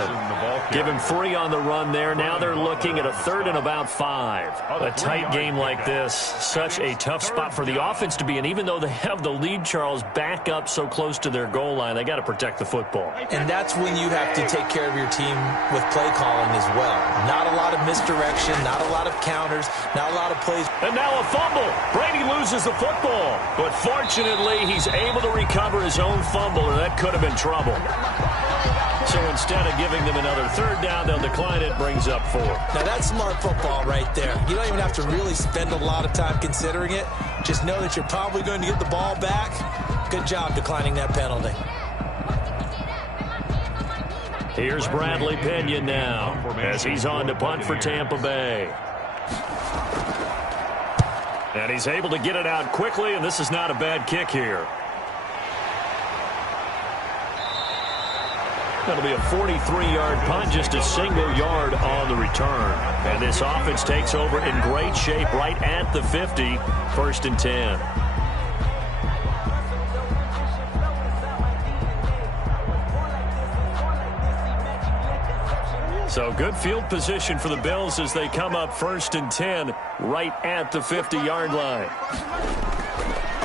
Give him 3 on the run there. Now they're looking at a 3rd and about 5. A tight game like this, such a tough spot for the offense to be in. Even though they have the lead, Charles, back up so close to their goal line, they got to protect the football. And that's when you have to take care of your team with play calling as well. Not a lot of misdirection, not a lot of counters, not a lot of plays. And now a fumble. Brady loses the football. But fortunately, he's able to recover his own fumble, or that could have been trouble. So instead of giving them another 3rd down, they'll decline it, brings up 4. Now that's smart football right there. You don't even have to really spend a lot of time considering it. Just know that you're probably going to get the ball back. Good job declining that penalty. Here's Bradley Pinion now as he's on to punt for Tampa Bay. And he's able to get it out quickly, and this is not a bad kick here. That'll be a 43-yard punt, just a single yard on the return. And this offense takes over in great shape right at the 50, 1st and 10. So good field position for the Bills as they come up 1st and 10 right at the 50-yard line.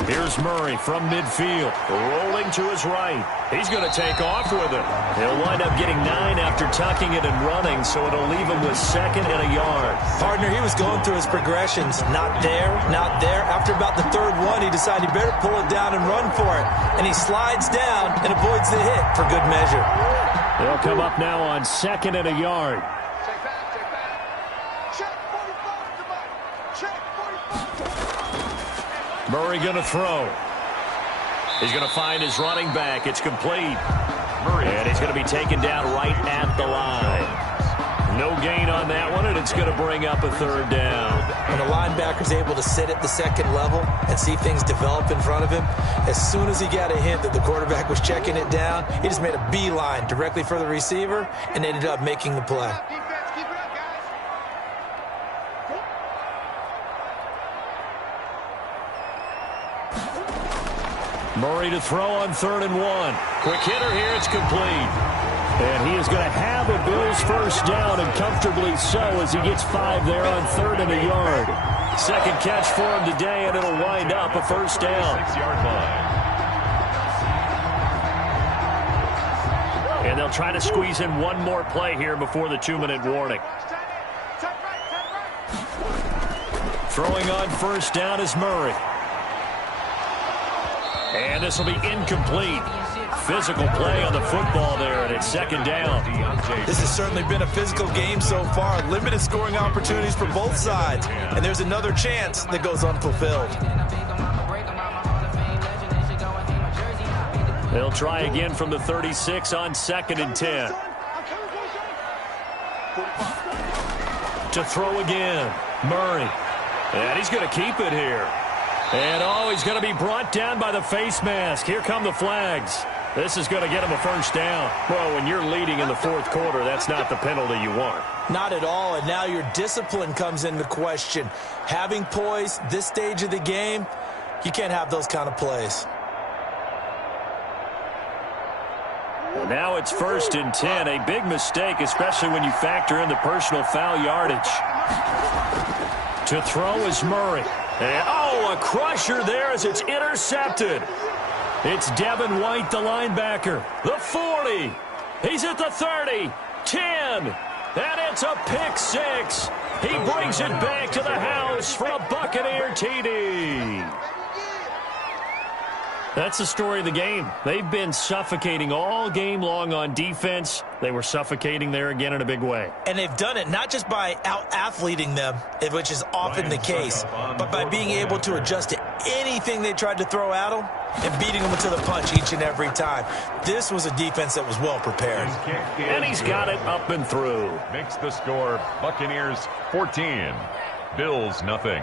Here's Murray from midfield, rolling to his right. He's going to take off with it. He'll wind up getting 9 after tucking it and running, so it'll leave him with 2nd and a yard. Partner, he was going through his progressions. Not there, not there. After about the 3rd one, he decided he better pull it down and run for it. And he slides down and avoids the hit for good measure. They'll come up now on 2nd and a yard. Murray going to throw. He's going to find his running back. It's complete. And he's going to be taken down right at the line. No gain on that one, and it's going to bring up a 3rd down. When a linebacker's able to sit at the 2nd level and see things develop in front of him, as soon as he got a hint that the quarterback was checking it down, he just made a beeline directly for the receiver and ended up making the play. Murray to throw on 3rd and 1. Quick hitter here, it's complete. And he is going to have a Bills 1st down, and comfortably so, as he gets 5 there on 3rd and a yard. 2nd catch for him today, and it'll wind up a 1st down. 6-yard line. And they'll try to squeeze in one more play here before the 2-minute warning. Throwing on 1st down is Murray. And this will be incomplete. Physical play on the football there, and it's 2nd down. This has certainly been a physical game so far. Limited scoring opportunities for both sides. And there's another chance that goes unfulfilled. They'll try again from the 36 on 2nd and 10. To throw again, Murray. And he's going to keep it here. And, he's going to be brought down by the face mask. Here come the flags. This is going to get him a 1st down. Well, when you're leading in the 4th quarter, that's not the penalty you want. Not at all, and now your discipline comes into question. Having poise this stage of the game, you can't have those kind of plays. Well, now it's 1st and 10. A big mistake, especially when you factor in the personal foul yardage. To throw is Murray. And, a crusher there as it's intercepted. It's Devin White, the linebacker. The 40. He's at the 30. 10. And it's a pick 6. He brings it back to the house for a Buccaneer TD. That's the story of the game. They've been suffocating all game long on defense. They were suffocating there again in a big way. And they've done it not just by out-athleting them, which is often the case, but by being able to adjust to anything they tried to throw at them and beating them to the punch each and every time. This was a defense that was well prepared. And he's got it up and through. Makes the score Buccaneers 14, Bills nothing.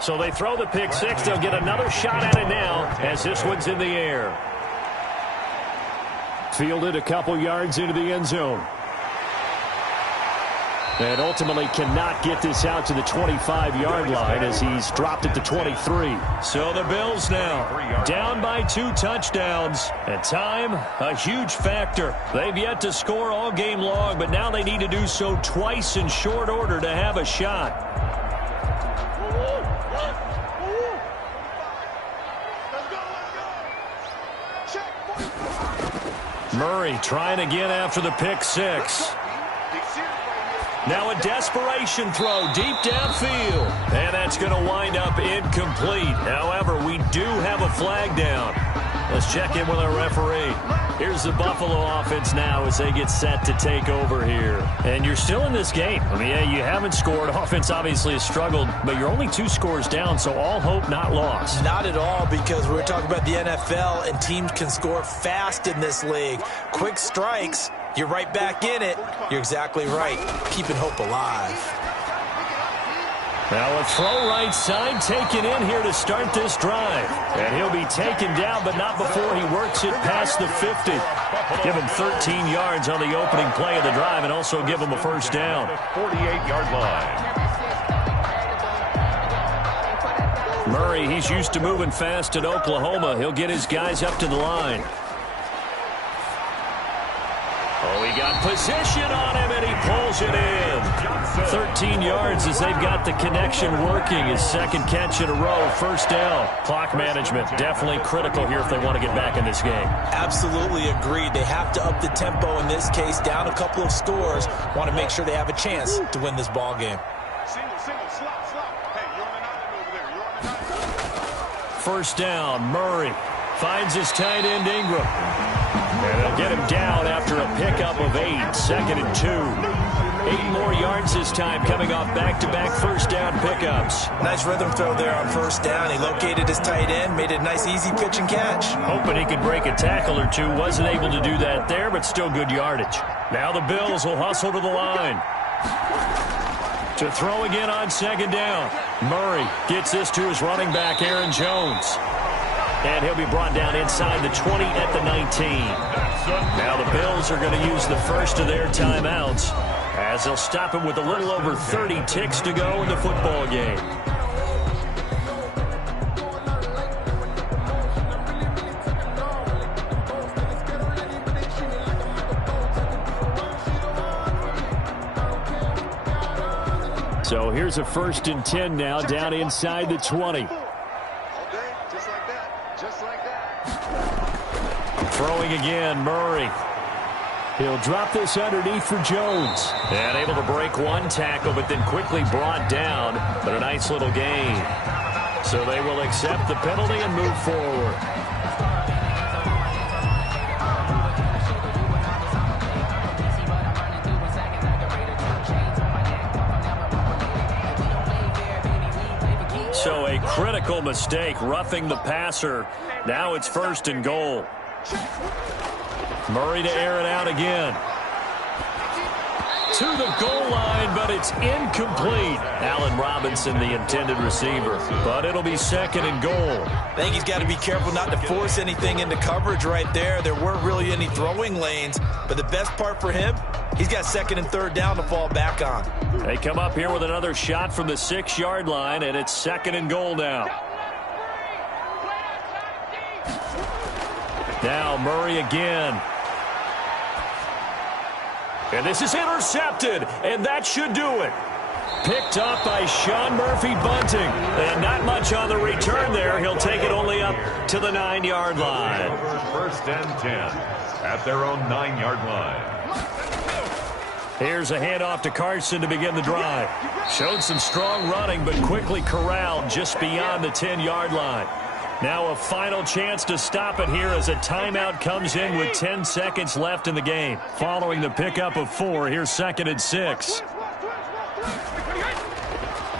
So they throw the pick 6. They'll get another shot at it now as this one's in the air. Fielded a couple yards into the end zone. And ultimately cannot get this out to the 25-yard line as he's dropped it to 23. So the Bills now down by 2 touchdowns. And time, a huge factor. They've yet to score all game long, but now they need to do so twice in short order to have a shot. Murray trying again after the pick six. Now a desperation throw deep downfield. And that's going to wind up incomplete. However, we do have a flag down. Let's check in with our referee. Here's the Buffalo offense now as they get set to take over here. And you're still in this game. I mean, yeah, you haven't scored. Offense obviously has struggled, but you're only 2 scores down, so all hope not lost. Not at all, because we're talking about the NFL, and teams can score fast in this league. Quick strikes, you're right back in it. You're exactly right. Keeping hope alive. Now a throw right side taken in here to start this drive. And he'll be taken down, but not before he works it past the 50. Give him 13 yards on the opening play of the drive and also give him a first down. 48-yard line. Murray, he's used to moving fast at Oklahoma. He'll get his guys up to the line. Oh, he got position on him, and he pulls it in. 13 yards as they've got the connection working. His second catch in a row, first down. Clock management definitely critical here if they want to get back in this game. Absolutely agreed. They have to up the tempo in this case, down a couple of scores. Want to make sure they have a chance to win this ball game. Single, slot. Hey, you're on an island over there. You're on an island. First down, Murray finds his tight end Ingram. And they'll get him down after a pickup of 8, 2nd and 2. 8 more yards this time coming off back-to-back first down pickups. Nice rhythm throw there on first down. He located his tight end, made it a nice easy pitch and catch. Hoping he could break a tackle or two. Wasn't able to do that there, but still good yardage. Now the Bills will hustle to the line. To throw again on second down. Murray gets this to his running back, Aaron Jones. And he'll be brought down inside the 20 at the 19. Now the Bills are going to use the first of their timeouts as they'll stop him with a little over 30 ticks to go in the football game. So here's a 1st and 10 now down inside the 20. Throwing again, Murray. He'll drop this underneath for Jones. And able to break one tackle, but then quickly brought down. But a nice little gain. So they will accept the penalty and move forward. So a critical mistake, roughing the passer. Now it's 1st and goal. Murray to air it out again. To the goal line, but it's incomplete. Allen Robinson, the intended receiver. But it'll be 2nd and goal. I think he's got to be careful not to force anything into coverage right there. There weren't really any throwing lanes. But the best part for him, he's got 2nd and 3rd down to fall back on. They come up here with another shot from the 6-yard line, and it's 2nd and goal now. Now Murray again. And this is intercepted, and that should do it. Picked up by Sean Murphy-Bunting. And not much on the return there. He'll take it only up to the 9-yard line. 1st and 10 at their own 9-yard line. Here's a handoff to Carson to begin the drive. Showed some strong running, but quickly corralled just beyond the 10-yard line. Now a final chance to stop it here as a timeout comes in with 10 seconds left in the game. Following the pickup of 4, here's 2nd and 6.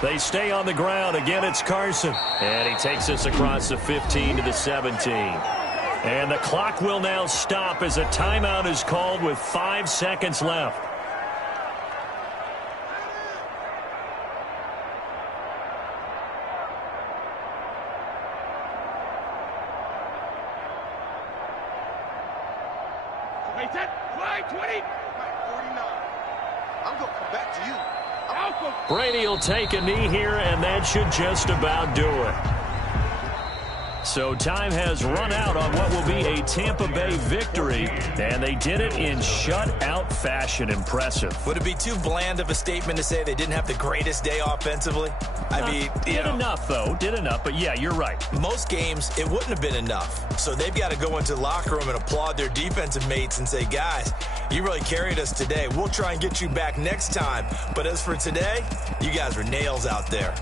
They stay on the ground. Again, it's Carson. And he takes us across the 15 to the 17. And the clock will now stop as a timeout is called with 5 seconds left. Brady will take a knee here, and that should just about do it. So time has run out on what will be a Tampa Bay victory, and they did it in shutout fashion. Impressive. Would it be too bland of a statement to say they didn't have the greatest day offensively? I mean, did enough, though. Did enough, but yeah, you're right. Most games, it wouldn't have been enough. So they've got to go into the locker room and applaud their defensive mates and say, guys, you really carried us today. We'll try and get you back next time. But as for today, you guys were nails out there.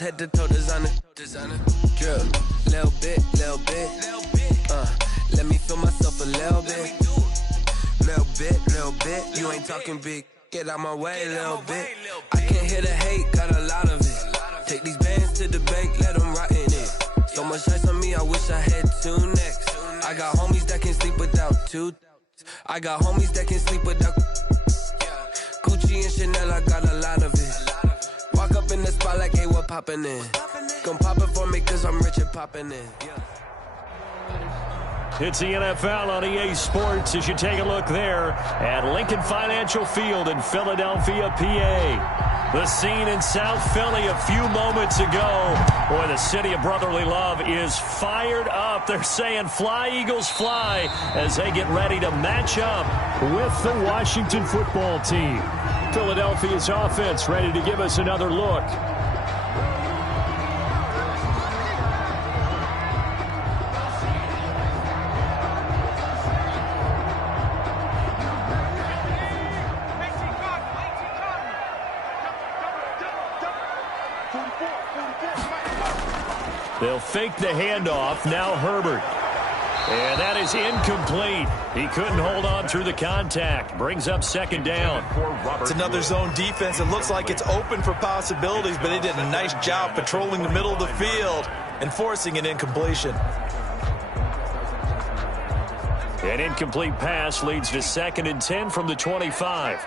Head to toe designer, drill, little bit, let me feel myself a little bit, you ain't talking big, get out my way, little bit, I can't hear the hate, got a lot of it, take these bands to the bank, let them rot in it, so much ice on me, I wish I had two necks, I got homies that can sleep without two, I got homies that can sleep without, Gucci and Chanel, I got a lot of it. Walk up in the spot like, hey, what poppin' in? Gon' pop it for me cause I'm rich and poppin' in. It's the NFL on EA Sports as you take a look there at Lincoln Financial Field in Philadelphia, PA. The scene in South Philly a few moments ago. Boy, the city of brotherly love is fired up. They're saying fly, Eagles, fly as they get ready to match up with the Washington football team. Philadelphia's offense ready to give us another look. They'll fake the handoff. Now Herbert. And that is incomplete. He couldn't hold on through the contact. Brings up second down. It's another zone defense. It looks like it's open for possibilities, but they did a nice job patrolling the middle of the field and forcing an incompletion. An incomplete pass leads to 2nd and 10 from the 25.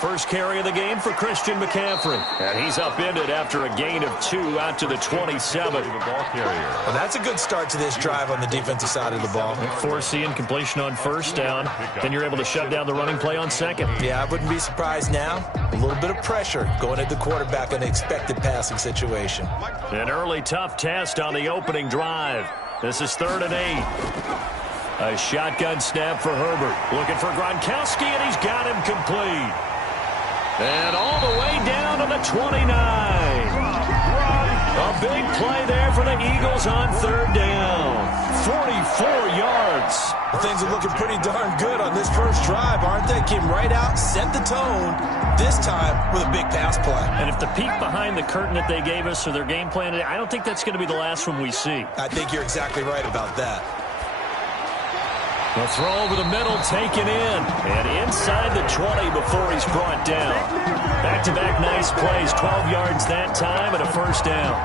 First carry of the game for Christian McCaffrey. And he's upended after a gain of 2 out to the 27. Well, that's a good start to this drive on the defensive side of the ball. Force the incompletion on first down. Then you're able to shut down the running play on second. Yeah, I wouldn't be surprised now. A little bit of pressure going at the quarterback in an expected passing situation. An early tough test on the opening drive. This is 3rd and 8. A shotgun snap for Herbert. Looking for Gronkowski, and he's got him complete. And all the way down to the 29. A big play there for the Eagles on 3rd down. 44 yards. Things are looking pretty darn good on this first drive, aren't they? Came right out, set the tone, this time with a big pass play. And if the peek behind the curtain that they gave us or their game plan, I don't think that's going to be the last one we see. I think you're exactly right about that. The throw over the middle, taken in, and inside the 20 before he's brought down. Back-to-back nice plays, 12 yards that time, and a first down.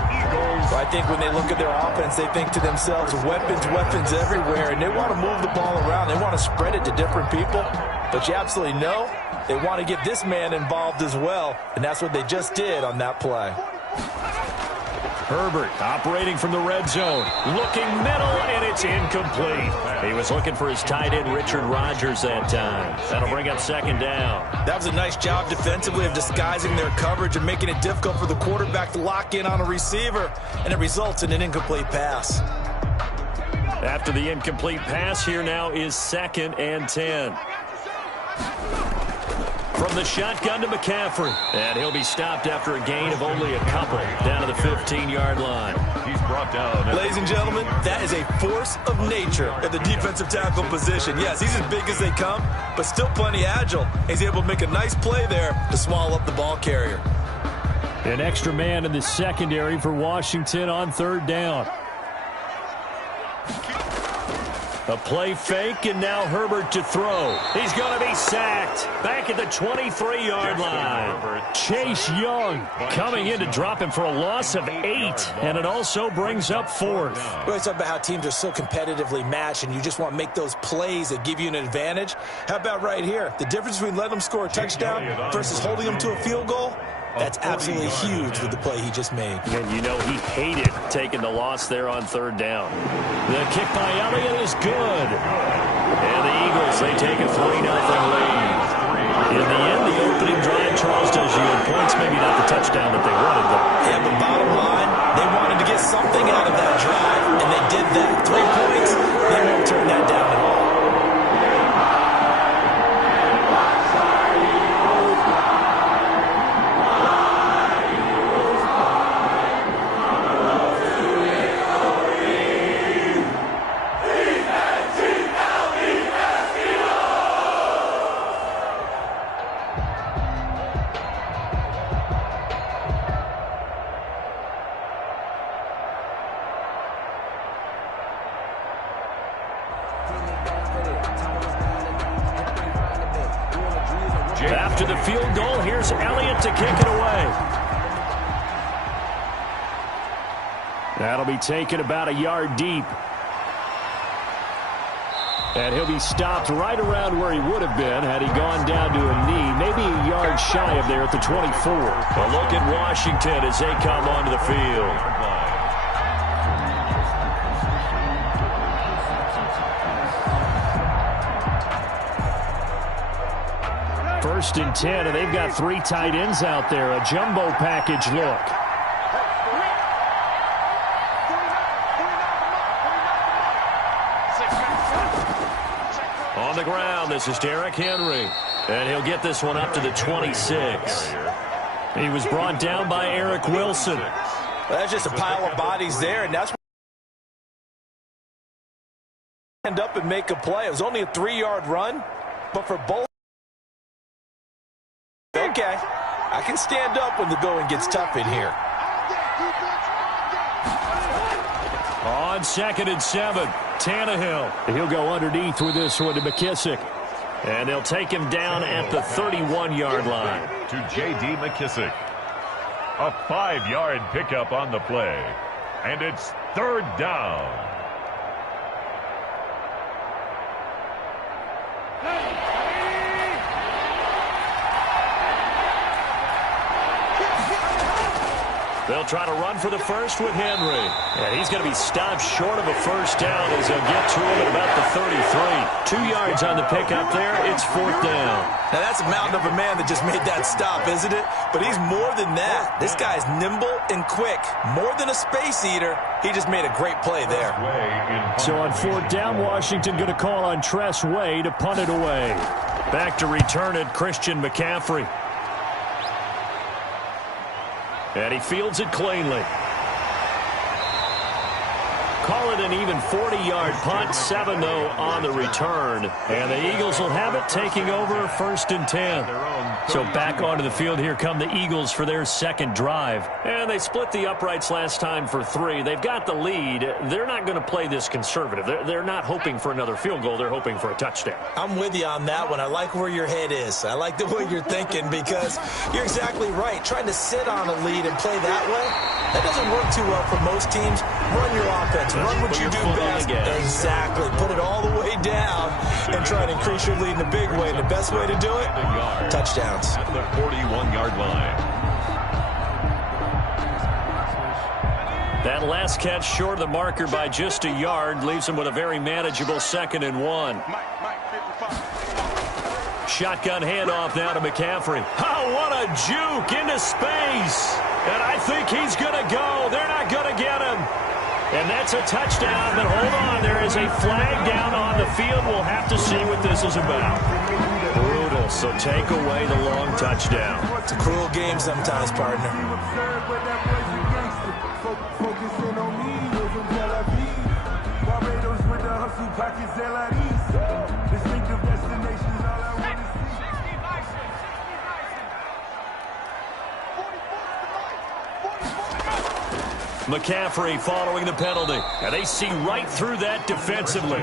So I think when they look at their offense, they think to themselves, weapons everywhere, and they want to move the ball around. They want to spread it to different people, but you absolutely know they want to get this man involved as well, and that's what they just did on that play. Herbert operating from the red zone. Looking middle, and it's incomplete. He was looking for his tight end, Richard Rodgers, that time. That'll bring up second down. That was a nice job defensively of disguising their coverage and making it difficult for the quarterback to lock in on a receiver, and it results in an incomplete pass. After the incomplete pass, here now is 2nd and 10. From the shotgun to McCaffrey. And he'll be stopped after a gain of only a couple down to the 15-yard line. He's brought down. Ladies and gentlemen, that is a force of nature at the defensive tackle position. Yes, he's as big as they come, but still plenty agile. He's able to make a nice play there to swallow up the ball carrier. An extra man in the secondary for Washington on third down. A play fake, and now Herbert to throw. He's going to be sacked. Back at the 23-yard line. Chase Young coming in to drop him for a loss of 8, and it also brings up fourth. We always talk about how teams are so competitively matched, and you just want to make those plays that give you an advantage. How about right here? The difference between letting them score a touchdown versus holding them to a field goal? That's absolutely huge with the play he just made. And you know he hated taking the loss there on third down. The kick by Elliott is good. And the Eagles, they take a 3-0 lead. In the end, the opening drive, Charles, does yield points. Maybe not the touchdown that they wanted, though. Yeah, but bottom line, they wanted to get something out of that drive, and they did that. 3 points, they won't turn that down at all. After the field goal, here's Elliott to kick it away. That'll be taken about a yard deep. And he'll be stopped right around where he would have been had he gone down to a knee, maybe a yard shy of there at the 24. A look at Washington as they come onto the field. First and 10, and they've got 3 tight ends out there. A jumbo package look. On the ground, this is Derrick Henry. And he'll get this one up to the 26. He was brought down by Eric Wilson. That's just a pile of bodies there, and that's end up and make a play. It was only a 3-yard run, but for both. Okay, I can stand up when the going gets tough in here. On 2nd and 7, Tannehill. He'll go underneath with this one to McKissick. And they'll take him down at the 31-yard line. To J.D. McKissick. A 5-yard pickup on the play. And it's third down. They'll try to run for the first with Henry. And he's going to be stopped short of a first down as they'll get to him at about the 33. 2 yards on the pickup there. It's fourth down. Now, that's a mountain of a man that just made that stop, isn't it? But he's more than that. This guy's nimble and quick. More than a space eater. He just made a great play there. So on fourth down, Washington going to call on Tress Way to punt it away. Back to return it, Christian McCaffrey. And he fields it cleanly. Call it an even 40-yard punt, 7-0 on the return. And the Eagles will have it, taking over first and 10. So back onto the field, here come the Eagles for their second drive. And they split the uprights last time for 3. They've got the lead. They're not going to play this conservative. They're not hoping for another field goal. They're hoping for a touchdown. I'm with you on that one. I like where your head is. I like the way you're thinking because you're exactly right. Trying to sit on a lead and play that way, that doesn't work too well for most teams. Run your offense. Run what you do best. Exactly. Put it all the way down and try and increase your lead in a big way. And the best way to do it, touchdowns. At the 41-yard line. That last catch short of the marker by just a yard leaves him with a very manageable 2nd and 1. Shotgun handoff now to McCaffrey. Oh, what a juke into space. And I think he's going to go. They're not going to get him. And that's a touchdown, but hold on. There is a flag down on the field. We'll have to see what this is about. Brutal. Tannehill, so take away the long touchdown. It's a cruel game sometimes, partner. McCaffrey following the penalty. And they see right through that defensively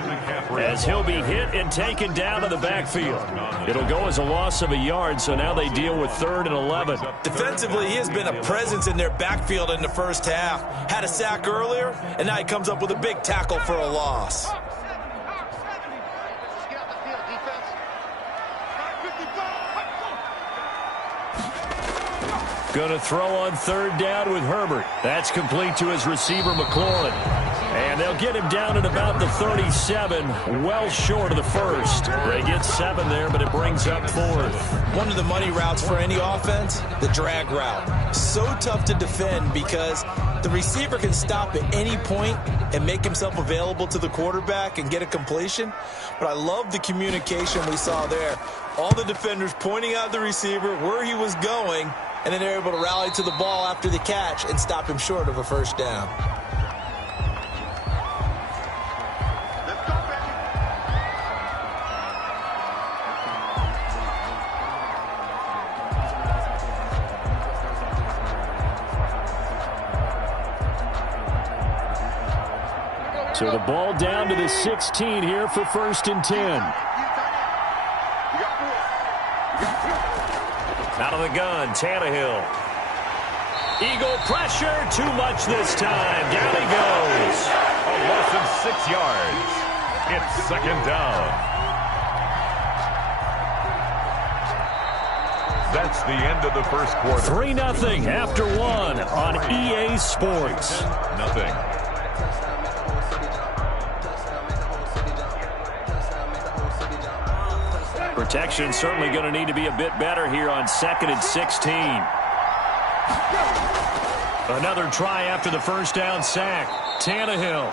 as he'll be hit and taken down to the backfield. It'll go as a loss of a yard, so now they deal with 3rd and 11. Defensively, he has been a presence in their backfield in the first half. Had a sack earlier, and now he comes up with a big tackle for a loss. Going to throw on 3rd down with Herbert. That's complete to his receiver, McLaurin. And they'll get him down at about the 37, well short of the first. They get 7 there, but it brings up 4th. One of the money routes for any offense, the drag route. So tough to defend because the receiver can stop at any point and make himself available to the quarterback and get a completion. But I love the communication we saw there. All the defenders pointing out the receiver, where he was going, and then they're able to rally to the ball after the catch and stop him short of a first down. So the ball down to the 16 here for 1st and 10. Out of the gun, Tannehill. Eagle pressure, too much this time. Down he goes. A loss of 6 yards. It's 2nd down. That's the end of the first quarter. 3-0 after 1 on EA Sports. Nothing. Protection certainly going to need to be a bit better here on 2nd and 16. Another try after the first down sack. Tannehill.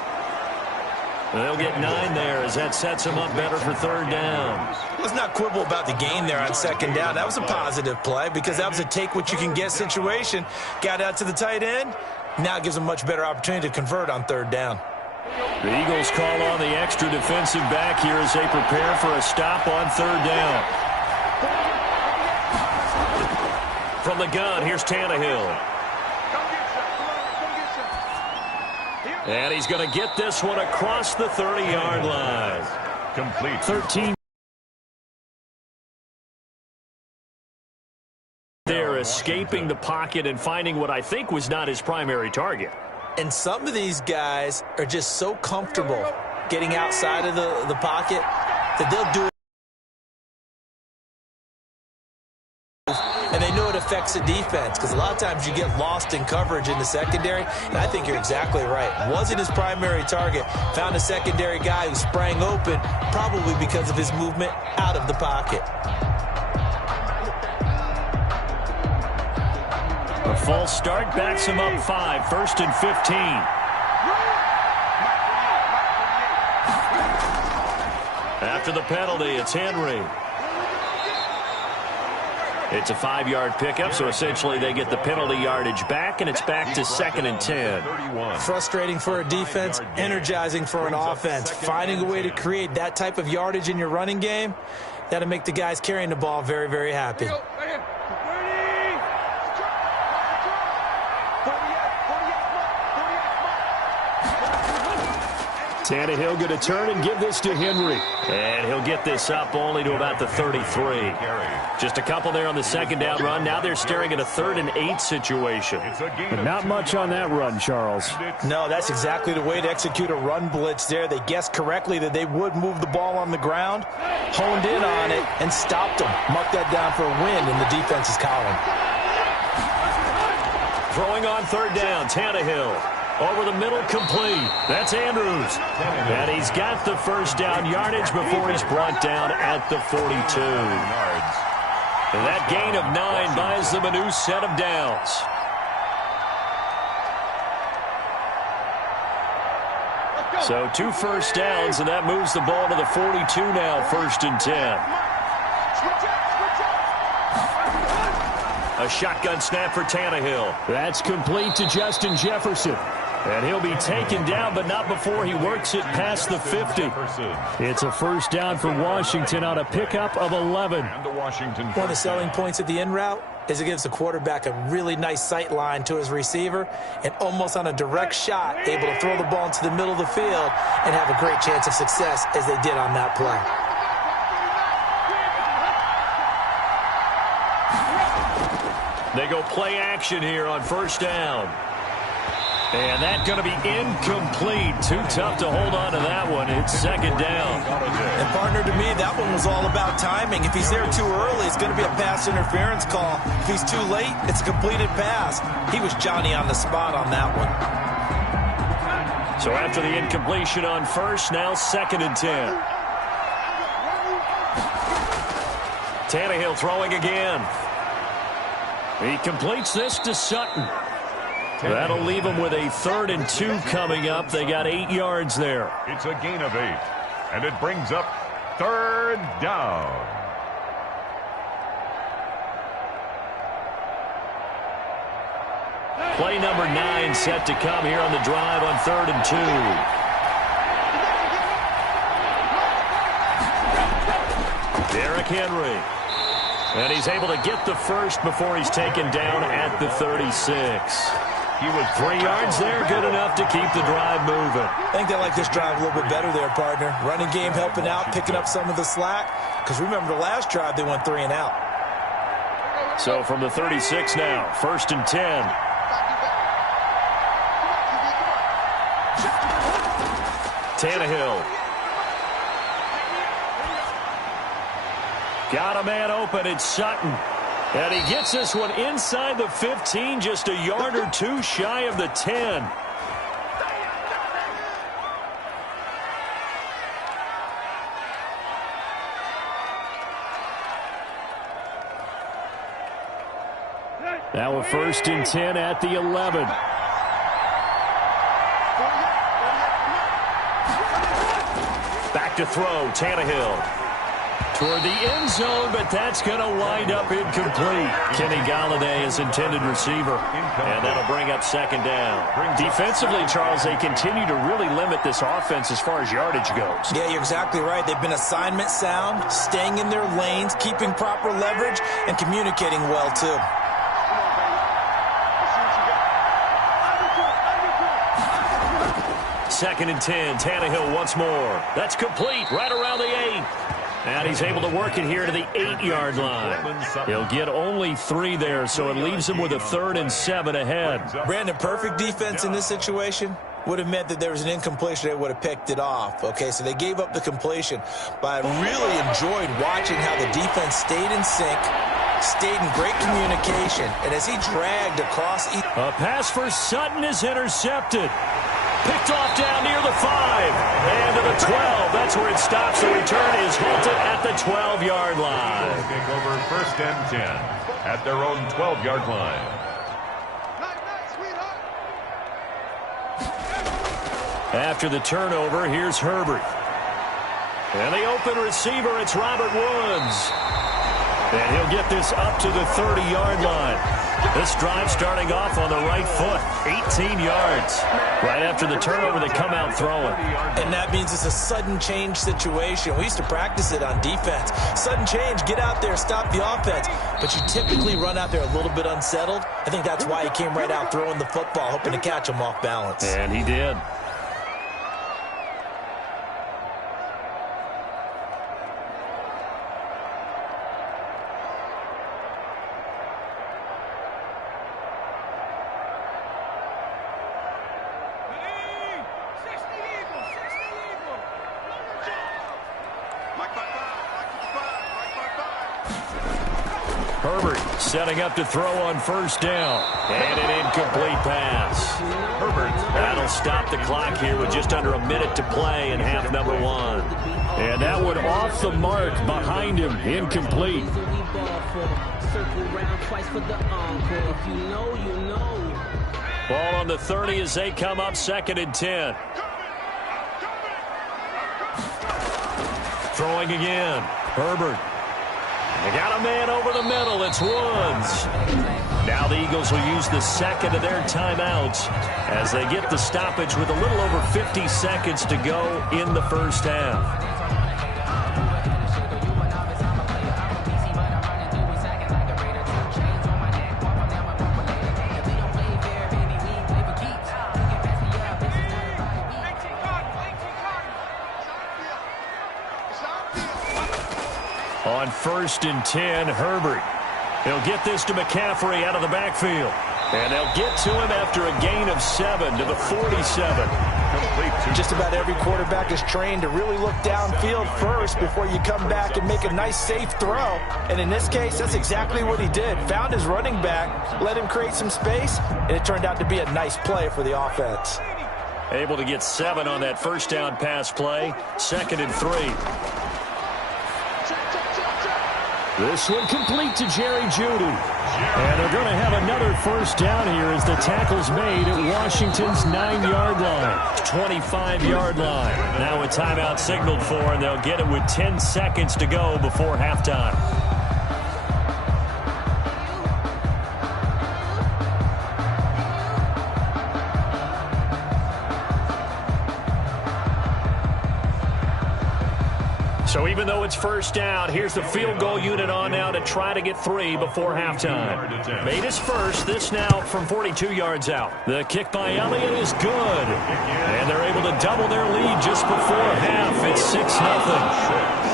They'll get 9 there as that sets him up better for 3rd down. Let's not quibble about the gain there on 2nd down. That was a positive play because that was a take-what-you-can-get situation. Got out to the tight end. Now it gives them a much better opportunity to convert on 3rd down. The Eagles call on the extra defensive back here as they prepare for a stop on 3rd down. From the gun, here's Tannehill. And he's going to get this one across the 30-yard line. Complete. 13. They're escaping the pocket and finding what I think was not his primary target. And some of these guys are just so comfortable getting outside of the pocket that they'll do it. And they know it affects the defense because a lot of times you get lost in coverage in the secondary. And I think you're exactly right. Wasn't his primary target. Found a secondary guy who sprang open probably because of his movement out of the pocket. A false start backs him up 5, 1st and 15. After the penalty, it's Henry. It's a 5-yard pickup, so essentially they get the penalty yardage back, and it's back to 2nd and 10. Frustrating for a defense, energizing for an offense. Finding a way to create that type of yardage in your running game, that'll make the guys carrying the ball very, very happy. Tannehill going to turn and give this to Henry. And he'll get this up only to about the 33. Just a couple there on the 2nd down run. Now they're staring at a 3rd and 8 situation. But not much on that run, Charles. No, that's exactly the way to execute a run blitz there. They guessed correctly that they would move the ball on the ground, honed in on it, and stopped them. Marked that down for a win in the defense's column. Throwing on 3rd down, Tannehill. Over the middle, complete. That's Andrews. And he's got the first down yardage before he's brought down at the 42. And that gain of 9 buys them a new set of downs. So 2 first downs, and that moves the ball to the 42 now, 1st and 10. A shotgun snap for Tannehill. That's complete to Justin Jefferson. And he'll be taken down, but not before he works it past the 50. It's a first down for Washington on a pickup of 11. One of the selling points of the in route is it gives the quarterback a really nice sight line to his receiver and almost on a direct shot able to throw the ball into the middle of the field and have a great chance of success as they did on that play. They go play action here on first down. And that's going to be incomplete. Too tough to hold on to that one. It's second down. And, partner, to me, that one was all about timing. If he's there too early, it's going to be a pass interference call. If he's too late, it's a completed pass. He was Johnny on the spot on that one. So after the incompletion on first, now second and 10. Tannehill throwing again. He completes this to Sutton. That'll leave them with a 3rd and 2 coming up. They got 8 yards there. It's a gain of 8, and it brings up 3rd down. Play number 9 set to come here on the drive on 3rd and 2. Derrick Henry. And he's able to get the first before he's taken down at the 36. He was 3 yards there, good enough to keep the drive moving. I think they like this drive a little bit better there, partner. Running game helping out, picking up some of the slack. Because remember, the last drive, they went 3 and out. So from the 36 now, 1st and 10. Tannehill. Got a man open. It's Sutton. And he gets this one inside the 15, just a yard or 2 shy of the 10. Now a 1st and 10 at the 11. Back to throw, Tannehill. Toward the end zone, but that's going to wind up incomplete. Kenny Golladay is intended receiver, and that'll bring up second down. Defensively, Charles, they continue to really limit this offense as far as yardage goes. Yeah, you're exactly right. They've been assignment sound, staying in their lanes, keeping proper leverage, and communicating well, too. Second and 10, Tannehill once more. That's complete, right around the 8. And he's able to work it here to the 8-yard line. He'll get only 3 there, so it leaves him with a 3rd and 7 ahead. Brandon, perfect defense in this situation would have meant that there was an incompletion. They would have picked it off. Okay, so they gave up the completion. But I really enjoyed watching how the defense stayed in sync, stayed in great communication, and as he dragged across... A pass for Sutton is intercepted. Picked off down near the 5. And to the 12. That's where it stops. The return is halted at the 12-yard line. They take over 1st and 10 at their own 12-yard line. After the turnover, here's Herbert. And the open receiver, it's Robert Woods. And he'll get this up to the 30-yard line. This drive starting off on the right foot, 18 yards. Right after the turnover, they come out throwing. And that means it's a sudden change situation. We used to practice it on defense. Sudden change, get out there, stop the offense. But you typically run out there a little bit unsettled. I think that's why he came right out throwing the football, hoping to catch him off balance. And he did. Herbert setting up to throw on 1st down. And an incomplete pass. Herbert. That'll stop the clock here with just under a minute to play in half number 1. And that one off the mark behind him. Incomplete. Ball on the 30 as they come up 2nd and 10. Throwing again. Herbert. They got a man over the middle. It's Woods. Now the Eagles will use the second of their timeouts as they get the stoppage with a little over 50 seconds to go in the first half. On 1st and 10, Herbert. He'll get this to McCaffrey out of the backfield. And they'll get to him after a gain of 7 to the 47. Just about every quarterback is trained to really look downfield first before you come back and make a nice, safe throw. And in this case, that's exactly what he did. Found his running back, let him create some space, and it turned out to be a nice play for the offense. Able to get 7 on that first down pass play. 2nd and 3. This one complete to Jerry Jeudy. And they're going to have another first down here as the tackle's made at Washington's 9-yard line. 25-yard line. Now a timeout signaled for, and they'll get it with 10 seconds to go before halftime. So even though it's first down, here's the field goal unit on now to try to get 3 before halftime. Made his first, this now from 42 yards out. The kick by Elliott is good. And they're able to double their lead just before half. It's 6-0.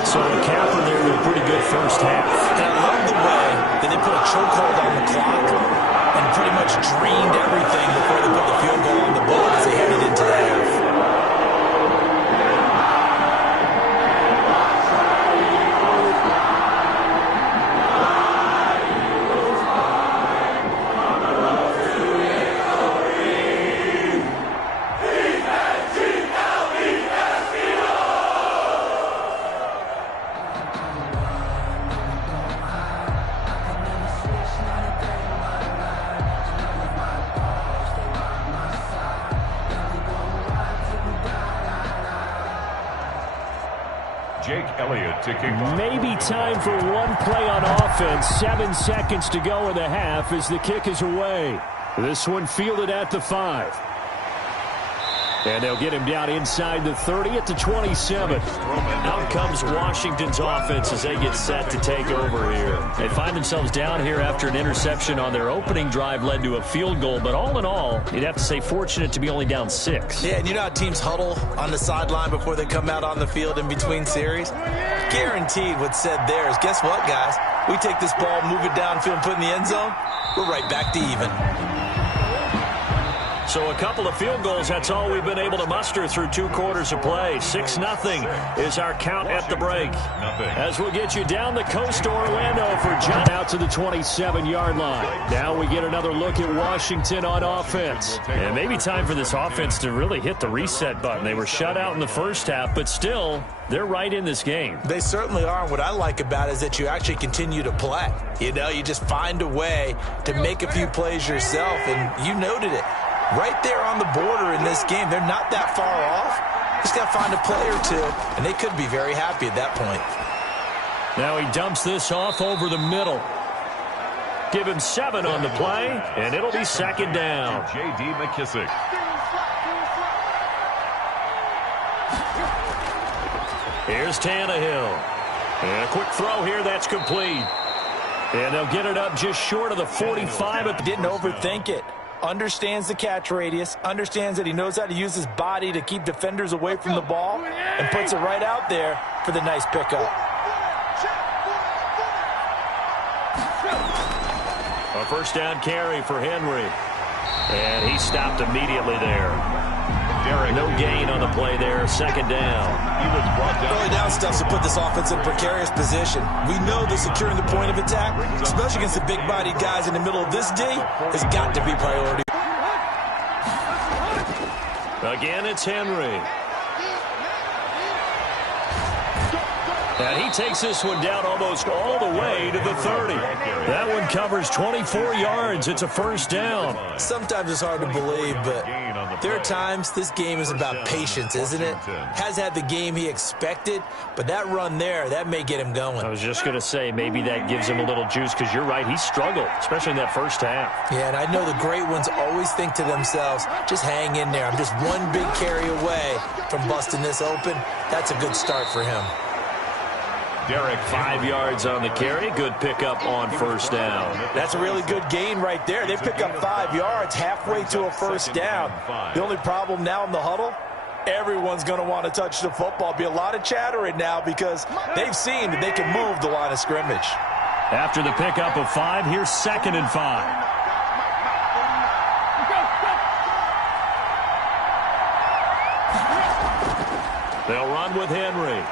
So McCaffrey there with a pretty good first half. And I love the way that they put a chokehold on the clock and pretty much drained everything before they put the field goal on the board as they headed into the half. Maybe time for one play on offense. 7 seconds to go in the half as the kick is away. This one fielded at the 5. And they'll get him down inside the 30 at the 27. Out comes Washington's offense as they get set to take over here. They find themselves down here after an interception on their opening drive led to a field goal. But all in all, you'd have to say fortunate to be only down 6. Yeah, and you know how teams huddle on the sideline before they come out on the field in between series? Guaranteed what's said there is, guess what, guys? We take this ball, move it downfield, and put it in the end zone, we're right back to even. So a couple of field goals, that's all we've been able to muster through 2 quarters of play. 6-0 is our count at the break. As we'll get you down the coast to Orlando for John out to the 27-yard line. Now we get another look at Washington on offense. And maybe time for this offense to really hit the reset button. They were shut out in the first half, but still, they're right in this game. They certainly are. And what I like about it is that you actually continue to play. You know, you just find a way to make a few plays yourself, and you noted it. Right there on the border in this game. They're not that far off. Just got to find a play or two, and they could be very happy at that point. Now he dumps this off over the middle. Give him 7 on the play, and it'll be 2nd down. J.D. McKissick. Here's Tannehill. And a quick throw here, that's complete. And they'll get it up just short of the 45. But didn't overthink it. Understands the catch radius, understands that he knows how to use his body to keep defenders away from the ball, and puts it right out there for the nice pickup. A first down carry for Henry. And he stopped immediately there. No gain on the play there. 2nd down. He was brought down. Early down stuff to put this offense in a precarious position. We know that securing the point of attack, especially against the big-bodied guys in the middle of this D, has got to be priority. Again, it's Henry. And he takes this one down almost all the way to the 30. That one covers 24 yards. It's a first down. Sometimes it's hard to believe, but there are times this game is about patience, isn't it? Has had the game he expected, but that run there, that may get him going. I was just going to say, maybe that gives him a little juice, because you're right, he struggled, especially in that first half. Yeah, and I know the great ones always think to themselves, just hang in there. I'm just one big carry away from busting this open. That's a good start for him. Derek, 5 yards on the carry. Good pickup on first down. That's a really good gain right there. They pick up 5 yards halfway to a first down. The only problem now in the huddle, everyone's going to want to touch the football. Be a lot of chattering now because they've seen that they can move the line of scrimmage. After the pickup of 5, here's 2nd and 5. They'll run with Henry.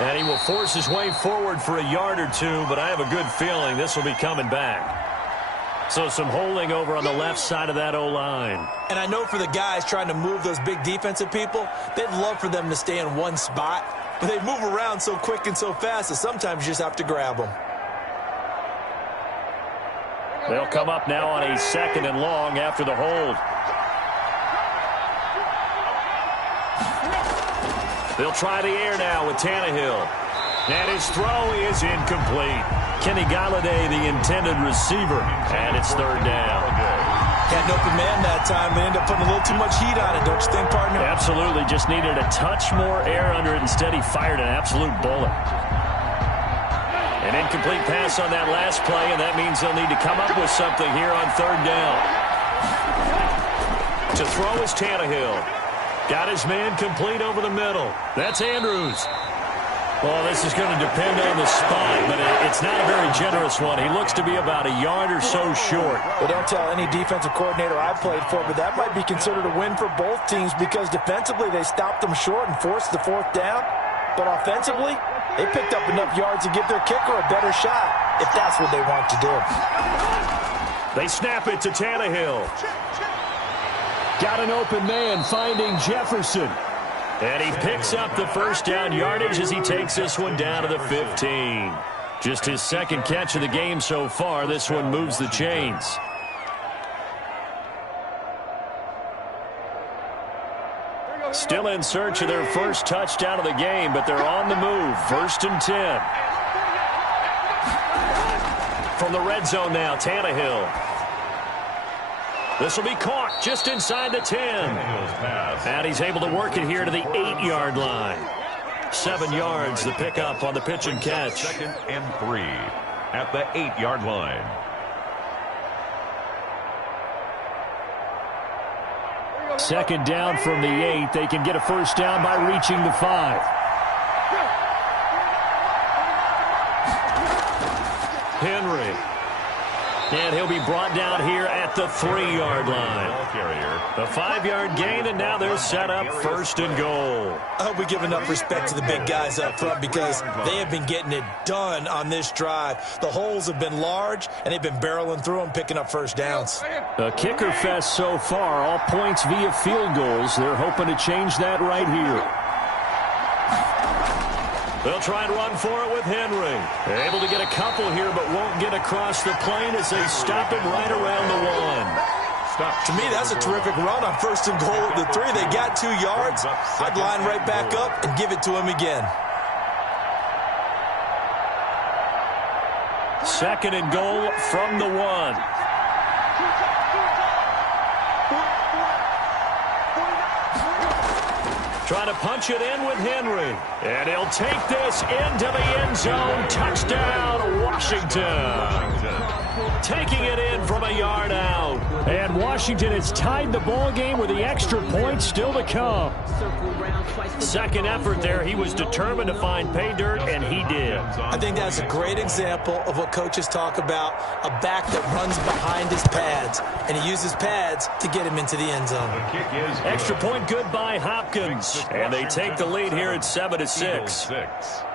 And he will force his way forward for a yard or two, but I have a good feeling this will be coming back. So some holding over on the left side of that O-line. And I know for the guys trying to move those big defensive people, they'd love for them to stay in one spot, but they move around so quick and so fast that sometimes you just have to grab them. They'll come up now on a 2nd and long after the hold. They'll try the air now with Tannehill. And his throw is incomplete. Kenny Galladay, the intended receiver. And it's 3rd down. Had an open man that time. They ended up putting a little too much heat on it, don't you think, partner? Absolutely. Just needed a touch more air under it. Instead, he fired an absolute bullet. An incomplete pass on that last play, and that means they'll need to come up with something here on 3rd down. To throw is Tannehill. Got his man complete over the middle. That's Andrews. Well, this is going to depend on the spot, but it's not a very generous one. He looks to be about a yard or so short. Well, don't tell any defensive coordinator I've played for, but that might be considered a win for both teams because defensively they stopped them short and forced the 4th down. But offensively, they picked up enough yards to give their kicker a better shot if that's what they want to do. They snap it to Tannehill. Got an open man finding Jefferson. And he picks up the first down yardage as he takes this one down to the 15. Just his 2nd catch of the game so far. This one moves the chains. Still in search of their first touchdown of the game, but they're on the move. 1st and 10. From the red zone now, Tannehill. This will be caught just inside the 10. And he's able to work it here to the 8-yard line. 7 yards, the pickup on the pitch and catch. 2nd and 3 at the 8-yard line. Second down from the 8. They can get a first down by reaching the 5. Henry. And he'll be brought down here at the 3-yard line. A 5-yard gain, and now they're set up 1st and goal. I hope we give enough respect to the big guys up front because they have been getting it done on this drive. The holes have been large, and they've been barreling through them, picking up first downs. A kicker fest so far, all points via field goals. They're hoping to change that right here. They'll try and run for it with Henry. They're able to get a couple here, but won't get across the plane as they stop him right around the 1. To me, that's a terrific run on 1st and goal at the 3. They got 2 yards. I'd line right back up and give it to him again. 2nd and goal from the 1. Trying to punch it in with Henry. And he'll take this into the end zone. Touchdown, Washington. Taking it in from a yard out. And Washington has tied the ball game with the extra point still to come. 2nd effort there. He was determined to find pay dirt, and he did. I think that's a great example of what coaches talk about, a back that runs behind his pads, and he uses pads to get him into the end zone. Extra point good by Hopkins. And they take the lead here at 7-6.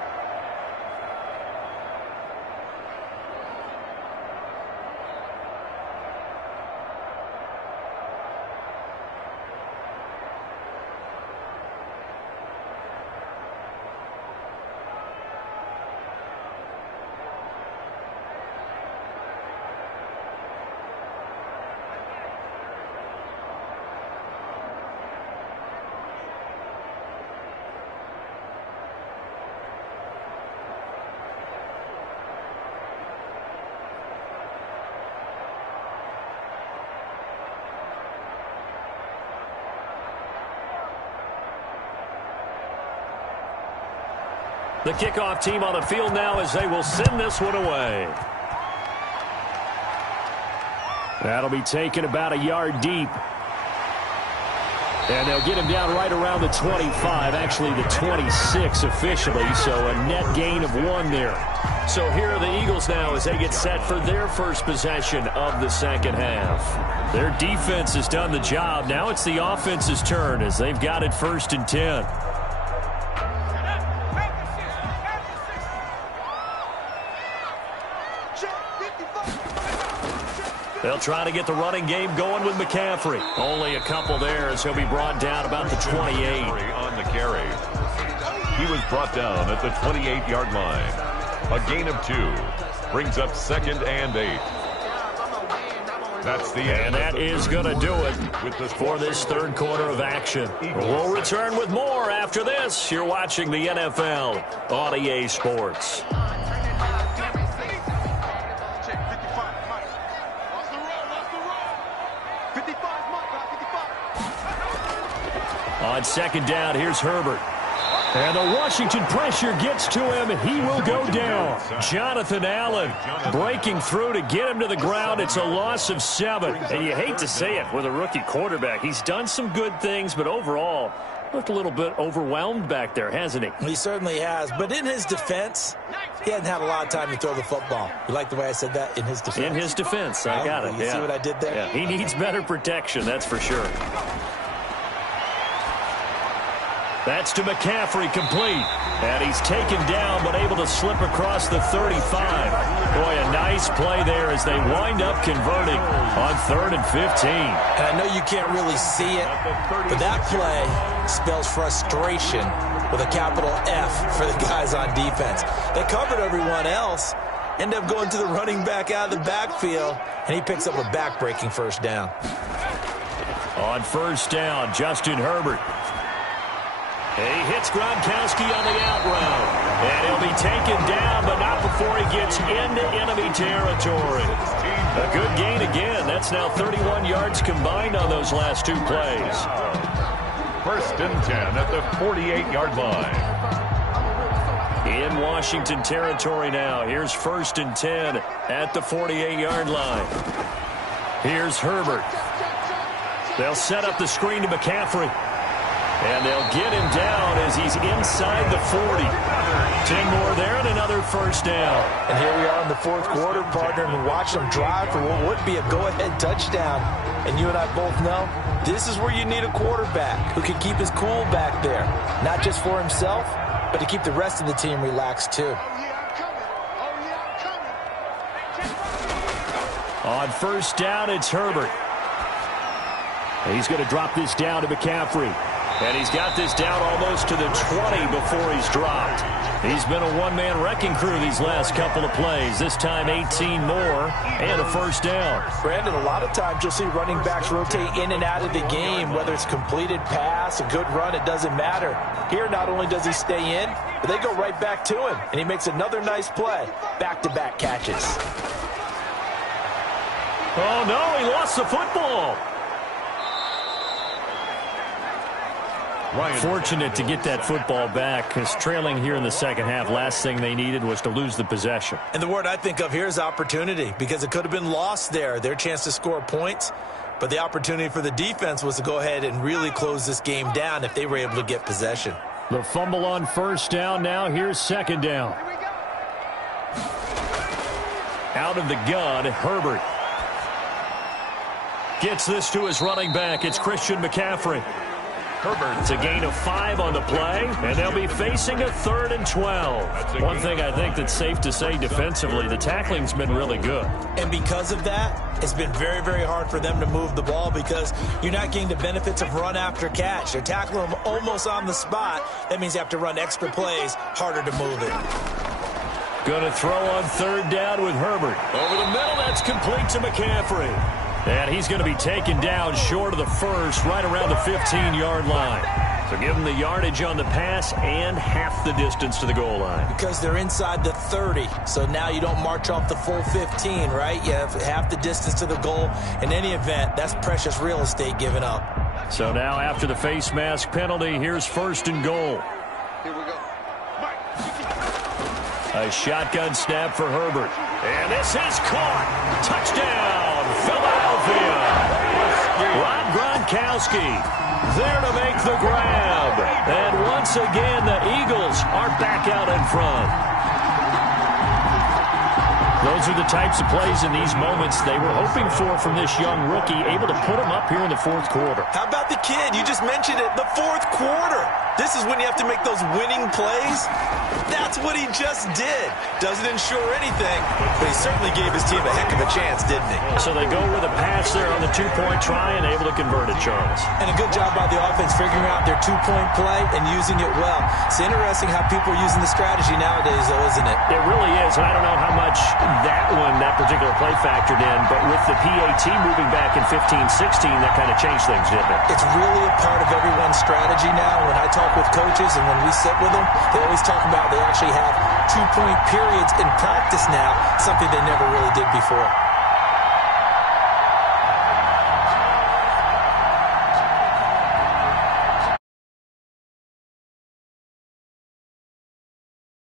The kickoff team on the field now as they will send this one away. That'll be taken about a yard deep. And they'll get him down right around the 25, actually the 26 officially, so a net gain of 1 there. So here are the Eagles now as they get set for their first possession of the second half. Their defense has done the job. Now it's the offense's turn as they've got it 1st and 10. They'll try to get the running game going with McCaffrey. Only a couple there as he'll be brought down about the 28. On the carry. He was brought down at the 28-yard line. A gain of 2. Brings up 2nd and 8. That's the end. And that is going to do it for this third quarter of action. We'll return with more after this. You're watching the NFL on EA Sports. On 2nd down, here's Herbert. And the Washington pressure gets to him. He will go down. Jonathan Allen breaking through to get him to the ground. It's a loss of 7. And you hate to say it with a rookie quarterback. He's done some good things, but overall, looked a little bit overwhelmed back there, hasn't he? He certainly has. But in his defense, he hasn't had a lot of time to throw the football. You like the way I said that? In his defense? In his defense. I got it. You see what I did there? Yeah. He needs better protection, that's for sure. That's to McCaffrey, complete. And he's taken down, but able to slip across the 35. Boy, a nice play there as they wind up converting on 3rd and 15. And I know you can't really see it, but that play spells frustration with a capital F for the guys on defense. They covered everyone else, end up going to the running back out of the backfield, and he picks up a back-breaking 1st down. On 1st down, Justin Herbert. He hits Gronkowski on the out route. And he'll be taken down, but not before he gets into enemy territory. A good gain again. That's now 31 yards combined on those last 2 plays. 1st and 10 at the 48-yard line. In Washington territory now. Here's 1st and 10 at the 48-yard line. Here's Herbert. They'll set up the screen to McCaffrey. And they'll get him down as he's inside the 40. 10 more there and another 1st down. And here we are in the 4th quarter, partner, and watch them drive for what would be a go-ahead touchdown. And you and I both know this is where you need a quarterback who can keep his cool back there. Not just for himself, but to keep the rest of the team relaxed too. On 1st down, it's Herbert. He's going to drop this down to McCaffrey. And he's got this down almost to the 20 before he's dropped. He's been a one-man wrecking crew these last couple of plays. This time 18 more and a 1st down. Brandon, a lot of times you'll see running backs rotate in and out of the game, whether it's completed pass, a good run, it doesn't matter. Here, not only does he stay in, but they go right back to him, and he makes another nice play. Back-to-back catches. Oh, no, he lost the football. Fortunate to get that football back because trailing here in the second half, last thing they needed was to lose the possession. And the word I think of here is opportunity because it could have been lost there, their chance to score points. But the opportunity for the defense was to go ahead and really close this game down if they were able to get possession. The fumble on 1st down. Now here's 2nd down. Out of the gun, Herbert. Gets this to his running back. It's Christian McCaffrey. It's a gain of 5 on the play, and they'll be facing a 3rd and 12. One thing I think that's safe to say defensively, the tackling's been really good. And because of that, it's been very, very hard for them to move the ball because you're not getting the benefits of run after catch. They're tackling them almost on the spot. That means you have to run extra plays, harder to move it. Going to throw on 3rd down with Herbert. Over the middle, that's complete to McCaffrey. And he's going to be taken down short of the 1st, right around the 15-yard line. So give him the yardage on the pass and half the distance to the goal line. Because they're inside the 30, so now you don't march off the full 15, right? You have half the distance to the goal. In any event, that's precious real estate given up. So now after the face mask penalty, here's 1st and goal. Here we go. Mike. A shotgun snap for Herbert. And this is caught. Touchdown, Philadelphia. Rob Gronkowski there to make the grab. And once again, the Eagles are back out in front. Those are the types of plays in these moments they were hoping for from this young rookie, able to put him up here in the fourth quarter. How about the kid? You just mentioned it, the fourth quarter. This is when you have to make those winning plays. That's what he just did. Doesn't ensure anything, but he certainly gave his team a heck of a chance, didn't he? So they go with a pass there on the two-point try and able to convert it, Charles. And a good job by the offense figuring out their two-point play and using it well. It's interesting how people are using the strategy nowadays, though, isn't it? It really is, and I don't know how much that particular play factored in, but with the PAT moving back in 15-16, that kind of changed things, didn't it? It's really a part of everyone's strategy now. When I talk with coaches and when we sit with them, they always talk about they actually have two-point periods in practice now, something they never really did before.